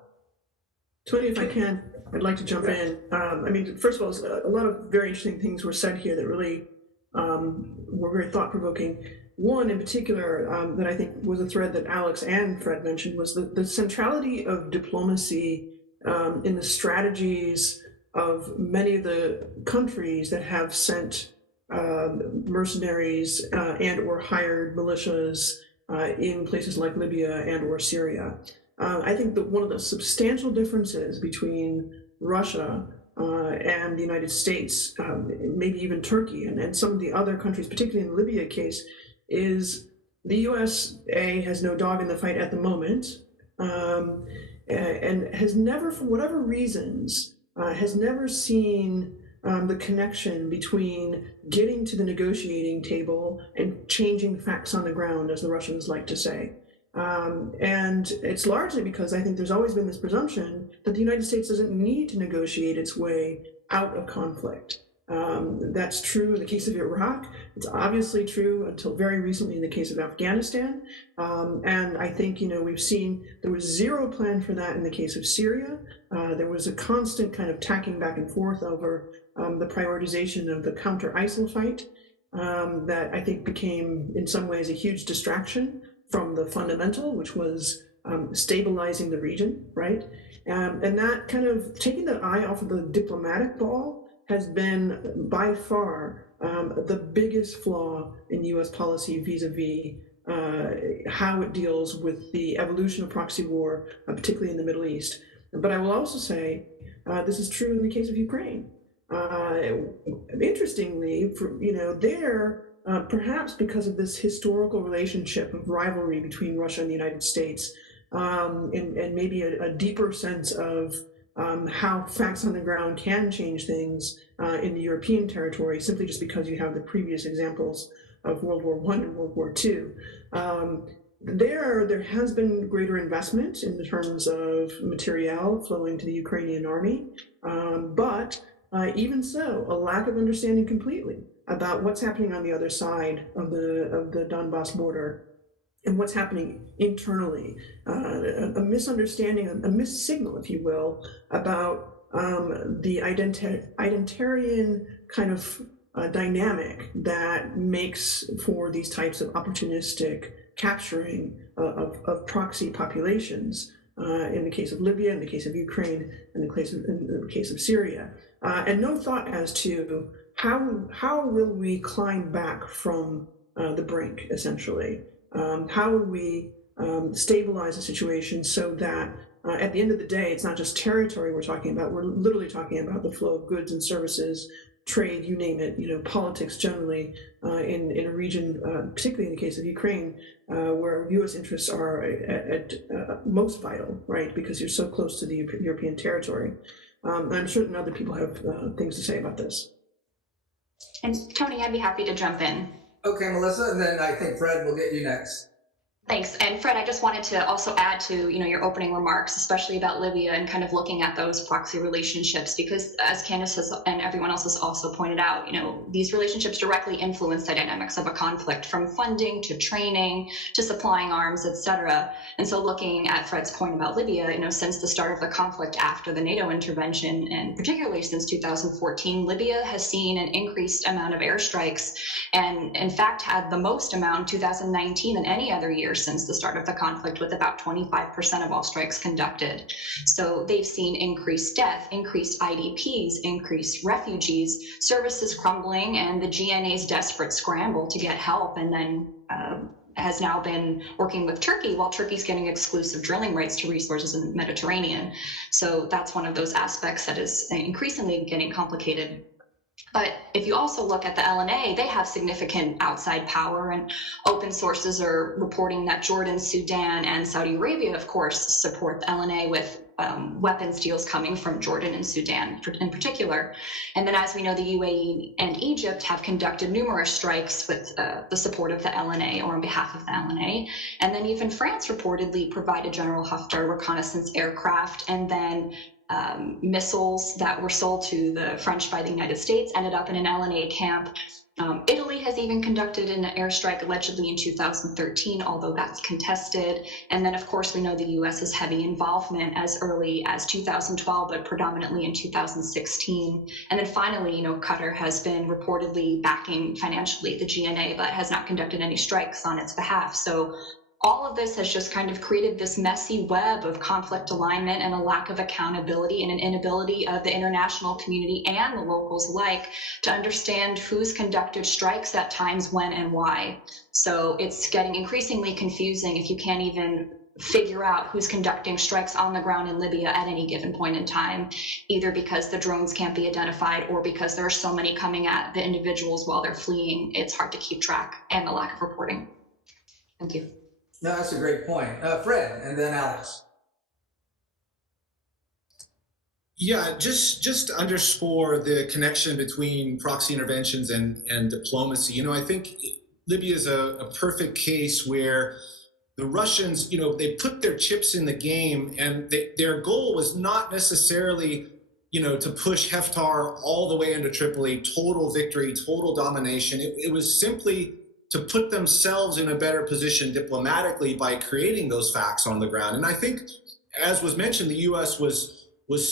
Tony, if I can, I'd like to jump in. I mean, first of all, a lot of very interesting things were said here that really were very thought-provoking. One in particular that I think was a thread that Alex and Fred mentioned was the centrality of diplomacy in the strategies of many of the countries that have sent mercenaries and or hired militias in places like Libya and or Syria. I think that one of the substantial differences between Russia and the United States, maybe even Turkey and some of the other countries, particularly in the Libya case, is the USA has no dog in the fight at the moment, and has never, for whatever reasons, has never seen the connection between getting to the negotiating table and changing facts on the ground, as the Russians like to say. And it's largely because I think there's always been this presumption that the United States doesn't need to negotiate its way out of conflict. That's true in the case of Iraq. It's obviously true until very recently in the case of Afghanistan. And I think, you know, we've seen there was zero plan for that in the case of Syria. There was a constant kind of tacking back and forth over the prioritization of the counter-ISIL fight that I think became in some ways a huge distraction from the fundamental, which was stabilizing the region, right? And that kind of taking the eye off of the diplomatic ball has been by far the biggest flaw in US policy vis-a-vis how it deals with the evolution of proxy war, particularly in the Middle East. But I will also say this is true in the case of Ukraine. Interestingly, you know, there perhaps because of this historical relationship of rivalry between Russia and the United States, and maybe a deeper sense of how facts on the ground can change things in the European territory, simply just because you have the previous examples of World War I and World War II. There has been greater investment in the terms of materiel flowing to the Ukrainian army, but even so, a lack of understanding completely about what's happening on the other side of the Donbass border and what's happening internally, a misunderstanding, a missed signal, if you will, about the identitarian kind of dynamic that makes for these types of opportunistic capturing of proxy populations in the case of Libya, in the case of Ukraine, in the case of Syria, and no thought as to how will we climb back from the brink, essentially. How will we stabilize the situation so that at the end of the day, it's not just territory we're talking about, we're literally talking about the flow of goods and services, trade, you name it, politics generally, in a region, particularly in the case of Ukraine, where U.S. interests are at most vital, right? Because you're so close to the European territory. I'm certain other people have things to say about this. And Tony, I'd be happy to jump in. Okay, Melissa, and then I think Fred will get you next. Thanks. And Fred, I just wanted to also add to, your opening remarks, especially about Libya and kind of looking at those proxy relationships, because as Candace has, and everyone else has also pointed out, these relationships directly influence the dynamics of a conflict, from funding to training to supplying arms, etc. And so looking at Fred's point about Libya, since the start of the conflict after the NATO intervention, and particularly since 2014, Libya has seen an increased amount of airstrikes, and in fact had the most amount in 2019 than any other year since the start of the conflict, with about 25% of all strikes conducted. So they've seen increased death, increased IDPs, increased refugees, services crumbling, and the GNA's desperate scramble to get help, and then has now been working with Turkey, while Turkey's getting exclusive drilling rights to resources in the Mediterranean. So that's one of those aspects that is increasingly getting complicated. But if you also look at the LNA, they have significant outside power, and open sources are reporting that Jordan, Sudan, and Saudi Arabia, of course, support the LNA with weapons deals coming from Jordan and Sudan in particular. And then, as we know, the UAE and Egypt have conducted numerous strikes with the support of the LNA, or on behalf of the LNA. And then even France reportedly provided General Haftar reconnaissance aircraft, and then missiles that were sold to the French by the United States ended up in an LNA camp. Italy has even conducted an airstrike allegedly in 2013, although that's contested. And then, of course, we know the US's heavy involvement as early as 2012, but predominantly in 2016. And then finally, Qatar has been reportedly backing financially the GNA, but has not conducted any strikes on its behalf. So all of this has just kind of created this messy web of conflict alignment and a lack of accountability, and an inability of the international community and the locals alike to understand who's conducted strikes at times, when, and why. So it's getting increasingly confusing if you can't even figure out who's conducting strikes on the ground in Libya at any given point in time, either because the drones can't be identified or because there are so many coming at the individuals while they're fleeing. It's hard to keep track, and the lack of reporting. Thank you. No, that's a great point. Fred, and then Alex. Yeah, just to underscore the connection between proxy interventions and diplomacy. I think Libya is a perfect case where the Russians, they put their chips in the game, and their goal was not necessarily, to push Haftar all the way into Tripoli, total victory, total domination. It was simply to put themselves in a better position diplomatically by creating those facts on the ground. And I think, as was mentioned, the U.S. was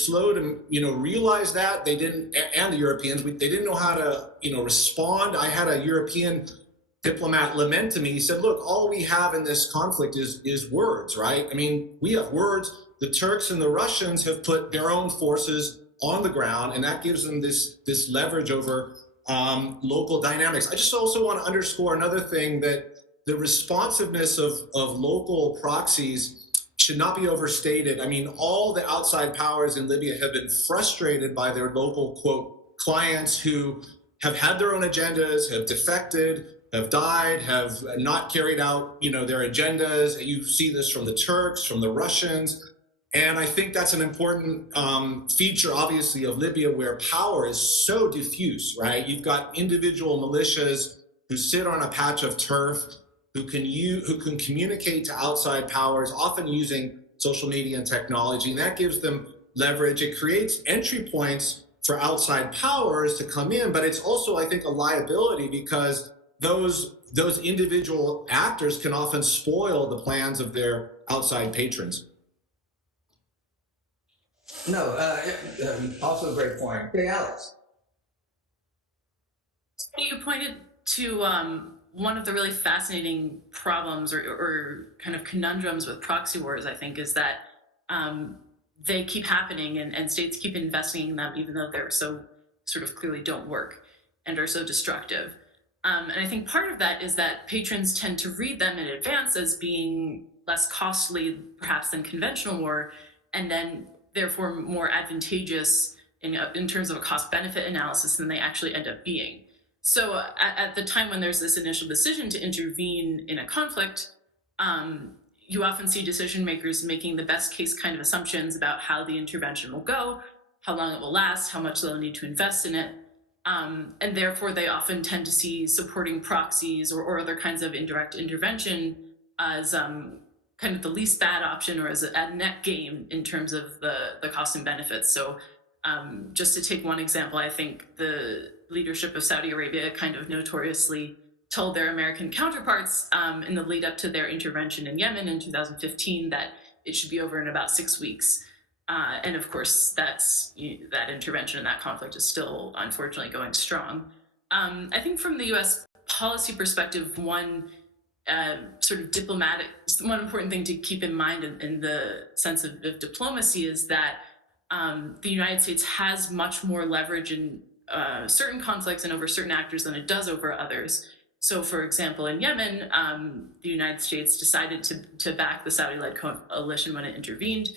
slow to realize that. They didn't, and the Europeans, they didn't know how to respond. I had a European diplomat lament to me. He said, "Look, all we have in this conflict is words, right? I mean, we have words. The Turks and the Russians have put their own forces on the ground, and that gives them this leverage over local dynamics." I just also want to underscore another thing, that the responsiveness of local proxies should not be overstated. I mean, all the outside powers in Libya have been frustrated by their local, quote, clients who have had their own agendas, have defected, have died, have not carried out, their agendas. You see this from the Turks, from the Russians. And I think that's an important feature, obviously, of Libya, where power is so diffuse, right? You've got individual militias who sit on a patch of turf, who can communicate to outside powers, often using social media and technology, and that gives them leverage. It creates entry points for outside powers to come in, but it's also, I think, a liability, because those individual actors can often spoil the plans of their outside patrons. No, also a great point. Okay, Alex. You pointed to one of the really fascinating problems or kind of conundrums with proxy wars, I think, is that they keep happening and states keep investing in them, even though they're so sort of clearly don't work and are so destructive. And I think part of that is that patrons tend to read them in advance as being less costly, perhaps, than conventional war, and then therefore more advantageous in terms of a cost-benefit analysis than they actually end up being. So at the time when there's this initial decision to intervene in a conflict, you often see decision makers making the best case kind of assumptions about how the intervention will go, how long it will last, how much they'll need to invest in it. And therefore, they often tend to see supporting proxies or other kinds of indirect intervention as kind of the least bad option, or as a net gain in terms of the cost and benefits. So just to take one example, I think the leadership of Saudi Arabia kind of notoriously told their American counterparts in the lead up to their intervention in Yemen in 2015 that it should be over in about 6 weeks. And of course, that intervention in that conflict is still, unfortunately, going strong. I think from the US policy perspective, one important thing to keep in mind in the sense of diplomacy is that the United States has much more leverage in certain conflicts and over certain actors than it does over others. So, for example, in Yemen, the United States decided to back the Saudi-led coalition when it intervened.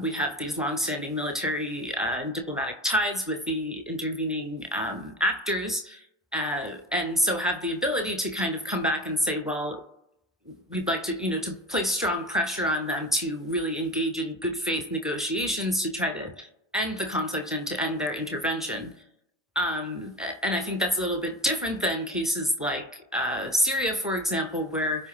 We have these longstanding military and diplomatic ties with the intervening actors, and so have the ability to kind of come back and say, well, we'd like to, to place strong pressure on them to really engage in good faith negotiations to try to end the conflict and to end their intervention. And I think that's a little bit different than cases like Syria, for example, where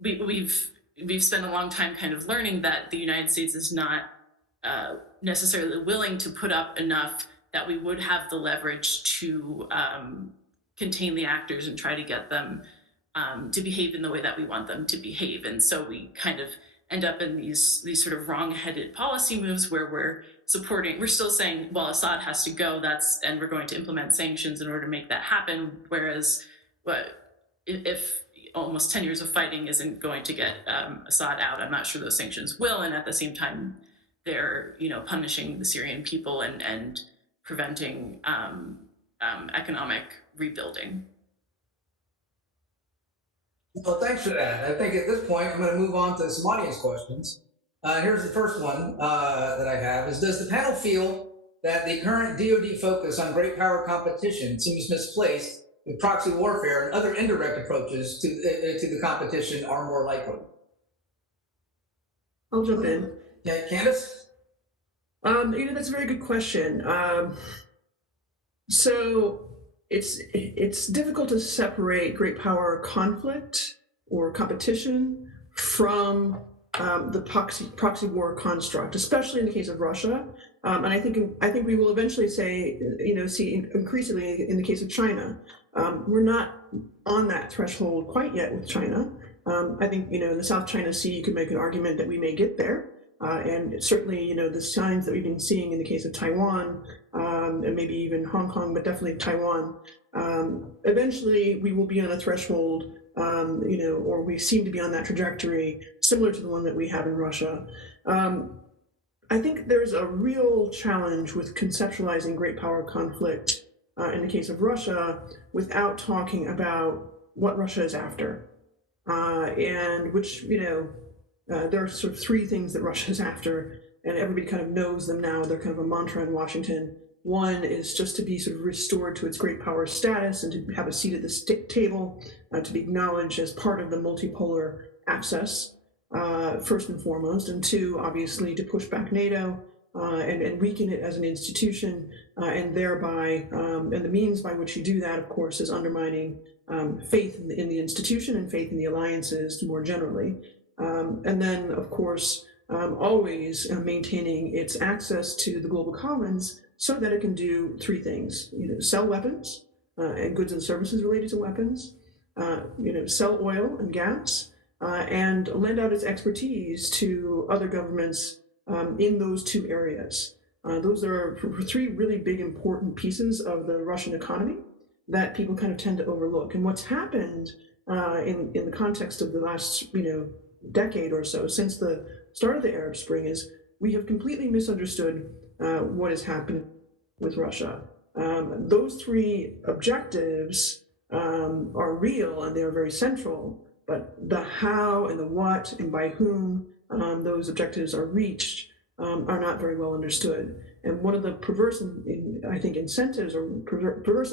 we've spent a long time kind of learning that the United States is not necessarily willing to put up enough that we would have the leverage to contain the actors and try to get them to behave in the way that we want them to behave. And so we kind of end up in these sort of wrong-headed policy moves where we're still saying, well, Assad has to go, and we're going to implement sanctions in order to make that happen. Whereas if almost 10 years of fighting isn't going to get Assad out, I'm not sure those sanctions will. And at the same time, they're punishing the Syrian people and preventing economic rebuilding. Well, thanks for that. I think at this point, I'm going to move on to some audience questions. Here's the first one that I have is, does the panel feel that the current DoD focus on great power competition seems misplaced with proxy warfare and other indirect approaches to the competition are more likely? I'll jump in. Yeah, Candace? That's a very good question. So it's difficult to separate great power conflict or competition from the proxy war construct, especially in the case of Russia. And I think we will eventually see increasingly in the case of China. We're not on that threshold quite yet with China. I think, in the South China Sea, you could make an argument that we may get there. And certainly, the signs that we've been seeing in the case of Taiwan, and maybe even Hong Kong, but definitely Taiwan, eventually we will be on a threshold, or we seem to be on that trajectory similar to the one that we have in Russia. I think there's a real challenge with conceptualizing great power conflict in the case of Russia without talking about what Russia is after, and which, there are sort of three things that Russia is after, and everybody kind of knows them now. They're kind of a mantra in Washington. One is just to be sort of restored to its great power status and to have a seat at the table, to be acknowledged as part of the multipolar axis, first and foremost, and two, obviously, to push back NATO and weaken it as an institution, and thereby, and the means by which you do that, of course, is undermining faith in the institution and faith in the alliances more generally. And then, of course, always maintaining its access to the global commons so that it can do three things: sell weapons and goods and services related to weapons, sell oil and gas, and lend out its expertise to other governments in those two areas. Those are three really big important pieces of the Russian economy that people kind of tend to overlook. And what's happened in the context of the last decade or so, since the start of the Arab Spring, is we have completely misunderstood what has happened with Russia. Those three objectives are real and they are very central, but the how and the what and by whom those objectives are reached are not very well understood. And one of the perverse, I think, incentives or perverse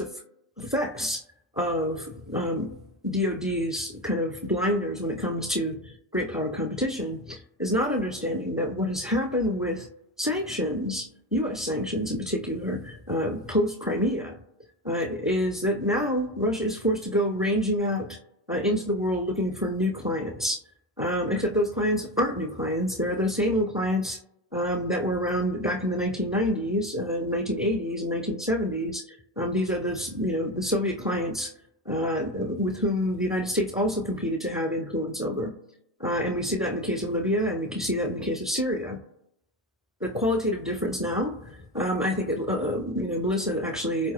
effects of DOD's kind of blinders when it comes to great power competition is not understanding that what has happened with sanctions, US sanctions in particular, post-Crimea, is that now Russia is forced to go ranging out into the world looking for new clients. Except those clients aren't new clients. They're the same old clients that were around back in the 1990s, 1980s, and 1970s. These are the Soviet clients with whom the United States also competed to have influence over. And we see that in the case of Libya, and we can see that in the case of Syria. The qualitative difference now, I think, Melissa actually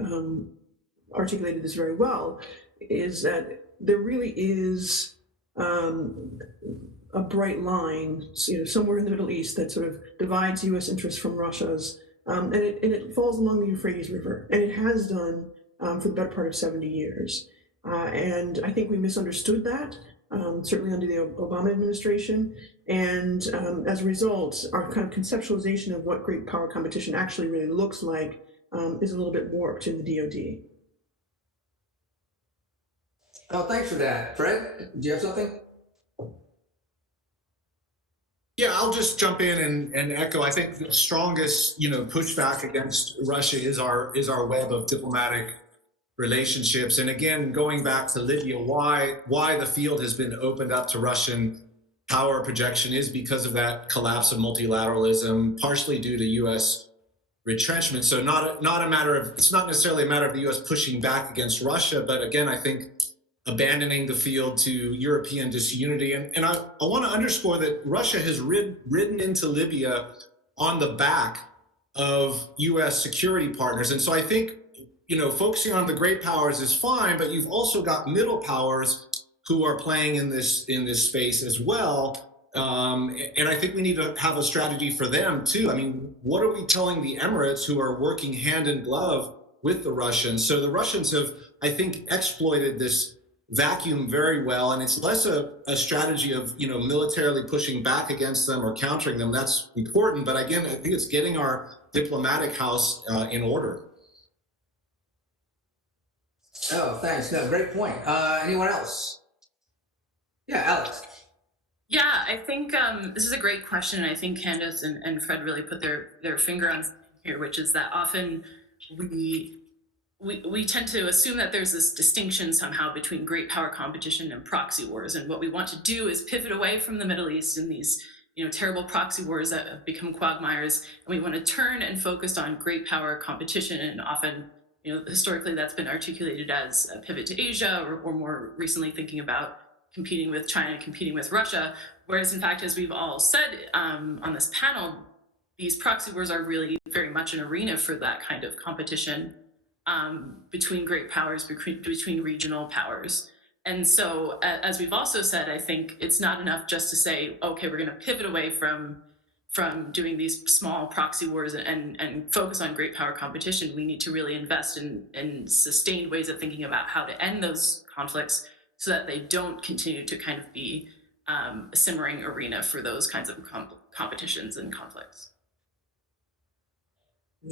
articulated this very well, is that there really is a bright line, somewhere in the Middle East that sort of divides U.S. interests from Russia's, and it falls along the Euphrates River, and it has done for the better part of 70 years. And I think we misunderstood that, certainly under the Obama administration, and as a result, our kind of conceptualization of what great power competition actually really looks like is a little bit warped in the DoD. Oh, thanks for that. Fred, do you have something? Yeah, I'll just jump in and echo. I think the strongest, pushback against Russia is our web of diplomatic relationships. And again, going back to Libya, why the field has been opened up to Russian power projection is because of that collapse of multilateralism, partially due to U.S. retrenchment. So it's not necessarily a matter of the U.S. pushing back against Russia, but again, I think abandoning the field to European disunity. And I want to underscore that Russia has ridden into Libya on the back of U.S. security partners. And so I think, focusing on the great powers is fine, but you've also got middle powers who are playing in this space as well. And I think we need to have a strategy for them too. I mean, what are we telling the Emirates, who are working hand in glove with the Russians? So the Russians have, I think, exploited this vacuum very well, and it's less a strategy of militarily pushing back against them or countering them. That's important, but again, I think it's getting our diplomatic house in order. Oh, thanks. No, great point. Anyone else? Yeah, Alex. Yeah, I think this is a great question, and I think Candace and Fred really put their finger on something here, which is that often we tend to assume that there's this distinction somehow between great power competition and proxy wars. And what we want to do is pivot away from the Middle East and these terrible proxy wars that have become quagmires. And we want to turn and focus on great power competition. And often, historically, that's been articulated as a pivot to Asia, or more recently thinking about competing with China, competing with Russia. Whereas, in fact, as we've all said on this panel, these proxy wars are really very much an arena for that kind of competition between great powers, between regional powers. And so, as we've also said, I think it's not enough just to say, okay, we're going to pivot away from doing these small proxy wars and focus on great power competition. We need to really invest in sustained ways of thinking about how to end those conflicts so that they don't continue to kind of be a simmering arena for those kinds of competitions and conflicts.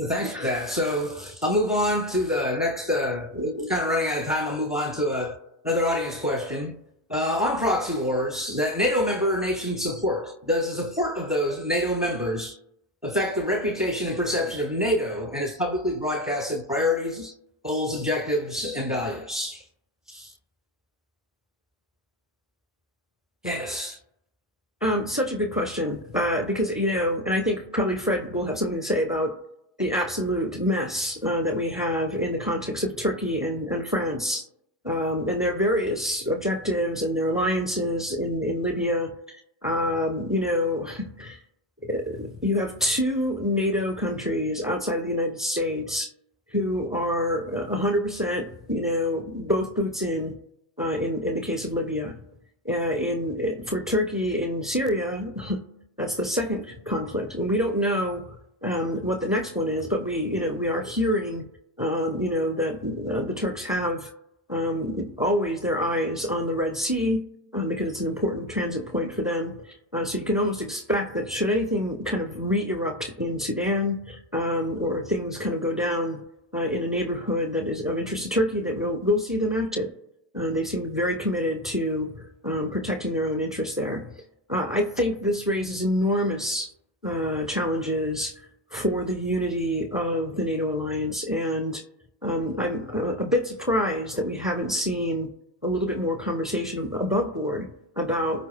Thanks for that. So I'll move on to the next, we're kind of running out of time. I'll move on to another audience question. On proxy wars that NATO member nations support, does the support of those NATO members affect the reputation and perception of NATO and its publicly broadcasted priorities, goals, objectives, and values? Candace. Such a good question, because, and I think probably Fred will have something to say about the absolute mess that we have in the context of Turkey and France, and their various objectives and their alliances in Libya. You have two NATO countries outside of the United States who are 100%, both boots in the case of Libya. For Turkey in Syria, that's the second conflict, and we don't know what the next one is, but we are hearing, that the Turks have always their eyes on the Red Sea because it's an important transit point for them. So you can almost expect that should anything kind of re-erupt in Sudan or things kind of go down in a neighborhood that is of interest to Turkey, that we'll see them active. They seem very committed to protecting their own interests there. I think this raises enormous challenges for the unity of the NATO alliance, and I'm a bit surprised that we haven't seen a little bit more conversation above board about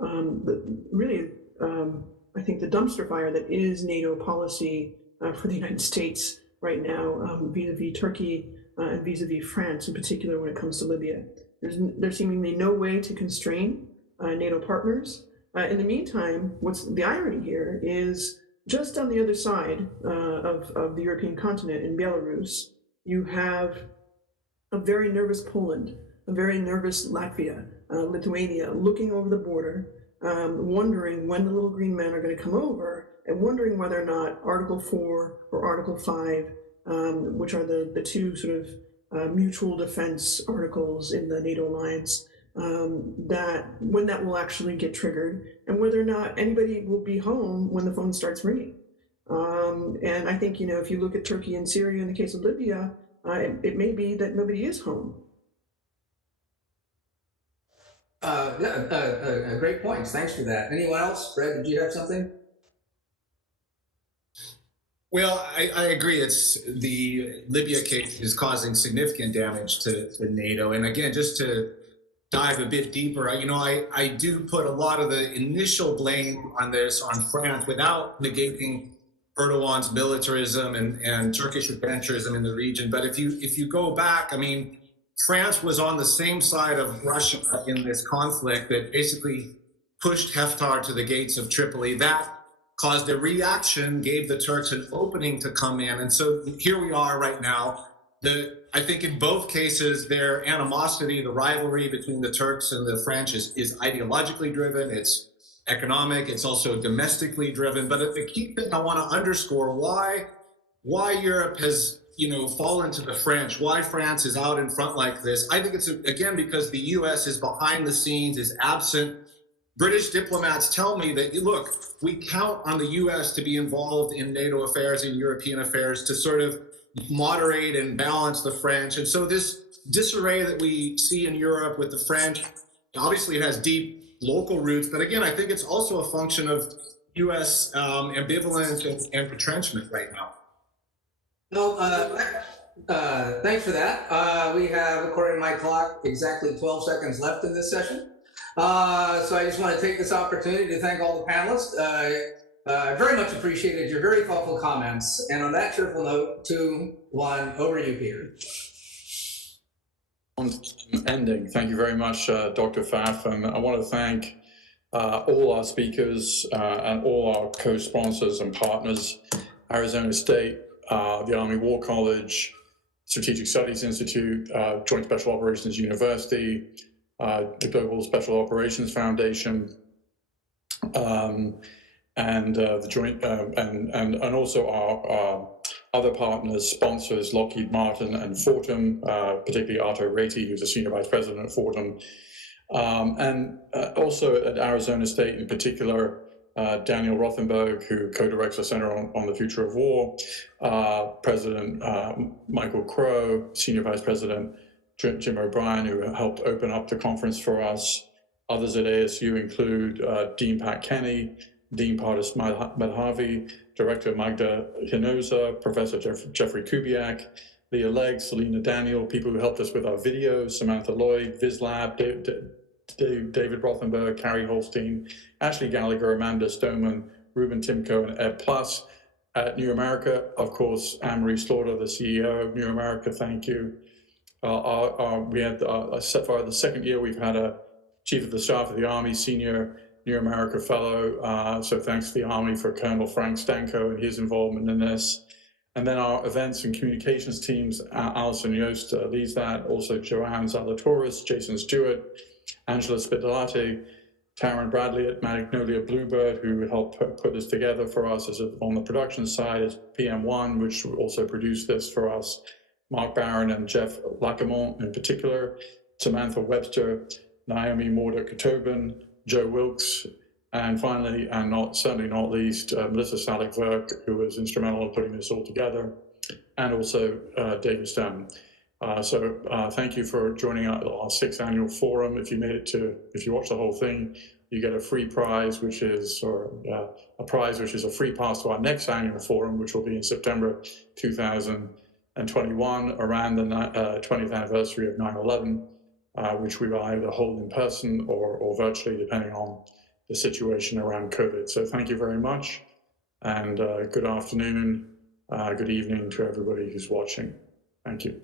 I think the dumpster fire that is NATO policy for the United States right now, vis-a-vis Turkey and vis-a-vis France in particular when it comes to Libya. There's seemingly no way to constrain NATO partners. In the meantime, what's the irony here is just on the other side of the European continent in Belarus, you have a very nervous Poland, a very nervous Latvia, Lithuania, looking over the border, wondering when the little green men are going to come over, and wondering whether or not Article 4 or Article 5, which are the two sort of mutual defense articles in the NATO alliance, that when that will actually get triggered, and whether or not anybody will be home when the phone starts ringing. And I think, if you look at Turkey and Syria in the case of Libya, it may be that nobody is home. Great points. Thanks for that. Anyone else? Fred, did you have something? Well, I agree. It's the Libya case is causing significant damage to NATO. And again, just to dive a bit deeper, I do put a lot of the initial blame on this on France without negating Erdogan's militarism and Turkish adventurism in the region. But if you go back, France was on the same side of Russia in this conflict that basically pushed Haftar to the gates of Tripoli. That caused a reaction, gave the Turks an opening to come in. And so here we are right now. I think in both cases, their animosity, the rivalry between the Turks and the French is ideologically driven. It's economic. It's also domestically driven. But the key thing I want to underscore why Europe has fallen to the French, why France is out in front like this. I think it's, again, because the U.S. is behind the scenes, is absent. British diplomats tell me that, look, we count on the U.S. to be involved in NATO affairs and European affairs to sort of moderate and balance the French. And so this disarray that we see in Europe with the French, obviously it has deep local roots. But again, I think it's also a function of U.S. ambivalence and retrenchment right now. No, thanks for that. We have, according to my clock, exactly 12 seconds left in this session. So I just want to take this opportunity to thank all the panelists. Very much appreciated your very thoughtful comments. And on that cheerful note, 2, 1, over to you, Peter. On ending, thank you very much, Dr. Pfaff. And I want to thank all our speakers and all our co-sponsors and partners, Arizona State, the Army War College, Strategic Studies Institute, Joint Special Operations University, the Global Special Operations Foundation, and the joint and also our other partners, sponsors, Lockheed Martin and Fortum, particularly Arto Rati, who's a senior vice president at Fortum, and also at Arizona State in particular, Daniel Rothenberg, who co-directs the Center on the Future of War, President Michael Crow, Senior Vice President Jim O'Brien, who helped open up the conference for us. Others at ASU include Dean Pat Kenny, Dean Pardis Madhavi, Director Magda Hinoza, Professor Jeffrey Kubiak, Leah Legg, Selena Daniel, people who helped us with our videos, Samantha Lloyd, VizLab, David Rothenberg, Carrie Holstein, Ashley Gallagher, Amanda Stoneman, Ruben Timko, and Ed Plus. At New America, of course, Anne-Marie Slaughter, the CEO of New America, thank you. We had, so far the second year, we've had a Chief of the Staff of the Army, Senior New America Fellow. So thanks to the Army for Colonel Frank Stanko and his involvement in this. And then our events and communications teams, Alison Yost leads that, also Joanne Zalatoris, Jason Stewart, Angela Spidolati, Taryn Bradley at Magnolia Bluebird, who helped put this together for us on the production side, as PM1, which also produced this for us, Mark Barron and Jeff Lacamont in particular, Samantha Webster, Naomi Morder-Katobin, Joe Wilkes, and finally, and certainly not least, Melissa Salick-Verk, who was instrumental in putting this all together, and also David Stone. Thank you for joining our 6th annual forum. If you watch the whole thing, you get a free prize, which is, a prize which is a free pass to our next annual forum, which will be in September 2021, around the 20th anniversary of 9/11, which we will either hold in person or virtually, depending on the situation around COVID. So thank you very much, and good afternoon, good evening to everybody who's watching. Thank you.